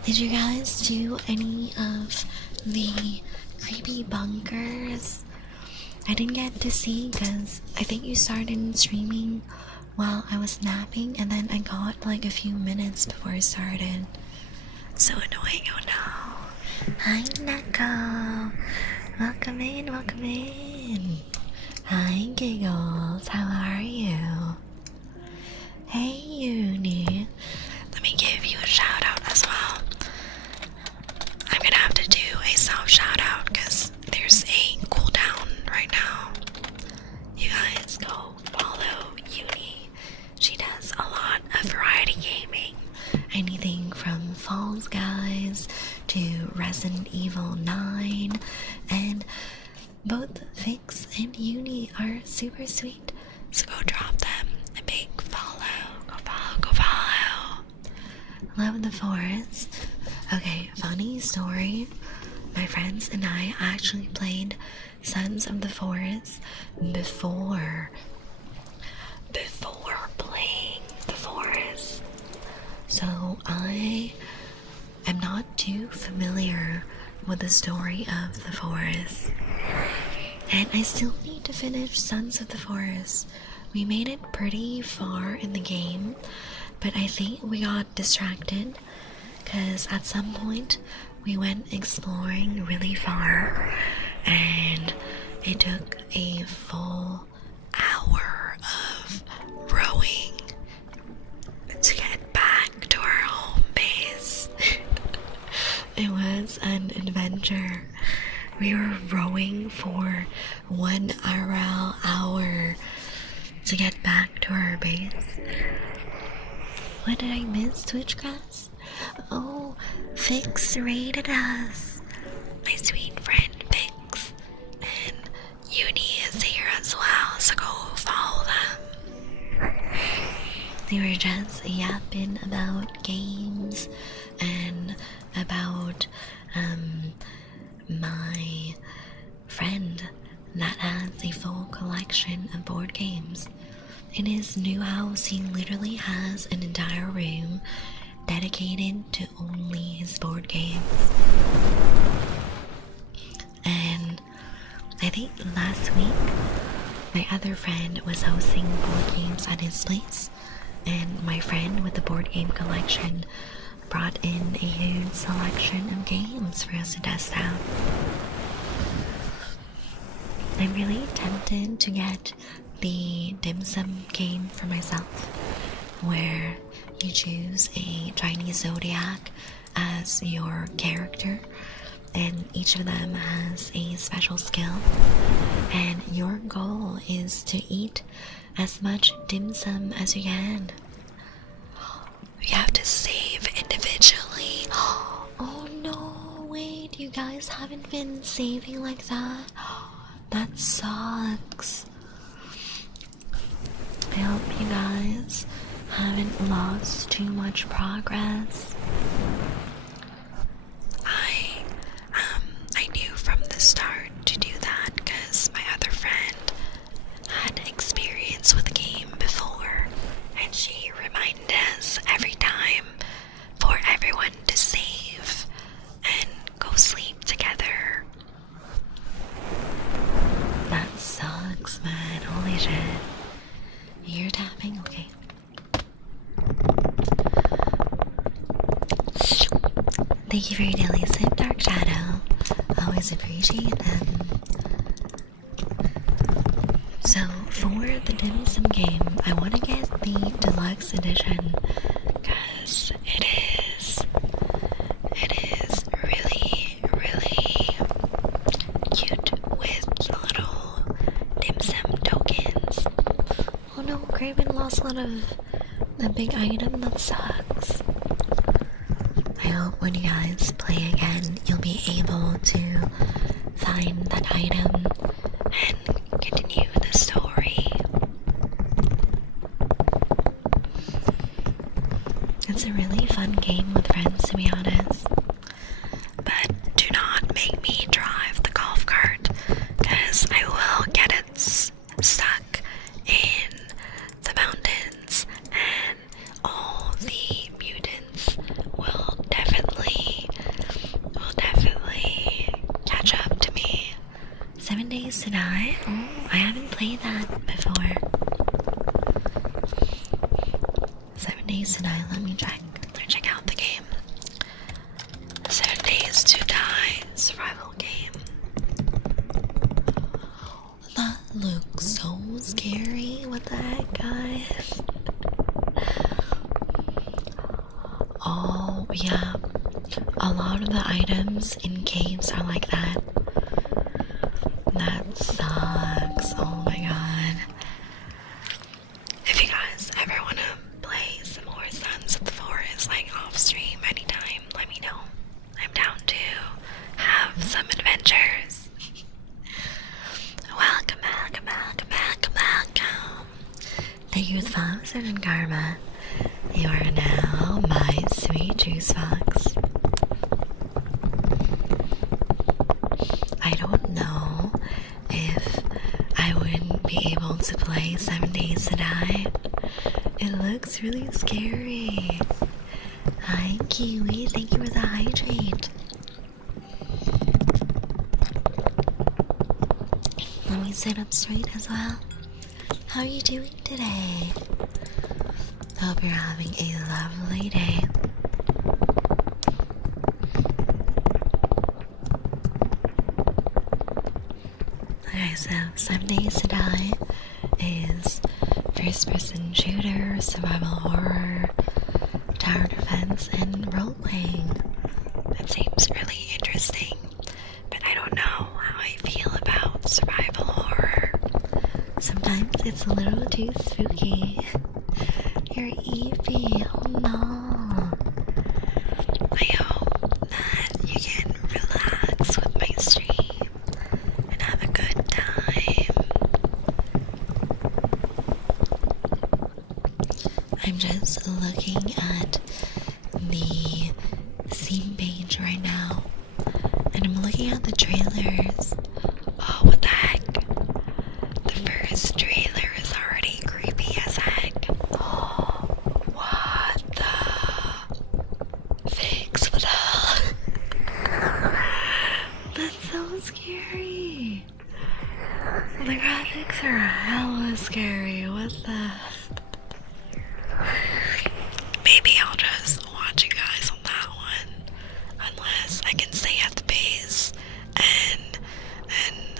Did you guys do any of the creepy bunkers? I didn't get to see because I think you started streaming while I was napping, and then I got like a few minutes before I started. So annoying, oh no. Hi, Neko. Welcome in, welcome in. Hi, Giggles. How are you? Hey, Uni. Let me give you a shout out as well. I'm gonna have to do a self shout out because there's a cooldown right now. You guys go follow Uni. She does a lot of variety gaming. Anything from Falls Guys to Resident Evil 9, and both Fix and Uni are super sweet. So go drop them a big follow. Go follow, go follow. Love the forest. Okay, funny story. My friends and I actually played Sons of the Forest before playing the forest. So I am not too familiar with the story of the forest. And I still need to finish Sons of the Forest. We made it pretty far in the game, but I think we got distracted because at some point we went exploring really far and it took a full hour of rowing to get back to our home base. It was an adventure. We were rowing for 1 hour to get back to our base. What did I miss, Twitchcast? Oh, Fix raided us. My sweet friend Fix. And Uni is here as well, so go follow them. They were just yapping about games and about my friend that has a full collection of board games. In his new house, he literally has an entire room dedicated to only his board games. And I think last week, my other friend was hosting board games at his place, and my friend with the board game collection brought in a huge selection of games for us to test out. I'm really tempted to get the dim sum game for myself, where you choose a Chinese zodiac as your character, and each of them has a special skill, and your goal is to eat as much dim sum as you can. You have to save individually. Oh no, wait, you guys haven't been saving like that? That sucks. I hope you guys haven't lost too much progress. I knew from the start to do that because my other friend had experience with the game before, and she reminded us every time for everyone to save and go sleep together. That sucks, man. Holy shit. You're tapping? Okay. Thank you for your daily sip, Dark Shadow. Always appreciate them. So, for the dim sum game, I want to get the deluxe edition because it is lost one of the big item that sucks. I hope when you guys play again, you'll be able to find that item and continue the story. It's a really fun game with friends, to be honest. But do not make me drive the golf cart, because I will get it stuck in the mountains, and all the mutants will definitely catch up to me. 7 Days to Die? Oh, I haven't played that before. 7 Days to Die, let me check out the game. 7 Days to Die survival game. That looks so scary. What the heck, guys? Oh, yeah. A lot of the items in caves are like that. That sucks. Oh my god. If you guys ever want to play some more Sons of the Forest, like off stream anytime, let me know. I'm down to have some adventures. Welcome. Thank you for the follow, Sergeant Karma. You are now my sweet juice fox. I don't know if I would be able to play 7 Days to Die. It looks really scary. Hi, Kiwi. Thank you for the hydrate. Let me sit up straight as well. How are you doing today? Hope you're having a lovely day. Okay, so 7 Days to Die is first-person shooter, survival horror, tower defense, and role-playing. That seems really interesting, but I don't know how I feel about survival horror. Sometimes it's a little too spooky. You're Evie, oh no. I hope that you can relax with my stream and have a good time. I'm just looking at the Steam page right now, and I'm looking at the trailers. Oh, what the heck? The first trailer is already creepy as heck. Oh, what the figs? What the That's so scary. The graphics are hella scary. What the? Maybe I'll just watch you guys on that one, unless I can stay at the base and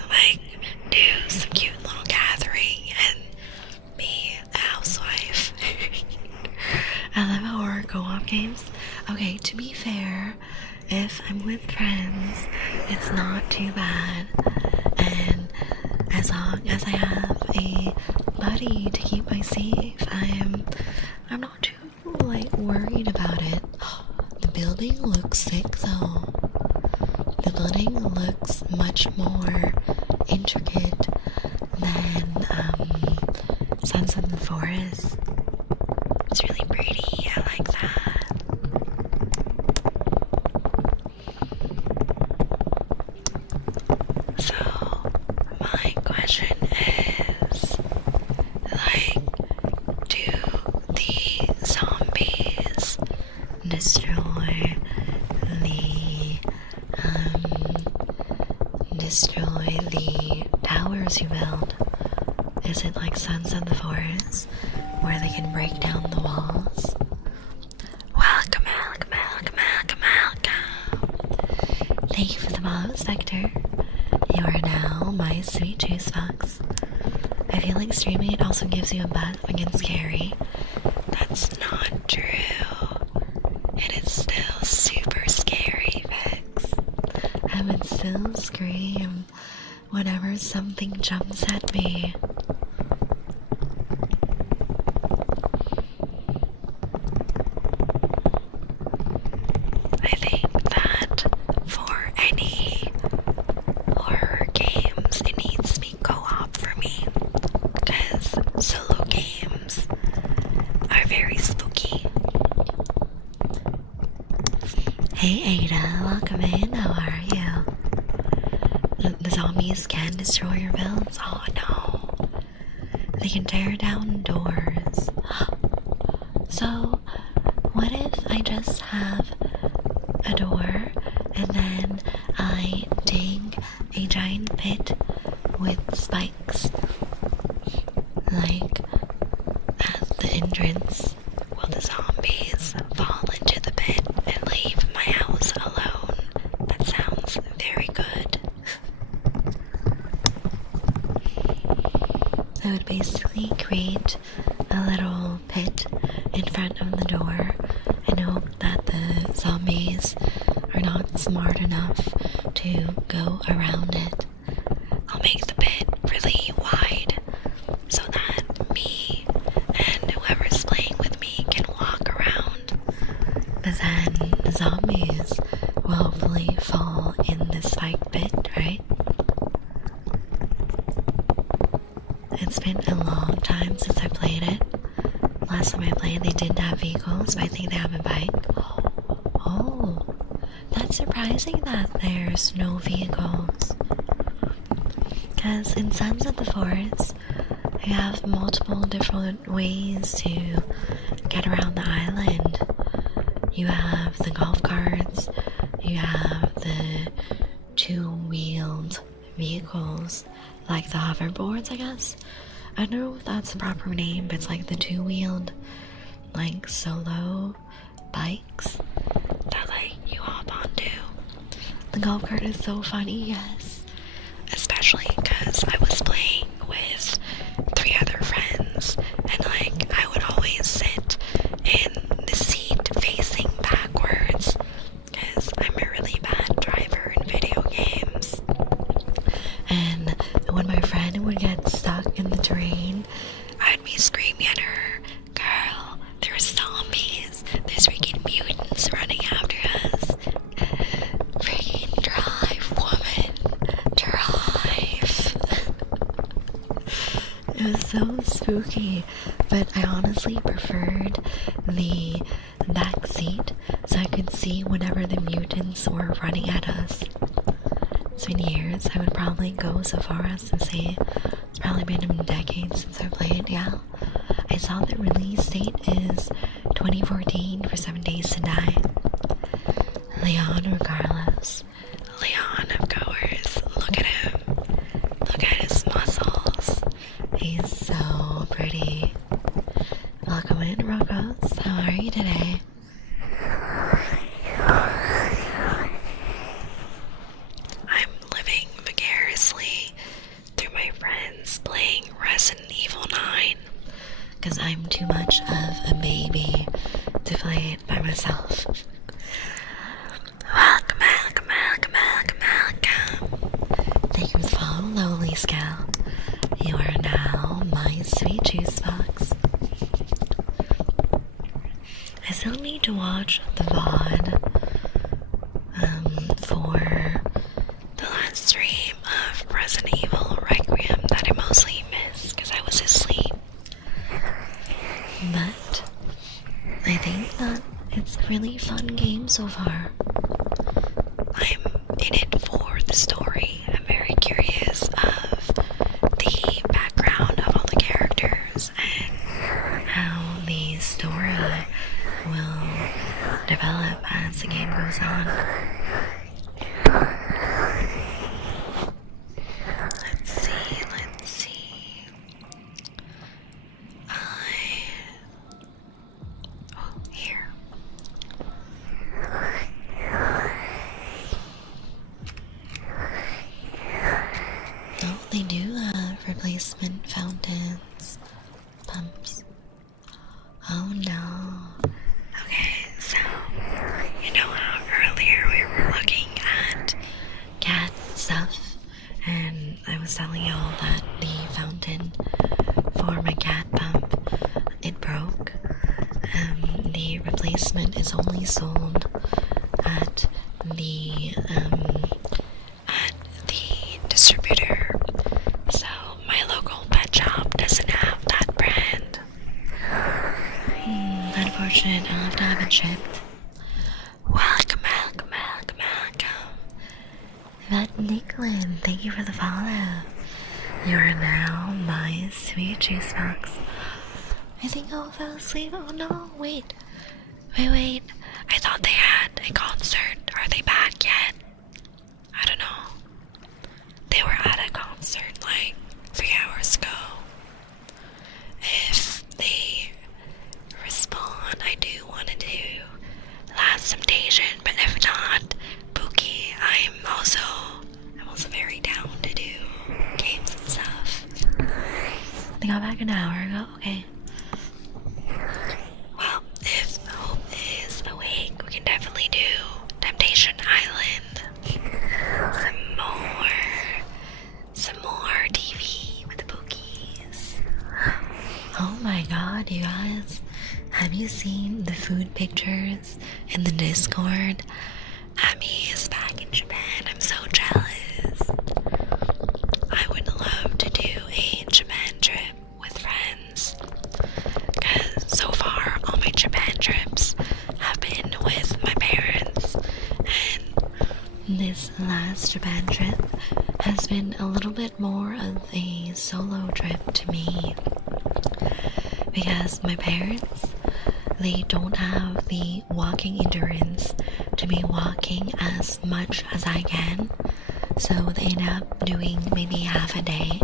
like do some cute little gathering and be a housewife. I love horror co-op games. Okay, to be fair, if I'm with friends, it's not too bad, and as long as I have a buddy to keep me safe, I'm not too like worried about it. The building looks sick though. The building looks much more intricate than Sons of the Forest. It's really pretty. I like that. So my question is, like, do the zombies destroy the towers you build? Is it like Sons of the Forest, where they can break down the walls? Welcome. Thank you for the follow, Spectre. You are now my sweet juice fox. I feel like streaming it also gives you a buff against scary. That's not true. It is still super scary, Vix. I would still scream whenever something jumps at me. Hey Ada, welcome in. How are you? The zombies can destroy your builds. Oh no. They can tear down doors. So, what if I just have a door and then I dig a giant pit with spikes? Like, at the entrance, will the zombies fall into the pit and leave my house alone? That sounds very good. I would basically create a little pit in front of the door and hope that the zombies are not smart enough to go around it. I'll make the pit really wide so that me and whoever's playing with me can walk around. But then the zombies will hopefully fall in the spike pit, right? It's been a long time since I played it. Last time I played, they didn't have vehicles, but I think they have a bike. Oh, that's surprising that there's no vehicles. Because in Sons of the Forest, you have multiple different ways to get around the island. You have the golf carts, you have the two-wheeled vehicles, like the hoverboards, I guess. I don't know if that's the proper name, but it's like the two-wheeled, like, solo bikes that, like, you hop onto. The golf cart is so funny, yes. Especially because I was playing with 3 other friends, and, like, I would always sit in the seat facing backwards, because I'm a really bad driver in video games. And when my friend would get stuck in the terrain, I'd be screaming at her, "Girl, there's zombies, there's freaking mutants running after us. Freaking drive, woman, drive." It was so spooky, but I honestly preferred the back seat so I could see whenever the mutants were running at us. It's been years. I would probably go so far as to say it's probably been decades since I played. Yeah, I saw the release date is 2014 for 7 Days to Die. Leon or Carlos? Leon, of course. Look at him. Look at his muscles. He's so pretty. Welcome in, Rocos. How are you today? I'm living vicariously through my friends playing Resident Evil 9 because I'm too much of a baby to play it by myself. Welcome, welcome, welcome, welcome, welcome. Thank you for the follow, Lowly Scout. You are now my sweet juice box. I still need to watch the VOD for the last stream of Resident Evil Requiem that I mostly missed because I was asleep. But I think that it's a really fun game so far. I'm in it for the story. I'm very curious of the background of all the characters and how the story will develop as the game goes on. Let's see. Here. Oh, they do have replacement fountains, pumps. Oh no. Okay, so, you know how earlier we were looking at cat stuff, and I was telling y'all that the fountain for my cat pump, it broke. The replacement is only sold at the distributor, so my local pet shop doesn't have that brand. Unfortunate, I'll have to have it shipped. Welcome, That Nicklin, thank you for the follow. You are now my sweet juice box. I think I'll fall asleep. Oh no, wait. Wait. I thought they had a concert. Are they back yet? I don't know. They were at a concert like 3 hours ago. If they respond, I do want to do Last Temptation, but if not, Pookie, I'm also very down to do games and stuff. They got back an hour ago. Okay. Well, if Hope is awake, we can definitely do Temptation Island. Some more TV with the Pookies. Oh my god, you guys. Have you seen the food pictures in the Discord? Abby is back in Japan. I'm so jealous. I would love to do a Japan trip with friends. Because so far, all my Japan trips have been with my parents. And this last Japan trip has been a little bit more of a solo trip to me. Because my parents, they don't have the walking endurance to be walking as much as I can, so they end up doing maybe half a day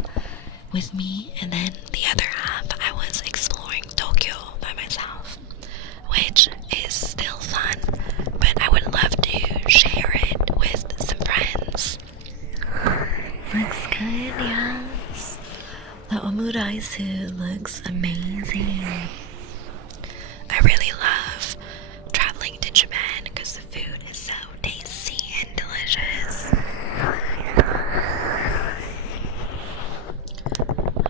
with me, and then the other half I was exploring Tokyo by myself, which is still fun, but I would love to share it with some friends. Looks good, yes. The omuraisu looks amazing. I really love traveling to Japan because the food is so tasty and delicious.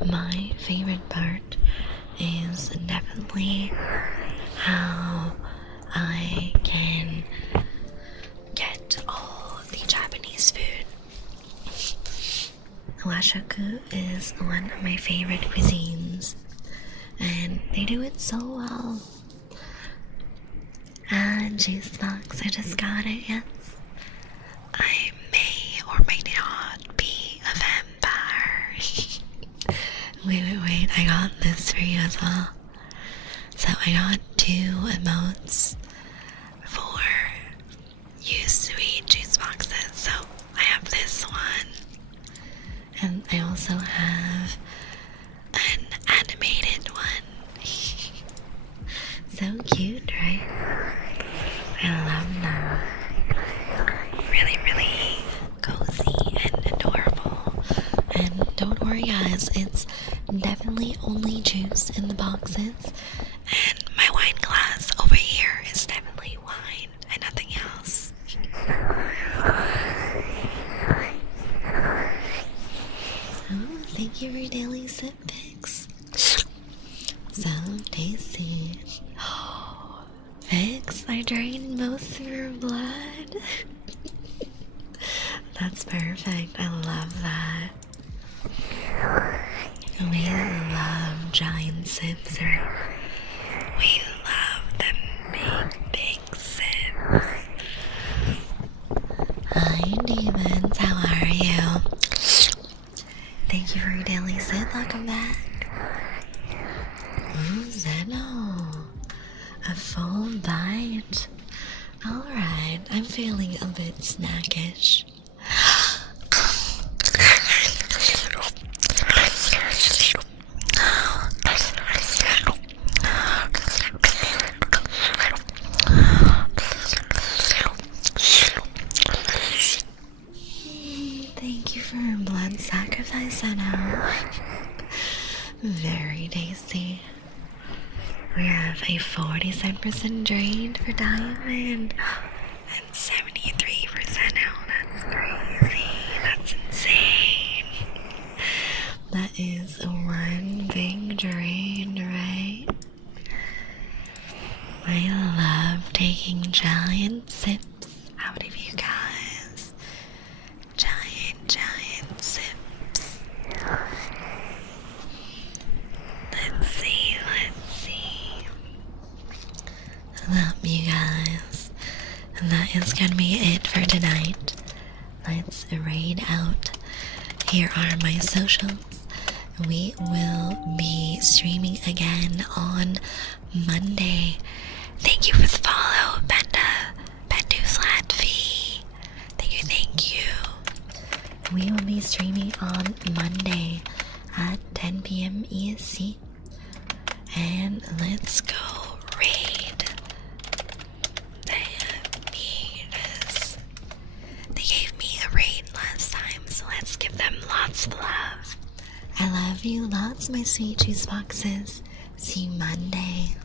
My favorite part is definitely how I can get all the Japanese food. Washoku is one of my favorite cuisines, and they do it so well. And juice box, I just got it, yes. I may or may not be a vampire. wait, I got this for you as well. So I got 2 emotes for you sweet juice boxes. So I have this one, and I also have an animated one. So cute, right? I love them. Really cozy and adorable. And don't worry guys, it's definitely only juice in the boxes. And my wine glass over here is definitely wine and nothing else. Oh, thank you for daily sip pics. So tasty. Vix, I drained most of your blood. That's perfect. I love that. We love giant sips, right? We love the big sips. Hi, demons. How are you? Thank you for your daily sip. Welcome back. Ooh, Zeno. A full bite. Alright, I'm feeling a bit snackish. Thank you for your blood sacrifice, Zeno. Very tasty. We have a 47% drained for diamond and 73% now. That's crazy. That's insane. That is one big drain, right? I love taking giant sips out of you guys. Giant sips. Let's see. Well, you guys, and that is gonna be it for tonight. let's raid out. Here are my socials. We will be streaming again on Monday. Thank you for the follow, Panda. Pendu Flat Fee. Thank you. We will be streaming on Monday at 10 p.m. ESC. And let's go raid. They gave me a raid last time, so let's give them lots of love. I love you lots, my sweet juice boxes. See you Monday.